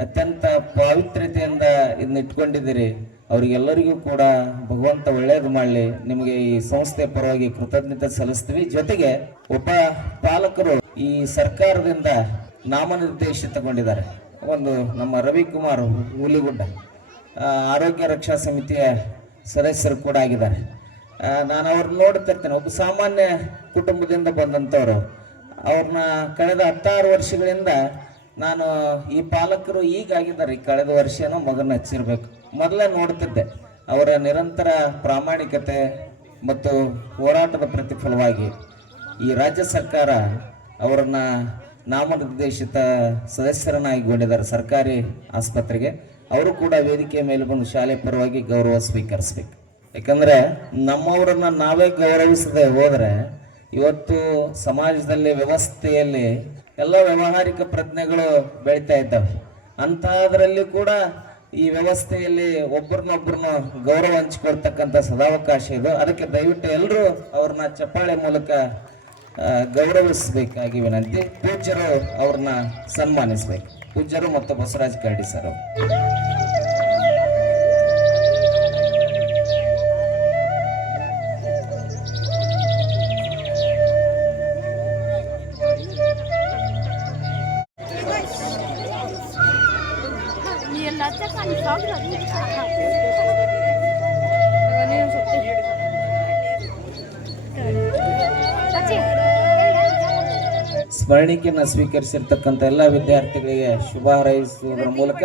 ಅತ್ಯಂತ ಪಾವಿತ್ರ್ಯತೆಯಿಂದ ಇದನ್ನ ಇಟ್ಕೊಂಡಿದ್ದೀರಿ ಅವರಿಗೆಲ್ಲರಿಗೂ ಕೂಡ ಭಗವಂತ ಒಳ್ಳೆಯದು ಮಾಡಲಿ. ನಿಮಗೆ ಈ ಸಂಸ್ಥೆ ಪರವಾಗಿ ಕೃತಜ್ಞತೆ ಸಲ್ಲಿಸ್ತೀವಿ. ಜೊತೆಗೆ ಒಬ್ಬ ಪಾಲಕರು ಈ ಸರ್ಕಾರದಿಂದ ನಾಮನಿರ್ದೇಶಿತಗೊಂಡಿದ್ದಾರೆ. ಒಂದು ನಮ್ಮ ರವಿಕುಮಾರ್ ಹುಲಿಗುಡ್ಡ ಆರೋಗ್ಯ ರಕ್ಷಾ ಸಮಿತಿಯ ಸದಸ್ಯರು ಕೂಡ ಆಗಿದ್ದಾರೆ. ನಾನು ಅವ್ರನ್ನ ನೋಡ್ತಿರ್ತೇನೆ. ಒಬ್ಬ ಸಾಮಾನ್ಯ ಕುಟುಂಬದಿಂದ ಬಂದಂಥವ್ರು. ಅವ್ರನ್ನ ಕಳೆದ 16 ವರ್ಷಗಳಿಂದ ನಾನು ಈ ಪಾಲಕರು ಈಗಾಗಿದ್ದಾರೆ. ಕಳೆದ ವರ್ಷನೂ ಮಗನ ಹಚ್ಚಿರ್ಬೇಕು. ಮೊದಲೇ ನೋಡ್ತಿದ್ದೆ ಅವರ ನಿರಂತರ ಪ್ರಾಮಾಣಿಕತೆ ಮತ್ತು ಹೋರಾಟದ ಪ್ರತಿಫಲವಾಗಿ ಈ ರಾಜ್ಯ ಸರ್ಕಾರ ಅವರನ್ನು ನಾಮನಿರ್ದೇಶಿತ ಸದಸ್ಯರನ್ನಾಗಿಕೊಂಡಿದ್ದಾರೆ ಸರ್ಕಾರಿ ಆಸ್ಪತ್ರೆಗೆ. ಅವರು ಕೂಡ ವೇದಿಕೆಯ ಮೇಲೆ ಬಂದು ಶಾಲೆ ಪರವಾಗಿ ಗೌರವ ಸ್ವೀಕರಿಸ್ಬೇಕು. ಯಾಕಂದರೆ ನಮ್ಮವರನ್ನು ನಾವೇ ಗೌರವಿಸದೆ ಹೋದರೆ ಇವತ್ತು ಸಮಾಜದಲ್ಲಿ ವ್ಯವಸ್ಥೆಯಲ್ಲಿ ಎಲ್ಲ ವ್ಯಾವಹಾರಿಕ ಪ್ರಜ್ಞೆಗಳು ಬೆಳೀತಾ ಇದ್ದಾವೆ. ಅಂಥದ್ರಲ್ಲಿ ಕೂಡ ಈ ವ್ಯವಸ್ಥೆಯಲ್ಲಿ ಒಬ್ಬರನ್ನೊಬ್ಬರನ್ನು ಗೌರವ ಹಂಚಿಕೊಳ್ತಕ್ಕಂಥ ಸದಾವಕಾಶ ಇದೆ. ಅದಕ್ಕೆ ದಯವಿಟ್ಟು ಎಲ್ಲರೂ ಅವ್ರನ್ನ ಚಪ್ಪಾಳೆ ಮೂಲಕ ಗೌರವಿಸಬೇಕಾಗಿ ವಿನಂತಿ. ಪೂಜ್ಯರು ಅವ್ರನ್ನ ಸನ್ಮಾನಿಸಬೇಕು. ಪೂಜ್ಯರು ಮತ್ತು ಬಸವರಾಜ್ ಕರಡಿ ಸರ್ ಅವರು. ಸ್ಮರಣಿಕೆಯನ್ನು ಸ್ವೀಕರಿಸಿರ್ತಕ್ಕಂಥ ಎಲ್ಲ ವಿದ್ಯಾರ್ಥಿಗಳಿಗೆ ಶುಭ ಹಾರೈಸುವುದರ ಮೂಲಕ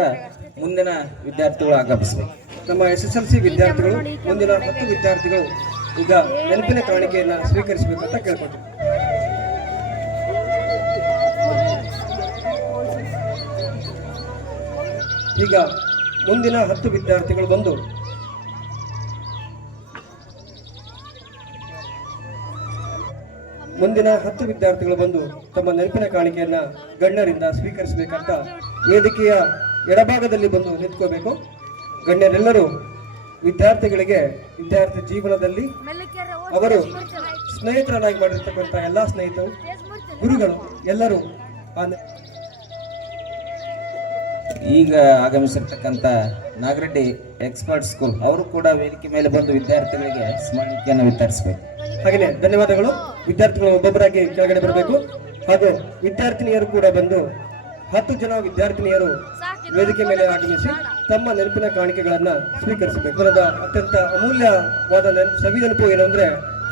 ಮುಂದಿನ ವಿದ್ಯಾರ್ಥಿಗಳು ಆಗಮಿಸಬೇಕು. ನಮ್ಮ SSLC ವಿದ್ಯಾರ್ಥಿಗಳು ಮುಂದಿನ 10 ವಿದ್ಯಾರ್ಥಿಗಳು ಈಗ ನೆನಪಿನ ಕಾಣಿಕೆಯನ್ನು ಸ್ವೀಕರಿಸಬೇಕಂತ ಕೇಳ್ಕೊಳ್ತೀವಿ. ಈಗ ಮುಂದಿನ 10 ವಿದ್ಯಾರ್ಥಿಗಳು ಬಂದು ತಮ್ಮ ನೆನಪಿನ ಕಾಣಿಕೆಯನ್ನ ಗಣ್ಯರಿಂದ ಸ್ವೀಕರಿಸಬೇಕಂತ ವೇದಿಕೆಯ ಎಡಭಾಗದಲ್ಲಿ ಬಂದು ನಿಂತ್ಕೋಬೇಕು. ಗಣ್ಯರೆಲ್ಲರೂ ವಿದ್ಯಾರ್ಥಿಗಳಿಗೆ ವಿದ್ಯಾರ್ಥಿ ಜೀವನದಲ್ಲಿ ಅವರು ಸ್ನೇಹಿತರನ್ನಾಗಿ ಮಾಡಿರ್ತಕ್ಕಂಥ ಎಲ್ಲ ಸ್ನೇಹಿತರು, ಗುರುಗಳು ಎಲ್ಲರೂ ಈಗ ಆಗಮಿಸಿರ್ತಕ್ಕಂಥ ನಾಗರೆಡ್ಡಿ ಎಕ್ಸ್ಪರ್ಟ್ ಸ್ಕೂಲ್ ಅವರು ಕೂಡ ವೇದಿಕೆ ಮೇಲೆ ಬಂದು ವಿದ್ಯಾರ್ಥಿಗಳಿಗೆ ಸ್ಮರಣಿಕೆಯನ್ನು ವಿತರಿಸಬೇಕು. ಹಾಗೆಯೇ ಧನ್ಯವಾದಗಳು. ವಿದ್ಯಾರ್ಥಿಗಳು ಒಬ್ಬೊಬ್ಬರಾಗಿ ಕೆಳಗಡೆ ಬರಬೇಕು. ಹಾಗೂ ವಿದ್ಯಾರ್ಥಿನಿಯರು ಕೂಡ ಬಂದು 10 ಜನ ವಿದ್ಯಾರ್ಥಿನಿಯರು ವೇದಿಕೆ ಮೇಲೆ ಆಗಮಿಸಿ ತಮ್ಮ ನೆನಪಿನ ಕಾಣಿಕೆಗಳನ್ನ ಸ್ವೀಕರಿಸಬೇಕು. ಅದರ ಅತ್ಯಂತ ಅಮೂಲ್ಯವಾದ ಸವಿ ನೆನಪು ಏನು ಅಂದ್ರೆ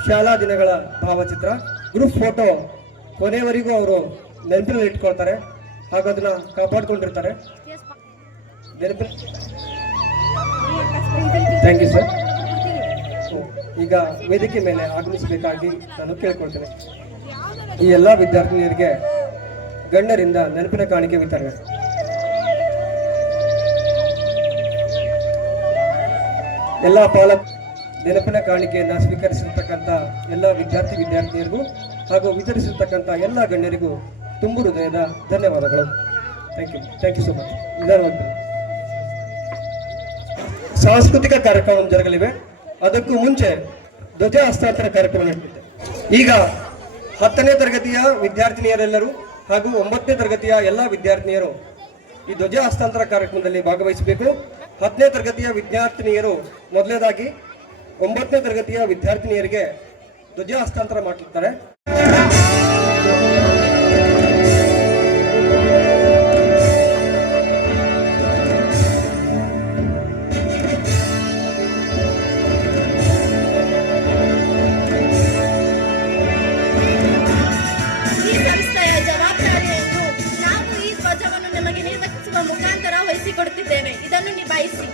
ಶಾಲಾ ದಿನಗಳ ಭಾವಚಿತ್ರ, ಗ್ರೂಪ್ ಫೋಟೋ ಕೊನೆಯವರೆಗೂ ಅವರು ನೆನಪಿನಲ್ಲಿ ಇಟ್ಕೊಳ್ತಾರೆ ಹಾಗೂ ಅದನ್ನ ಕಾಪಾಡ್ಕೊಂಡಿರ್ತಾರೆ. Thank you sir. ಈಗ ವೇದಿಕೆ ಮೇಲೆ ಆಗಮಿಸಬೇಕಾಗಿ ನಾನು ಕೇಳ್ಕೊಳ್ತೇನೆ. ಈ ಎಲ್ಲ ವಿದ್ಯಾರ್ಥಿನಿಯರಿಗೆ ಗಣ್ಯರಿಂದ ನೆನಪಿನ ಕಾಣಿಕೆ ವಿತರಣೆ. ಎಲ್ಲ ಪಾಲಕ ನೆನಪಿನ ಕಾಣಿಕೆಯನ್ನು ಸ್ವೀಕರಿಸಿರ್ತಕ್ಕಂಥ ಎಲ್ಲ ವಿದ್ಯಾರ್ಥಿನಿಯರಿಗೂ ಹಾಗೂ ವಿತರಿಸಿರ್ತಕ್ಕಂಥ ಎಲ್ಲ ಗಣ್ಯರಿಗೂ ತುಂಬು ಹೃದಯದ ಧನ್ಯವಾದಗಳು. Thank you so much. ಸಾಂಸ್ಕೃತಿಕ ಕಾರ್ಯಕ್ರಮ ಜರುಗಲಿವೆ. ಅದಕ್ಕೂ ಮುಂಚೆ ಧ್ವಜ ಹಸ್ತಾಂತರ ಕಾರ್ಯಕ್ರಮ ನಡೆದಿದೆ. ಈಗ 10ನೇ ತರಗತಿಯ ವಿದ್ಯಾರ್ಥಿನಿಯರೆಲ್ಲರೂ ಹಾಗೂ 9ನೇ ತರಗತಿಯ ಎಲ್ಲ ವಿದ್ಯಾರ್ಥಿನಿಯರು ಈ ಧ್ವಜ ಹಸ್ತಾಂತರ ಕಾರ್ಯಕ್ರಮದಲ್ಲಿ ಭಾಗವಹಿಸಬೇಕು. 10ನೇ ತರಗತಿಯ ವಿದ್ಯಾರ್ಥಿನಿಯರು ಮೊದಲನೇದಾಗಿ 9ನೇ ತರಗತಿಯ ವಿದ್ಯಾರ್ಥಿನಿಯರಿಗೆ ಧ್ವಜ ಹಸ್ತಾಂತರ ಮಾಡುತ್ತಾರೆ. ಮುಖಾಂತರ ವಹಿಸಿಕೊಡುತ್ತಿದ್ದೇವೆ. ಇದನ್ನು ನಿಭಾಯಿಸಿ.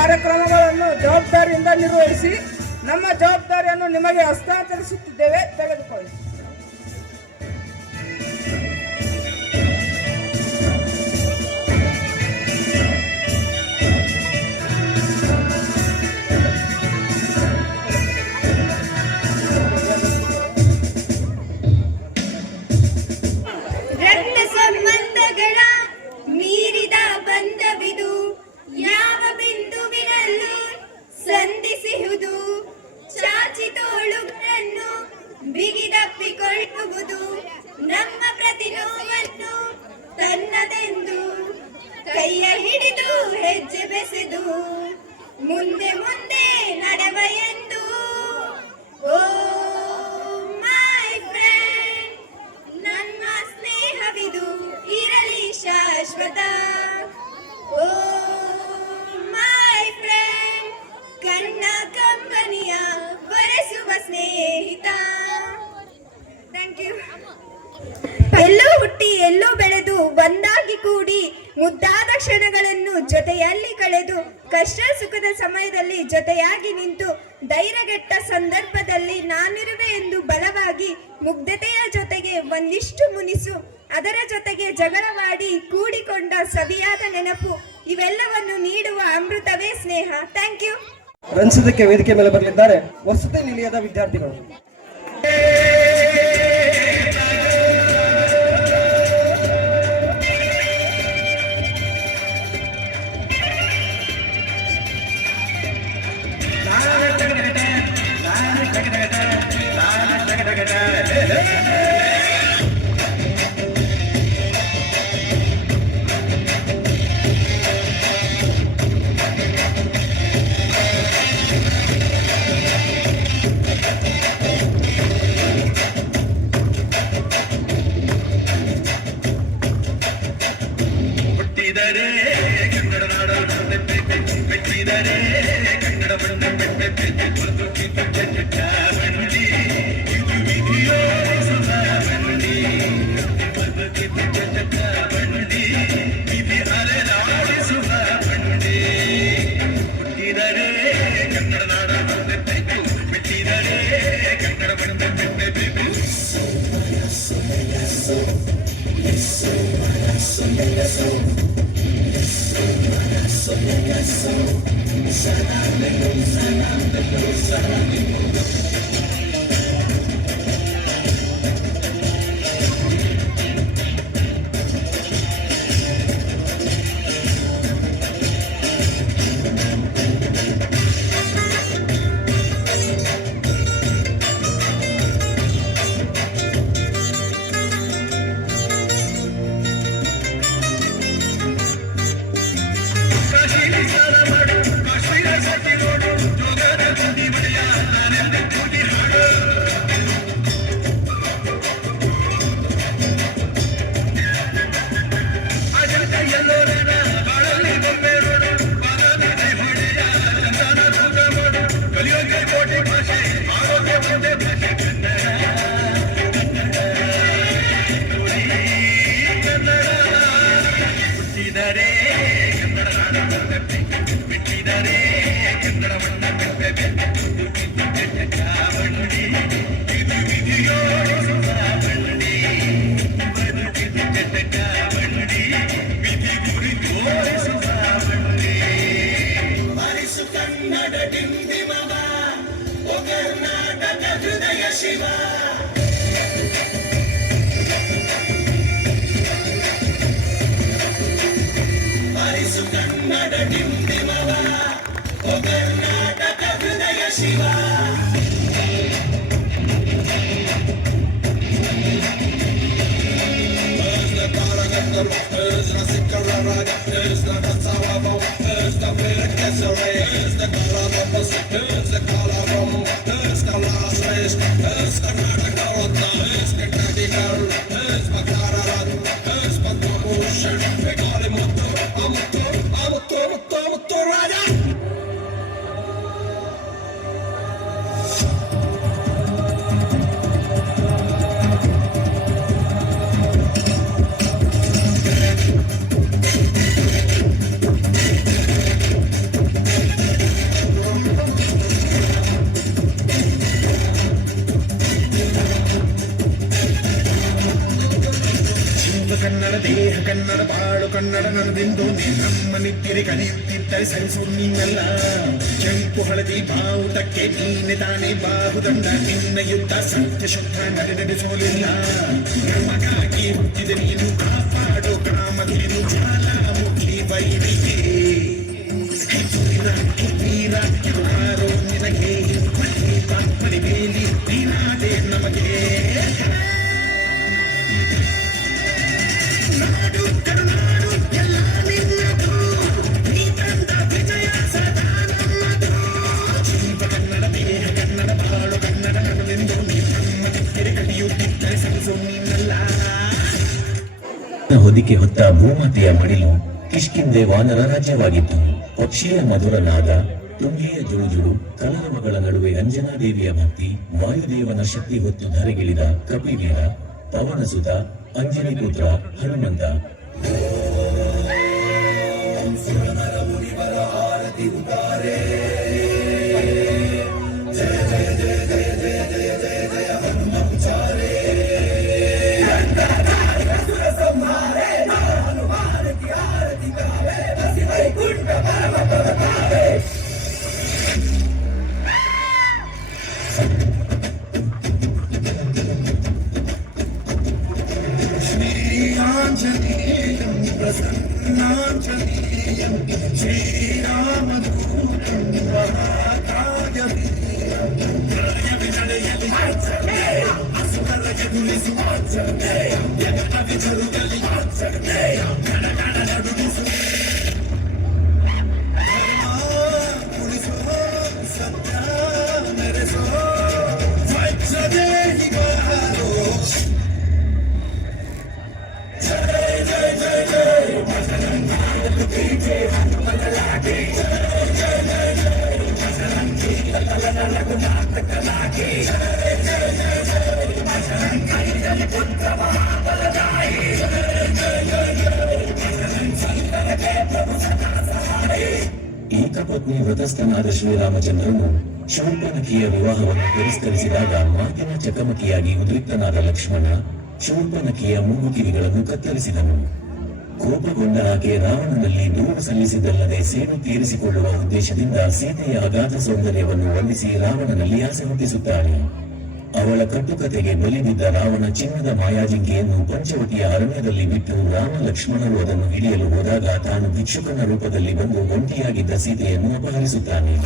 ಕಾರ್ಯಕ್ರಮಗಳನ್ನು ಜವಾಬ್ದಾರಿಯಿಂದ ನಿರ್ವಹಿಸಿ ನಮ್ಮ ಜವಾಬ್ದಾರಿಯನ್ನು ನಿಮಗೆ ಹಸ್ತಾಂತರಿಸುತ್ತಿದ್ದೇವೆ, ತೆಗೆದುಕೊಳ್ಳಿ. ರಕ್ತ ಸಂಬಂಧಗಳ ಮೀರಿದ ಬಂಧವಿದು, ಯಾವ ಬಿಂದುವಿನಲ್ಲೂ ಸಂಧಿಸುವುದು, ಚಾಚಿ ತೋಳುಗಳನ್ನು ಬಿಗಿದಪ್ಪಿಕೊಳ್ಳುವುದು, ನಮ್ಮ ಪ್ರತಿ ನೋವನ್ನು ತನ್ನದೆಂದು ಕೈಯ ಹಿಡಿದು ಹೆಜ್ಜೆ ಬೆಸೆದು ಮುಂದೆ ಮುಂದೆ ನಡೆವ ಎಂದು. ಓ ಮೈ ಫ್ರೆಂಡ್, ನನ್ನ ಸ್ನೇಹವಿದು ಇರಲಿ ಶಾಶ್ವತ. ಓ ಮೈ ಫ್ರೆಂಡ್, ಕಣ್ಣ ಕಂಬನಿಯ ಬರೆಸುವ ಸ್ನೇಹಿತ. Thank you. ಎಲ್ಲೋ ಹುಟ್ಟಿ ಎಲ್ಲೋ ಬೆಳೆದು ಒಂದಾಗಿ ಕೂಡಿ ಮುದ್ದಾದ ಕ್ಷಣಗಳನ್ನು ಜೊತೆಯಲ್ಲಿ ಕಳೆದು ಕಷ್ಟ ಸುಖದ ಸಮಯದಲ್ಲಿ ಜೊತೆಯಾಗಿ ನಿಂತು ಧೈರ್ಯಗೆಟ್ಟ ಸಂದರ್ಭದಲ್ಲಿ ನಾನಿರುವೆ ಎಂದು ಬಲವಾಗಿ ಮುಗ್ಧತೆಯ ಜೊತೆಗೆ ಒಂದಿಷ್ಟು ಮುನಿಸು, ಅದರ ಜೊತೆಗೆ ಜಗಳವಾಡಿ ಕೂಡಿಕೊಂಡ ಸವಿಯಾದ ನೆನಪು, ಇವೆಲ್ಲವನ್ನು ನೀಡುವ ಅಮೃತವೇ ಸ್ನೇಹ. Thank you. ರಂಜಿಸೋದಕ್ಕೆ ವೇದಿಕೆ ಮೇಲೆ ಬರಲಿದ್ದಾರೆ ವಸತಿ ನಿಲಯದ ವಿದ್ಯಾರ್ಥಿಗಳು. ದೇಹ ಕನ್ನಡ ಬಾಳು ಕನ್ನಡ ನಡೆದೆಂದು ನಮ್ಮ ನಿತ್ತಿರಿ ಕಲಿಯುತ್ತಿದ್ದರೆ ಸರಿಸು ನೀನಲ್ಲ. ಕೆಂಪು ಹಳದಿ ಬಾವುಟಕ್ಕೆ ನೀನೆ ತಾನೇ ಬಾಹುದಂಡ, ನಿನ್ನ ಯುದ್ಧ ಸತ್ಯ ಶುದ್ಧ ನಡೆಸೋಲಿಲ್ಲ. ನಮಗಾಗಿ ಹುಟ್ಟಿದ ನೀನು ಕಾಪಾಡು ಗ್ರಾಮದೇನು ಜ್ವಾಲಾಮುಖಿ ಬೈರಿಗೆ ಯಾರೋ ನಿನಗೆ ಮನೆ ಬೇಲಿ ನೀನಾದೆ ನಮಗೆ. ನಾಡು ಕರುನಾಡು ಎಲ್ಲ ನಿನ್ನದು, ನೀ ತಂದ ವಿಜಯ ಸದಾ ನಮ್ಮದು. ಜೀವ ಕನ್ನಡ ದೇಹ ಕನ್ನಡ ಬಾಳು ಕನ್ನಡ ನಡೆದೆಂದು ನಮ್ಮ ನಿತ್ಯರೆ ಕಲಿಯುತ್ತಿದ್ದರೆ ಸರಿಸು ನೀನಲ್ಲ. ಹೊದಿಕೆ ಹೊತ್ತ ಭೂಮಾತೆಯ ಮಡಿಲು ಕಿಷ್ಕಿಂದೆ ವಾನರ ರಾಜ್ಯವಾಗಿತ್ತು. ಪಕ್ಷಿಯ ಮಧುರ ನಾದ, ತುಂಗೆಯ ಜುಳುಜುಳು, ಕಲರವಗಳ ನಡುವೆ ಅಂಜನಾದೇವಿಯ ಭಕ್ತಿ, ವಾಯುದೇವನ ಶಕ್ತಿ ಹೊತ್ತು ಧರೆಗಿಳಿದ ಕಪಿವೀರ, ಪವನಸುತ, ಅಂಜನಿ ಪುತ್ರ ಹನುಮಂತ. శ్రీరాంజనేయం ప్రసన్నాంజనేయం శ్రీరామదూతం మహాకాయవీరం ప్రళయవినడయలి ఆంజనేయం అసురల ఎదురిసు ఆంజనేయం జగదవి జరుగలి ఆంజనేయం గణగణ నడుగుసు పులిసో సత్య నరసో వజ్రదేహి బాలో. ಏಕಪತ್ನಿ ವ್ರತಸ್ಥನಾದ ಶ್ರೀರಾಮಚಂದ್ರನು ಶೂರ್ಪನಖಿಯ ವಿವಾಹವನ್ನು ತಿರಸ್ಕರಿಸಿದಾಗ ಮಾತಿನ ಚಕಮಕಿಯಾಗಿ ಉದ್ರಿಕ್ತನಾದ ಲಕ್ಷ್ಮಣ ಶೂರ್ಪನಖಿಯ ಮೂಗು ಕಿವಿಗಳನ್ನು ಕತ್ತರಿಸಿದನು. ಕೋಪಗೊಂಡ ಆಕೆ ರಾವಣನಲ್ಲಿ ದೂರು ಸಲ್ಲಿಸಿದ್ದಲ್ಲದೆ ಸೇಡು ತೀರಿಸಿಕೊಳ್ಳುವ ಉದ್ದೇಶದಿಂದ ಸೀತೆಯ ಅಗಾಧ ಸೌಂದರ್ಯವನ್ನು ವರ್ಣಿಸಿ ರಾವಣನಲ್ಲಿ ಆಸೆ ಹುಟ್ಟಿಸುತ್ತಾನೆ. ಅವಳ ಕಟ್ಟುಕತೆಗೆ ಬಲಿಬಿದ್ದ ರಾವಣ ಚಿನ್ನದ ಮಾಯಾಜಿಂಕೆಯನ್ನು ಪಂಚವಟಿಯ ಅರಣ್ಯದಲ್ಲಿ ಬಿಟ್ಟು ರಾಮ ಲಕ್ಷ್ಮಣರು ಅದನ್ನು ಹಿಡಿಯಲು ಹೋದಾಗ ತಾನು ಭಿಕ್ಷುಕನ ರೂಪದಲ್ಲಿ ಬಂದು ಒಂಟಿಯಾಗಿದ್ದ ಸೀತೆಯನ್ನು ಅಪಹರಿಸುತ್ತಾನೆ.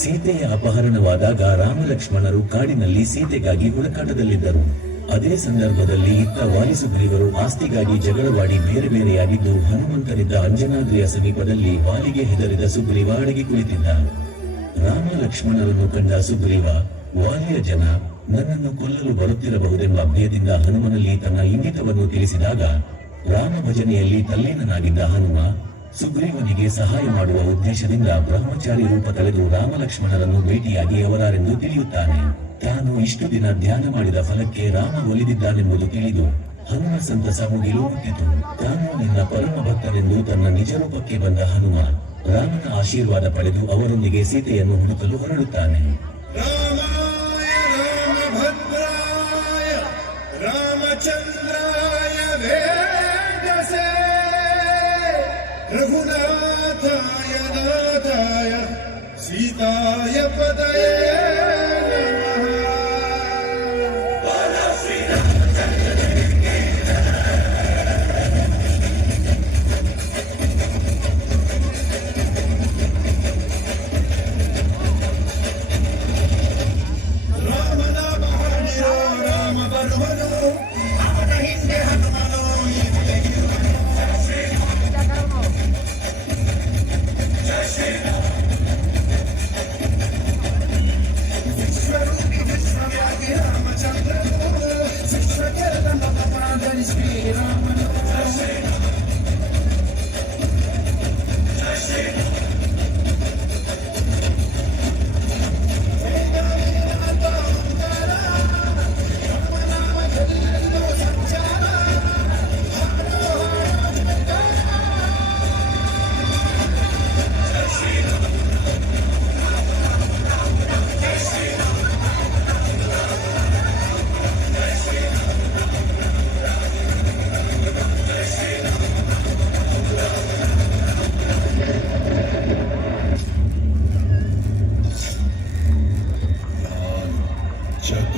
ಸೀತೆಯ ಅಪಹರಣವಾದಾಗ ರಾಮಲಕ್ಷ್ಮಣರು ಕಾಡಿನಲ್ಲಿ ಸೀತೆಗಾಗಿ ಹುಡುಕಾಟದಲ್ಲಿದ್ದರು. ಅದೇ ಸಂದರ್ಭದಲ್ಲಿ ಇತ್ತ ವಾಲಿಸುಗ್ರೀವರು ಆಸ್ತಿಗಾಗಿ ಜಗಳವಾಡಿ ಬೇರೆ ಬೇರೆಯಾಗಿದ್ದು ಹನುಮಂತನಿದ್ದ ಅಂಜನಾದ್ರಿಯ ಸಮೀಪದಲ್ಲಿ ವಾಲಿಗೆ ಹೆದರಿದ ಸುಗ್ರೀವ ಅಡಗಿ ಕುಳಿತಿದ್ದ. ರಾಮ ಲಕ್ಷ್ಮಣರನ್ನು ಕಂಡ ಸುಗ್ರೀವ, ವಾಲಿಯ ಜನ ನನ್ನನ್ನು ಕೊಲ್ಲಲು ಬರುತ್ತಿರಬಹುದೆಂಬ ಭಯದಿಂದ ಹನುಮನಲ್ಲಿ ತನ್ನ ಇಂಗಿತವನ್ನು ತಿಳಿಸಿದಾಗ ರಾಮ ಭಜನೆಯಲ್ಲಿ ತಲ್ಲೀನನಾಗಿದ್ದ ಹನುಮ ಸುಗ್ರೀವನಿಗೆ ಸಹಾಯ ಮಾಡುವ ಉದ್ದೇಶದಿಂದ ಬ್ರಹ್ಮಚಾರಿ ರೂಪ ತಳೆದು ರಾಮಲಕ್ಷ್ಮಣರನ್ನು ಭೇಟಿಯಾಗಿ ಅವರಾರೆಂದು ತಿಳಿಯುತ್ತಾನೆ. ತಾನು ಇಷ್ಟು ದಿನ ಧ್ಯಾನ ಮಾಡಿದ ಫಲಕ್ಕೆ ರಾಮ ಒಲಿದಿದ್ದಾನೆಂಬುದು ತಿಳಿದು ಹನುಮ ಸಂತಸ ಮುಗಿಲು ಹುಟ್ಟಿತು. ತಾನು ನಿನ್ನ ಪರಮ ಭಕ್ತರೆಂದು ತನ್ನ ನಿಜ ರೂಪಕ್ಕೆ ಬಂದ ಹನುಮ ರಾಮನ ಆಶೀರ್ವಾದ ಪಡೆದು ಅವರೊಂದಿಗೆ ಸೀತೆಯನ್ನು ಹುಡುಕಲು ಹೊರಡುತ್ತಾನೆ. ರಾಮಚಂದ್ರಾಯ ವೇದಸೇ ರಘುನಾಥಾಯ ನಾಥಾಯ ಸೀತಾಯ ಪದಯೇ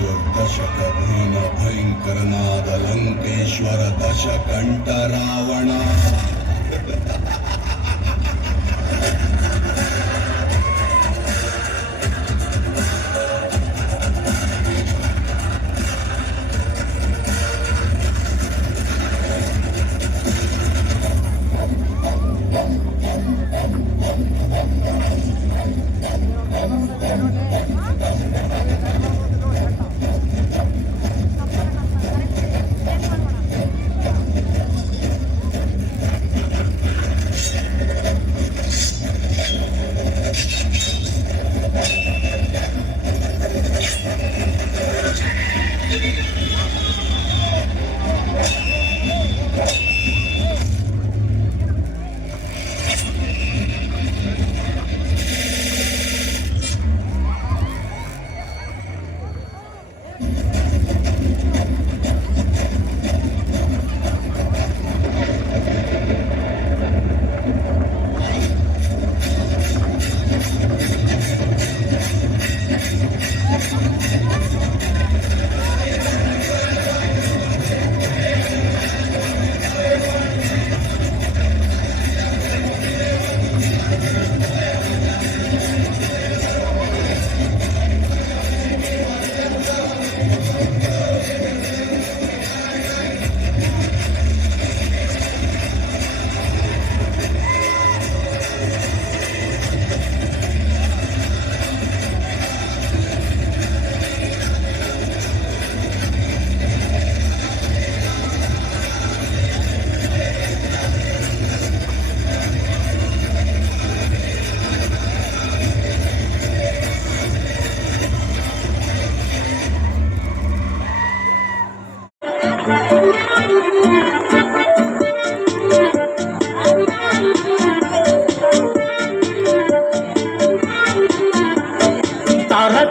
ಚತುರ್ದಶಕಭೀಮ ಭಯಂಕರನಾದ ಲಂಕೇಶ್ವರ ದಶಕಂಠ ರಾವಣ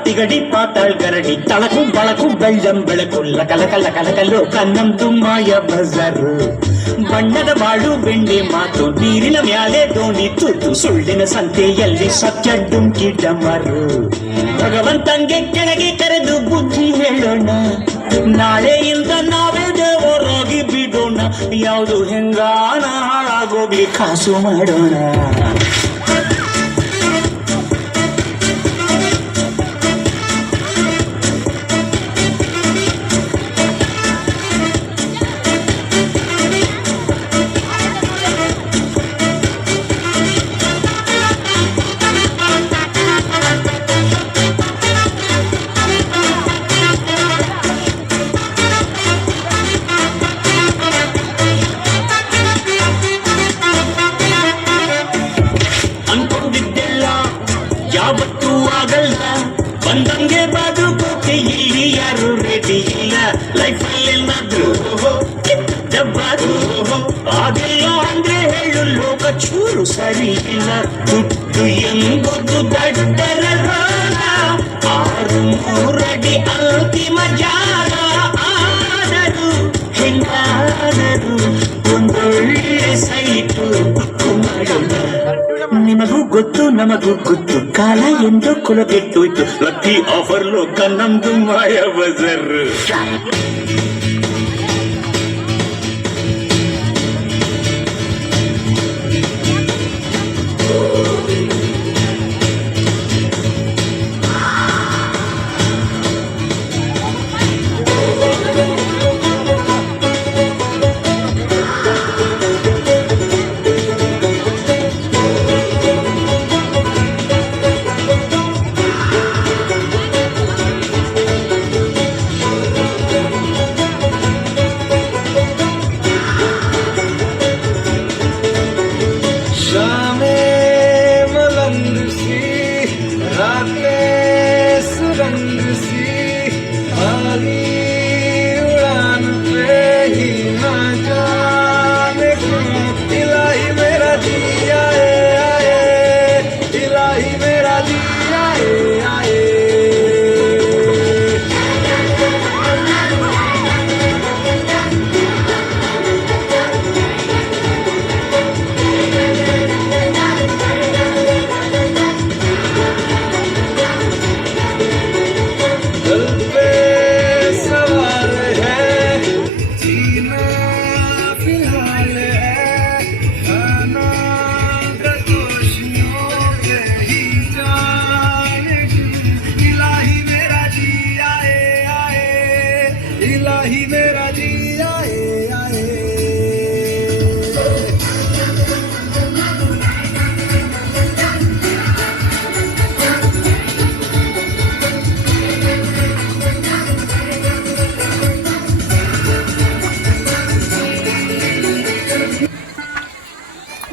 ತಿಗಡಿ ಪಾತಾಳ್ ಗರಡಿ ತಳಕು ಬಳಕು ಬೆಳ್ಳಂ ಬೆಳಕು ಲಕಲಕಲ ಕಲಕಲ್ಲು ಕನ್ನಂದು ಮಾಯ ಬಜಾರು ಬಣ್ಣದ ಬಾಳು ಬೆಂಡೆ ಮಾತು ನೀರಿನ ಮ್ಯಾಲೆ ದೋಣಿ ತುತ್ತು ಸುಳ್ಳಿನ ಸಂತೆಯಲ್ಲಿ ಸತ್ಯ ಡುಂಕಿ ಡಮರು ಭಗವಂತಂಗೆ ಕೆಳಗೆ ಕರೆದು ಬುದ್ಧಿ ಹೇಳೋಣ ನಾಳೆಯಿಂದ ನಾವೇ ದೇವರಾಗಿ ಬಿಡೋಣ ಯಾವುದು ಹೆಂಗಾನ ಹಾಳಾಗೋಗ್ಲಿ ಕಾಸು ಮಾಡೋಣ ಸರಿ ಇಲ್ಲ. ದುಡ್ಡು ಎಂಬುದು ದಡ್ಡರ ರೋಗ, 6 ಅಡಿ ಅಂತಿಮ ಜಾಗ. ಆದರೂ ಹೆಂಗಾದರೂ ಒಂದೊಳ್ಳೆ ಸೈಟು ಮಾಡೋಣ. ನಿಮಗೂ ಗೊತ್ತು ನಮಗೂ ಗೊತ್ತು, ಕಾಲ ಎಂದು ಕುಲಗೆಟ್ಟೋಯ್ತು. ಲಕ್ಕಿ ಆಫರ್ ಲೋಕ ನಮ್ದು ಮಾಯ ಬಜಾರ್.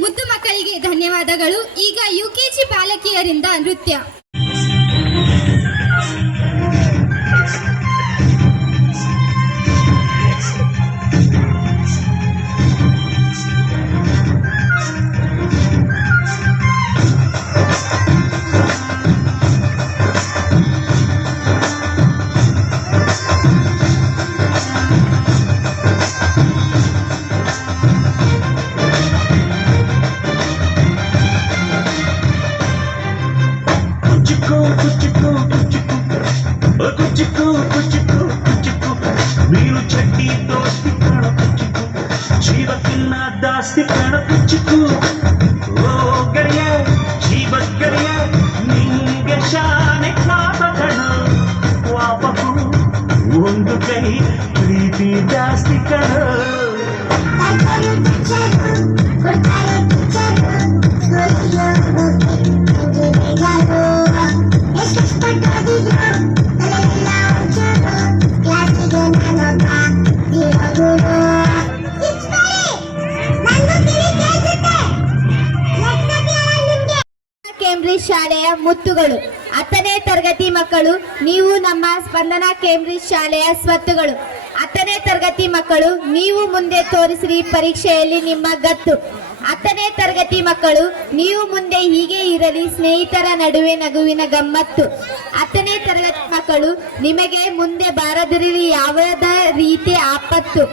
ಮುದ್ದು ಮಕ್ಕಳಿಗೆ ಧನ್ಯವಾದಗಳು. ಈಗ ಯುಕೆಜಿ ಬಾಲಕಿಯರಿಂದ ನೃತ್ಯ. మీరు చెడ్డి దోస్తి కణ పుచ్చుకు, ಜೀವಕ್ಕಿನ್ನ ದಾಸ್ತಿ ಕಣ ಪುಚ್ಚುಕು. ಓ ಗೆಳೆಯ ಜೀವ ಗೆಳೆಯ, ನಿಂಗೆ ಶಾನೆ ಪಾಪ ಕಣ. ಪಾಪಕ್ಕೂ ಒಂದು ಕೈ ಪ್ರೀತಿ ಜಾಸ್ತಿ ಕಣ. ಕೇಂಬ್ರಿಡ್ಜ್ ಶಾಲೆಯ ಮುತ್ತುಗಳು. 10ನೇ ತರಗತಿ ಮಕ್ಕಳು, ನೀವು ನಮ್ಮ ಸ್ಪಂದನ ಕೇಂಬ್ರಿಡ್ಜ್ ಶಾಲೆಯ ಸ್ವತ್ತುಗಳು. 10ನೇ ತರಗತಿ ಮಕ್ಕಳು, ನೀವು ಮುಂದೆ ತೋರಿಸಿರಿ ಪರೀಕ್ಷೆಯಲ್ಲಿ ನಿಮ್ಮ ಗತ್ತು. 10ನೇ ತರಗತಿ ಮಕ್ಕಳು, ನೀವು ಮುಂದೆ ಹೀಗೆ ಇರಲಿ ಸ್ನೇಹಿತರ ನಡುವೆ ನಗುವಿನ ಗಮ್ಮತ್ತು. 10ನೇ ತರಗತಿ ಮಕ್ಕಳು, ನಿಮಗೆ ಮುಂದೆ ಬಾರದಿರಲಿ ಯಾವುದೇ ರೀತಿ ಆಪತ್ತು.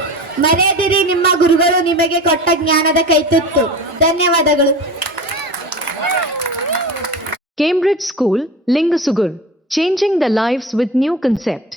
ಮರೆಯದಿರಿ ನಿಮ್ಮ ಗುರುಗಳು ನಿಮಗೆ ಕೊಟ್ಟ ಜ್ಞಾನದ ಕೈತುತ್ತು. ಧನ್ಯವಾದಗಳು. Cambridge School, Lingasugur, changing the lives with new concept.